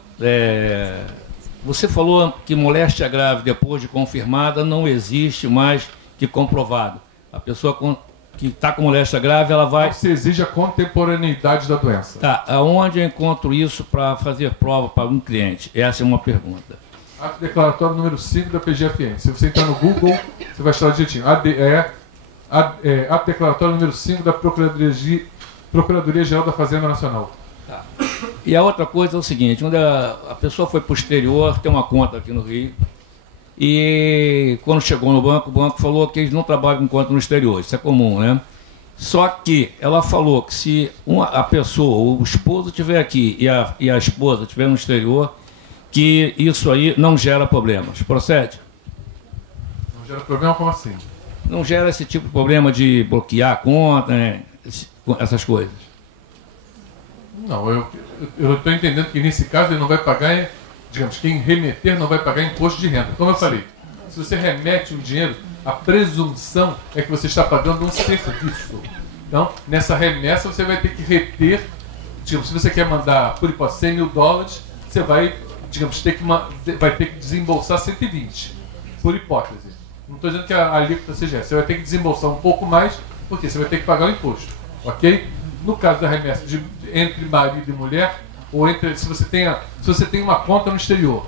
Você falou que moléstia grave depois de confirmada não existe mais que comprovado. A pessoa que está com moléstia grave, ela vai... Não se exige a contemporaneidade da doença. Tá, aonde eu encontro isso para fazer prova para um cliente? Essa é uma pergunta. Ato declaratório número 5 da PGFN. Se você entrar no Google, você vai achar direitinho. Ato declaratório número 5 da Procuradoria-Geral da Fazenda Nacional. Tá. E a outra coisa é o seguinte, onde a pessoa foi para o exterior, tem uma conta aqui no Rio, e quando chegou no banco, o banco falou que eles não trabalham com conta no exterior, isso é comum, né? Só que ela falou que se a pessoa, o esposo estiver aqui e a esposa estiver no exterior, que isso aí não gera problemas. Procede? Não gera problema? Como assim? Não gera esse tipo de problema de bloquear a conta, né? Essas coisas. Não, eu estou entendendo que nesse caso ele não vai pagar, digamos, quem remeter não vai pagar imposto de renda. Como eu falei, se você remete um dinheiro, a presunção é que você está pagando um serviço. Então, nessa remessa você vai ter que reter, digamos, se você quer mandar, por hipótese, $100 mil, você vai, digamos, vai ter que desembolsar 120, por hipótese. Não estou dizendo que a alíquota seja essa. Você vai ter que desembolsar um pouco mais, porque você vai ter que pagar o imposto. Ok? No caso da remessa entre marido e mulher, ou se você tem uma conta no exterior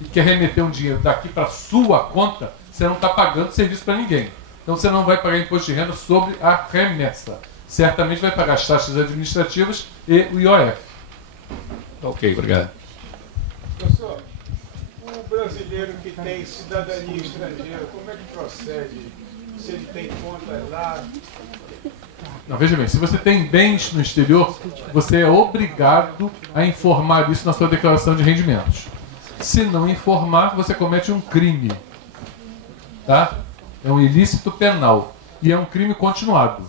e quer remeter um dinheiro daqui para sua conta, você não está pagando serviço para ninguém. Então você não vai pagar imposto de renda sobre a remessa. Certamente vai pagar as taxas administrativas e o IOF. Ok, obrigado. Professor, o brasileiro que tem cidadania estrangeira, como é que procede? Se ele tem conta lá? Não, veja bem, se você tem bens no exterior, você é obrigado a informar isso na sua declaração de rendimentos. Se não informar, você comete um crime. Tá? É um ilícito penal. E é um crime continuado.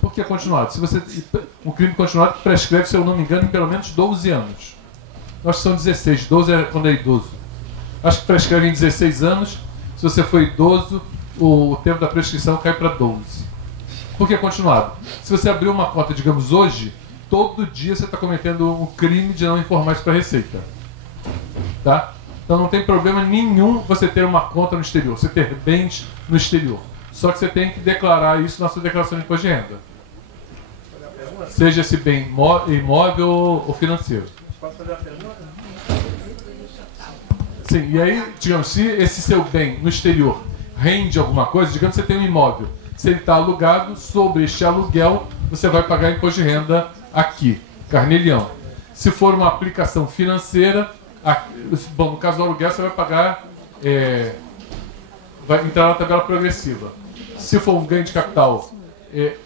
Por que continuado? Um crime continuado que prescreve, se eu não me engano, em pelo menos 12 anos. Eu acho que são 16. 12 é quando é idoso. Acho que prescreve em 16 anos. Se você for idoso, o tempo da prescrição cai para 12. Por que continuado? Se você abrir uma conta, digamos, hoje, todo dia você está cometendo um crime de não informar isso para a Receita. Tá? Então não tem problema nenhum você ter uma conta no exterior, você ter bens no exterior. Só que você tem que declarar isso na sua declaração de imposto de renda. Seja esse bem imóvel ou financeiro. Posso fazer a pergunta? Sim, e aí, digamos, se esse seu bem no exterior rende alguma coisa, digamos que você tem um imóvel. Se ele está alugado, sobre este aluguel, você vai pagar imposto de renda aqui, carnê-leão. Se for uma aplicação financeira, bom, no caso do aluguel, você vai pagar, vai entrar na tabela progressiva. Se for um ganho de capital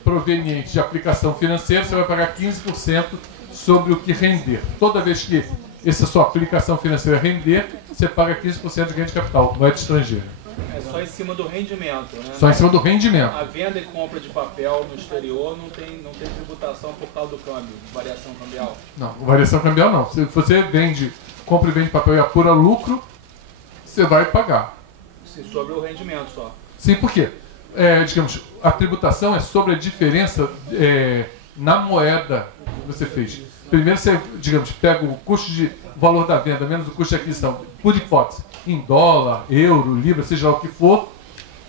proveniente de aplicação financeira, você vai pagar 15% sobre o que render. Toda vez que essa sua aplicação financeira render, você paga 15% de ganho de capital, moeda estrangeira. É só em cima do rendimento, né? Só em cima do rendimento. A venda e compra de papel no exterior não tem tributação por causa do câmbio, variação cambial? Não, variação cambial não. Se você compra e vende papel e apura lucro, você vai pagar. Sim, sobre o rendimento só. Sim, por quê? Digamos, a tributação é sobre a diferença na moeda que você fez. Primeiro você, digamos, pega o valor da venda menos o custo de aquisição, por hipótese, em dólar, euro, libra, seja lá o que for,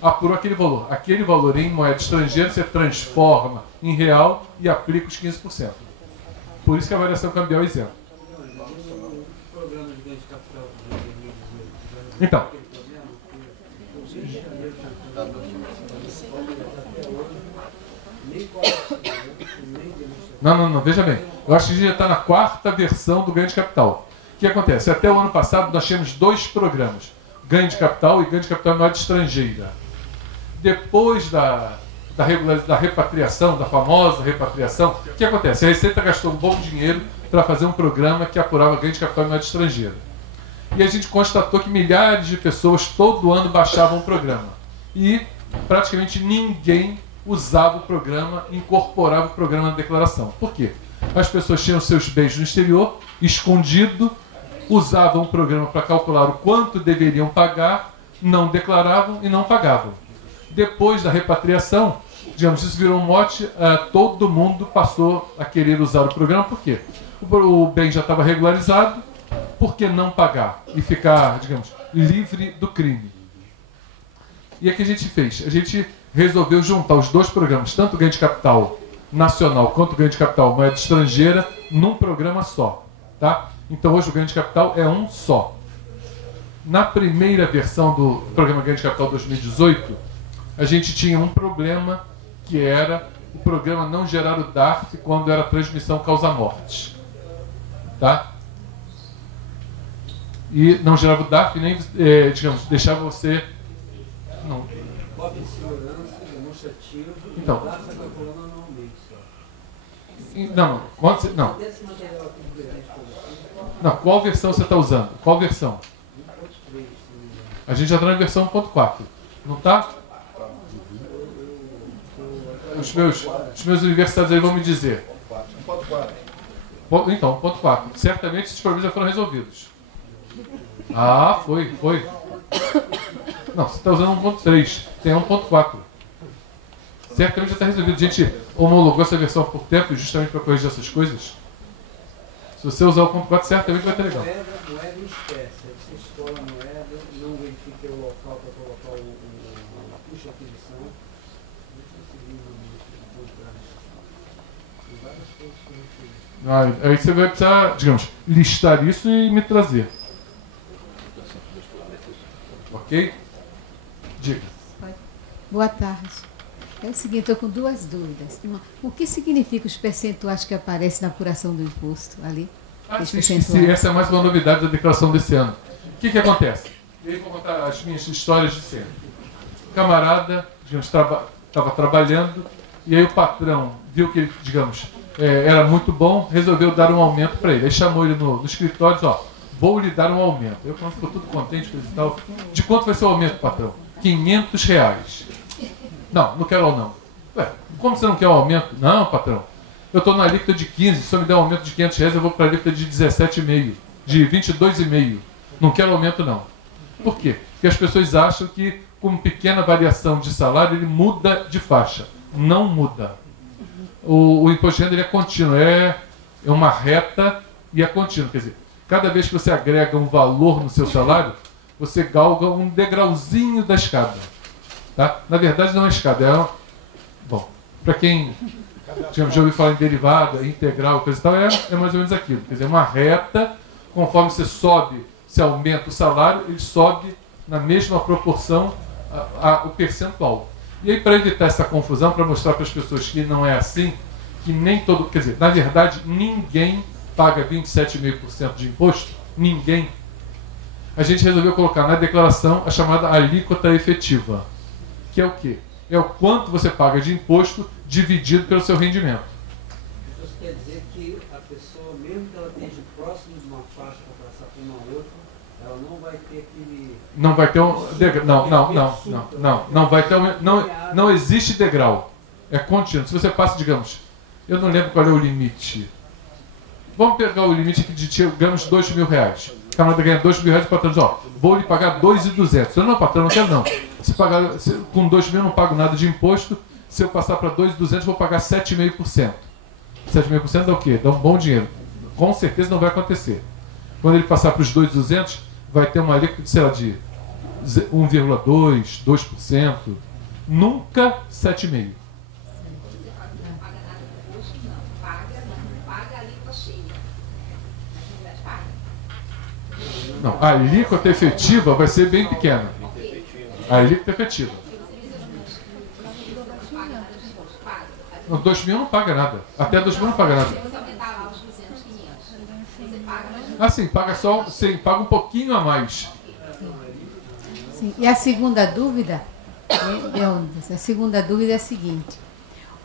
apura aquele valor. Aquele valor em moeda estrangeira você transforma em real e aplica os 15%. Por isso que a variação cambial é isenta. Então, não, veja bem. Eu acho que a gente já está na 4ª versão do ganho de capital. O que acontece? Até o ano passado nós tínhamos 2 programas. Ganho de capital e ganho de capital em moeda estrangeira. Depois da repatriação, da famosa repatriação, o que acontece? A Receita gastou um bom dinheiro para fazer um programa que apurava ganho de capital em moeda estrangeira. E a gente constatou que milhares de pessoas todo ano baixavam o programa. E praticamente ninguém usava o programa, incorporava o programa na declaração. Por quê? As pessoas tinham seus bens no exterior, escondido, usavam o programa para calcular o quanto deveriam pagar, não declaravam e não pagavam. Depois da repatriação, digamos, isso virou um mote, todo mundo passou a querer usar o programa. Por quê? O bem já estava regularizado, por que não pagar e ficar, digamos, livre do crime? E o que a gente fez? A gente resolveu juntar os dois programas, tanto o ganho de capital nacional quanto o ganho de capital moeda estrangeira, num programa só. Tá? Então hoje o ganho de capital é um só. Na primeira versão do programa Ganho de Capital 2018, a gente tinha um problema que era o programa não gerar o DARF quando era transmissão causa-morte. Tá? E não gerava o DARF nem, digamos, deixava você... Não. Bota em segurança, demonstrativo, então, e DARF vai colando anualmente só. Não, quando você, não. Não, qual versão você está usando? Qual versão? A gente já está na versão 1.4. Não está? Os meus universitários aí vão me dizer. Então, 1.4. Certamente esses problemas já foram resolvidos. Ah, foi. Não, você está usando 1.3. Tem 1.4. Certamente já está resolvido. A gente homologou essa versão há pouco tempo justamente para corrigir essas coisas. Se você usar o 1.4, certamente vai ter legal. Moeda em espécie. Você escolhe a moeda, não verifica o local para colocar o custo de aquisição. Aí você vai precisar, digamos, listar isso e me trazer. Ok? Diga. Boa tarde. É o seguinte, estou com duas dúvidas. Uma, o que significa os percentuais que aparecem na apuração do imposto ali? Esqueci, essa é mais uma novidade da declaração desse ano. O que acontece? Eu vou contar as minhas histórias de sempre. O camarada, digamos, estava trabalhando e aí o patrão viu que ele, digamos, era muito bom, resolveu dar um aumento para ele. Aí chamou ele no escritório e disse, ó, vou lhe dar um aumento. Eu ficou tudo contente com isso e tal. De quanto vai ser o aumento, patrão? R$500. Não quero não. Ué, como você não quer um aumento? Não, patrão. Eu estou na alíquota de 15, se eu me der um aumento de R$500, eu vou para a alíquota de 17,5, de 22,5. Não quero aumento não. Por quê? Porque as pessoas acham que com pequena variação de salário ele muda de faixa. Não muda. O imposto de renda ele é contínuo, é uma reta e é contínuo. Quer dizer, cada vez que você agrega um valor no seu salário, você galga um degrauzinho da escada. Tá? Na verdade não é escada, bom, para quem já ouviu falar em derivada, integral, coisa e tal, é mais ou menos aquilo. Quer dizer, uma reta, conforme você sobe, se aumenta o salário, ele sobe na mesma proporção o percentual. E aí, para evitar essa confusão, para mostrar para as pessoas que não é assim, que nem todo... Quer dizer, na verdade, ninguém paga 27,5% de imposto, ninguém. A gente resolveu colocar na declaração a chamada alíquota efetiva, que é o quê? É o quanto você paga de imposto dividido pelo seu rendimento. Isso quer dizer que a pessoa, mesmo que ela esteja próximo de uma faixa para passar por uma outra, ela não vai ter aquele... Não vai ter não vai ter não existe degrau. É contínuo. Se você passa, digamos, eu não lembro qual é o limite. Vamos pegar o limite aqui de digamos R$2.000. O camarada ganha R$2.000 e o patrão diz, ó, vou lhe pagar 2.200. Eu não, patrão, não quero não. Com 2.000 eu não pago nada de imposto. Se eu passar para 2.200, vou pagar 7,5%. 7,5% dá o quê? Dá um bom dinheiro. Com certeza não vai acontecer. Quando ele passar para os 2.200, vai ter uma alíquota de, sei lá, de 1,2%, 2%. Nunca 7,5%. Não, a alíquota efetiva vai ser bem pequena. A alíquota efetiva. Não, 2.000 não paga nada. Até 2.000 não paga nada. Ah, sim, paga só, sim, paga um pouquinho a mais. Sim. E a segunda dúvida é a seguinte: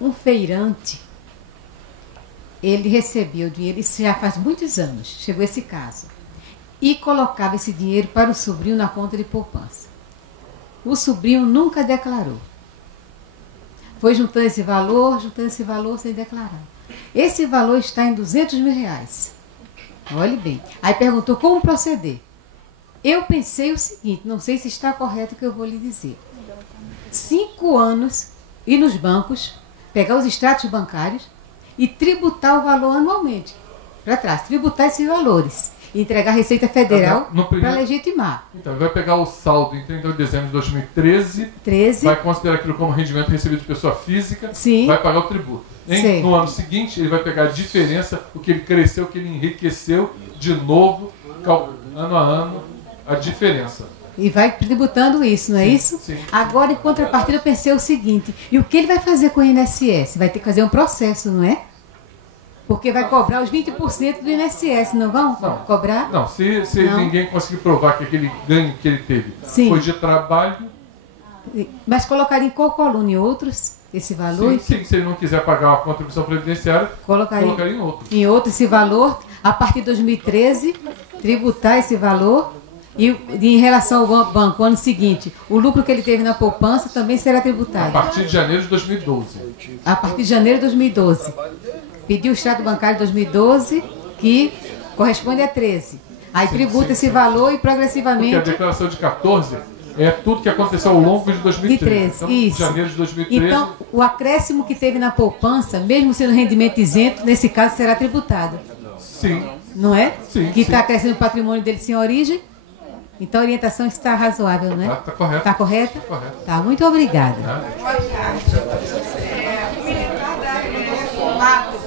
um feirante, ele recebeu o dinheiro, isso já faz muitos anos, chegou esse caso, e colocava esse dinheiro para o sobrinho na conta de poupança. O sobrinho nunca declarou. Foi juntando esse valor sem declarar. Esse valor está em R$200.000. Olhe bem. Aí perguntou como proceder. Eu pensei o seguinte, não sei se está correto o que eu vou lhe dizer. 5 anos, ir nos bancos, pegar os extratos bancários e tributar o valor anualmente. Para trás, tributar esses valores. e entregar a Receita Federal No primeiro- para legitimar. Então, ele vai pegar o saldo em 31 de dezembro de 2013, vai considerar aquilo como rendimento recebido de pessoa física, vai pagar o tributo. Sei. No ano seguinte, ele vai pegar a diferença, o que ele cresceu, o que ele enriqueceu, de novo, ano a ano, a diferença. E vai tributando isso, não é isso? Sim. Agora, em contrapartida, eu pensei o seguinte, e o que ele vai fazer com o INSS? Vai ter que fazer um processo, não é? Porque vai cobrar os 20% do INSS, não vão cobrar? Não, se Não. ninguém conseguir provar que aquele ganho que ele teve Sim. foi de trabalho, Mas colocaria em qual coluna? Em outros? Esse valor? se ele não quiser pagar a contribuição previdenciária, colocaria em outro. Em outro, esse valor, a partir de 2013, tributar esse valor. E em relação ao banco, ano seguinte, o lucro que ele teve na poupança também será A tributado. partir de janeiro de 2012. A partir de janeiro de 2012. Pediu o extrato bancário de 2012, que corresponde a 13. Aí tributa esse valor e progressivamente... Porque a declaração de 14 é tudo que aconteceu ao longo de 2013. Então, isso. janeiro de 2013... Então, o acréscimo que teve na poupança, mesmo sendo rendimento isento, nesse caso será tributado. Sim. Não é? Sim. Que está crescendo o patrimônio dele sem origem. Então a orientação está razoável, não é? Está correta. Está correta? Correto. Tá, muito obrigada. Boa tarde. O militar reformado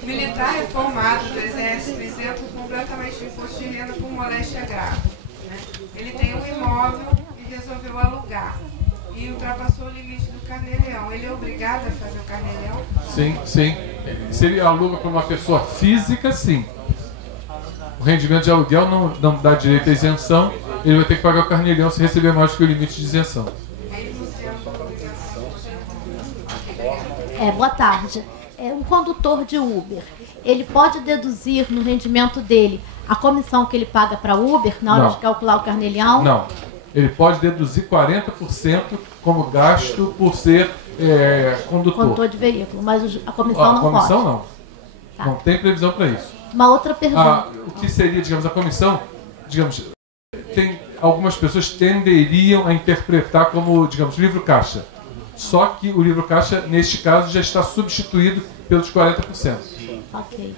O militar reformado do Exército isento completamente do imposto de renda por moléstia grave. Né? Ele tem um imóvel e resolveu alugar. E ultrapassou o limite do carnê-leão. Ele é obrigado a fazer o carnê-leão? Sim, sim. Se ele aluga para uma pessoa física, sim. O rendimento de aluguel não dá direito à isenção, ele vai ter que pagar o carnê-leão se receber mais do que o limite de isenção. Boa tarde. Um condutor de Uber, ele pode deduzir no rendimento dele a comissão que ele paga para Uber na hora Não. de calcular o carnê-leão? Não. Ele pode deduzir 40% como gasto por ser condutor. Condutor de veículo, mas a comissão A não comissão pode. não. Tá. Não tem previsão para isso. Uma outra pergunta. O que seria, digamos, a comissão, digamos, algumas pessoas tenderiam a interpretar como, digamos, livro-caixa. Só que o livro-caixa, neste caso, já está substituído pelos 40%. Ok.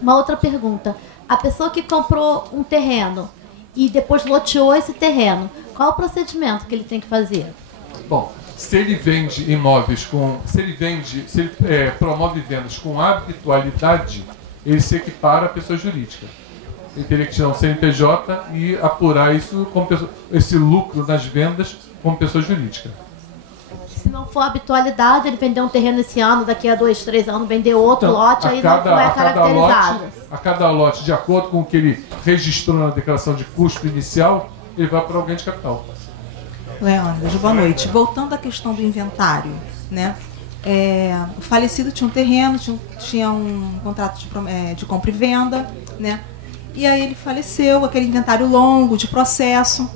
Uma outra pergunta. A pessoa que comprou um terreno e depois loteou esse terreno, qual o procedimento que ele tem que fazer? Bom, se ele vende imóveis se ele promove vendas com habitualidade, ele se equipara à pessoa jurídica. Ele teria que tirar um CNPJ e apurar isso esse lucro nas vendas como pessoa jurídica. Se não for habitualidade, ele vendeu um terreno esse ano, daqui a 2, 3 anos vender outro lote, aí não é caracterizado. A cada lote, de acordo com o que ele registrou na declaração de custo inicial, ele vai para alguém de capital. Leandro, boa noite. Voltando à questão do inventário, né? O falecido tinha um terreno, tinha um contrato de compra e venda, né? E aí ele faleceu, aquele inventário longo de processo,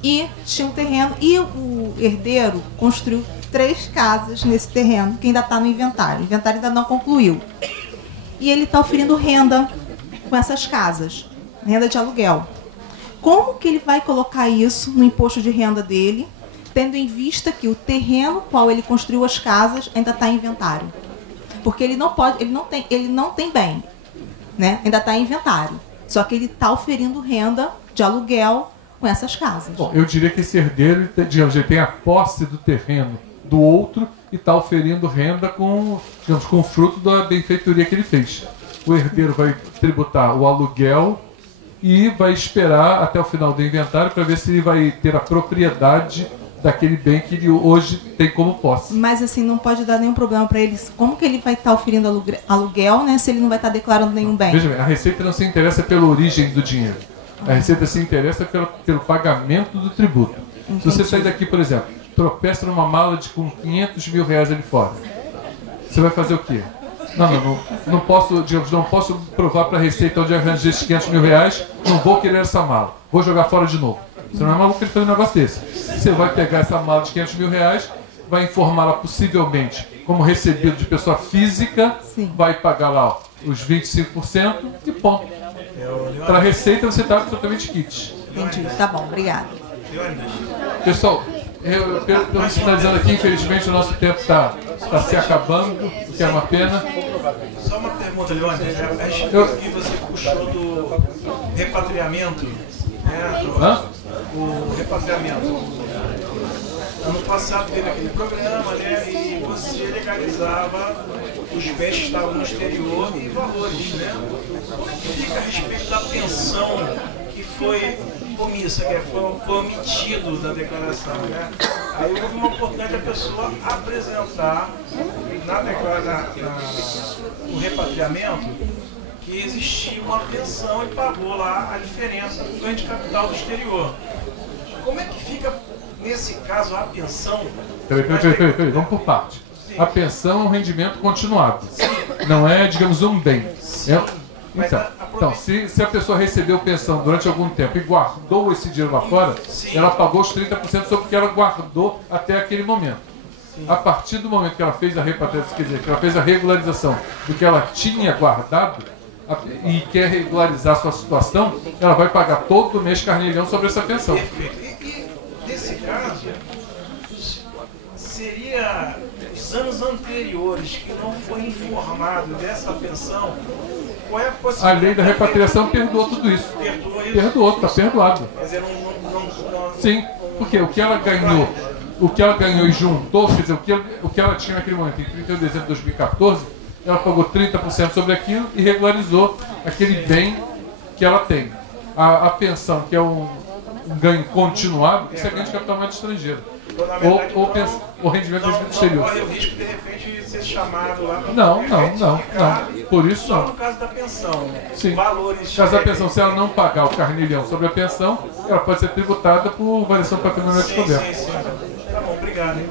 e tinha um terreno, e o herdeiro construiu 3 casas nesse terreno, que ainda está no inventário. O inventário ainda não concluiu. E ele está oferindo renda com essas casas, renda de aluguel. Como que ele vai colocar isso no imposto de renda dele, tendo em vista que o terreno qual ele construiu as casas ainda está em inventário? Porque ele não pode, ele não tem bem, né? Ainda está em inventário. Só que ele está oferindo renda de aluguel com essas casas. Bom, eu diria que esse herdeiro, digamos, ele tem a posse do terreno do outro e está oferindo renda com o fruto da benfeitoria que ele fez. O herdeiro vai tributar o aluguel e vai esperar até o final do inventário para ver se ele vai ter a propriedade daquele bem que ele hoje tem como posse. Mas assim, não pode dar nenhum problema para eles. Como que ele vai estar oferindo aluguel, né, se ele não vai estar declarando nenhum bem? Veja bem, a Receita não se interessa pela origem do dinheiro. A Receita se interessa pelo pagamento do tributo. Entendi. Se você sair daqui, por exemplo, tropeça numa mala com 500 mil reais ali fora, você vai fazer o quê? Não posso, digamos, não posso provar para a Receita onde arranjei esses 500 mil reais, não vou querer essa mala, vou jogar fora de novo. Você não é maluco ele fazer um negócio desse. Você vai pegar essa mala de 500 mil reais, vai informá-la possivelmente como recebido de pessoa física, sim, vai pagar lá os 25% e ponto. Para a Receita você está absolutamente kit. Entendi, tá bom, obrigada. Pessoal, Estou finalizando aqui, infelizmente o nosso tempo está se acabando, o que é uma pena. Só uma pergunta, Leônidas. A respeito que você puxou do repatriamento, né? O repatriamento. Ano passado teve aquele programa, né? E você legalizava os bens que estavam no exterior e valores, né? Como é que fica a respeito da pensão que foi omissa, que foi omitido da declaração, né? Aí houve uma oportunidade da pessoa apresentar no repatriamento que existia uma pensão e pagou lá a diferença do ganho de capital do exterior. Como é que fica, nesse caso, a pensão? Peraí, vamos por parte. A pensão é um rendimento continuado. Não é, digamos, um bem. Então, se a pessoa recebeu pensão durante algum tempo e guardou esse dinheiro lá fora, ela pagou os 30% sobre o que ela guardou até aquele momento. A partir do momento que ela fez a repatriação, quer dizer, que ela fez a regularização do que ela tinha guardado e quer regularizar a sua situação, ela vai pagar todo mês carneirinho sobre essa pensão. E nesse caso, seria os anos anteriores que não foi informado dessa pensão, qual é a possibilidade? A lei da repatriação perdoou tudo isso. Perdoou, está perdoado. Quer dizer, Sim, porque o que ela ganhou e juntou, quer dizer, o que ela tinha naquele momento, em 31 de dezembro de 2014, ela pagou 30% sobre aquilo e regularizou aquele bem que ela tem. A pensão, que é um ganho continuado, isso é ganho de capital moeda estrangeiro. Ou rendimento do exterior. Corre o risco de repente ser chamado lá para Não. Por isso só não. no caso da pensão. Sim. Valores. No caso da pensão, se ela não pagar o carneirinho sobre a pensão, ela pode ser tributada por variação patrimonial descoberta. Sim. Tá bom, obrigado. Hein?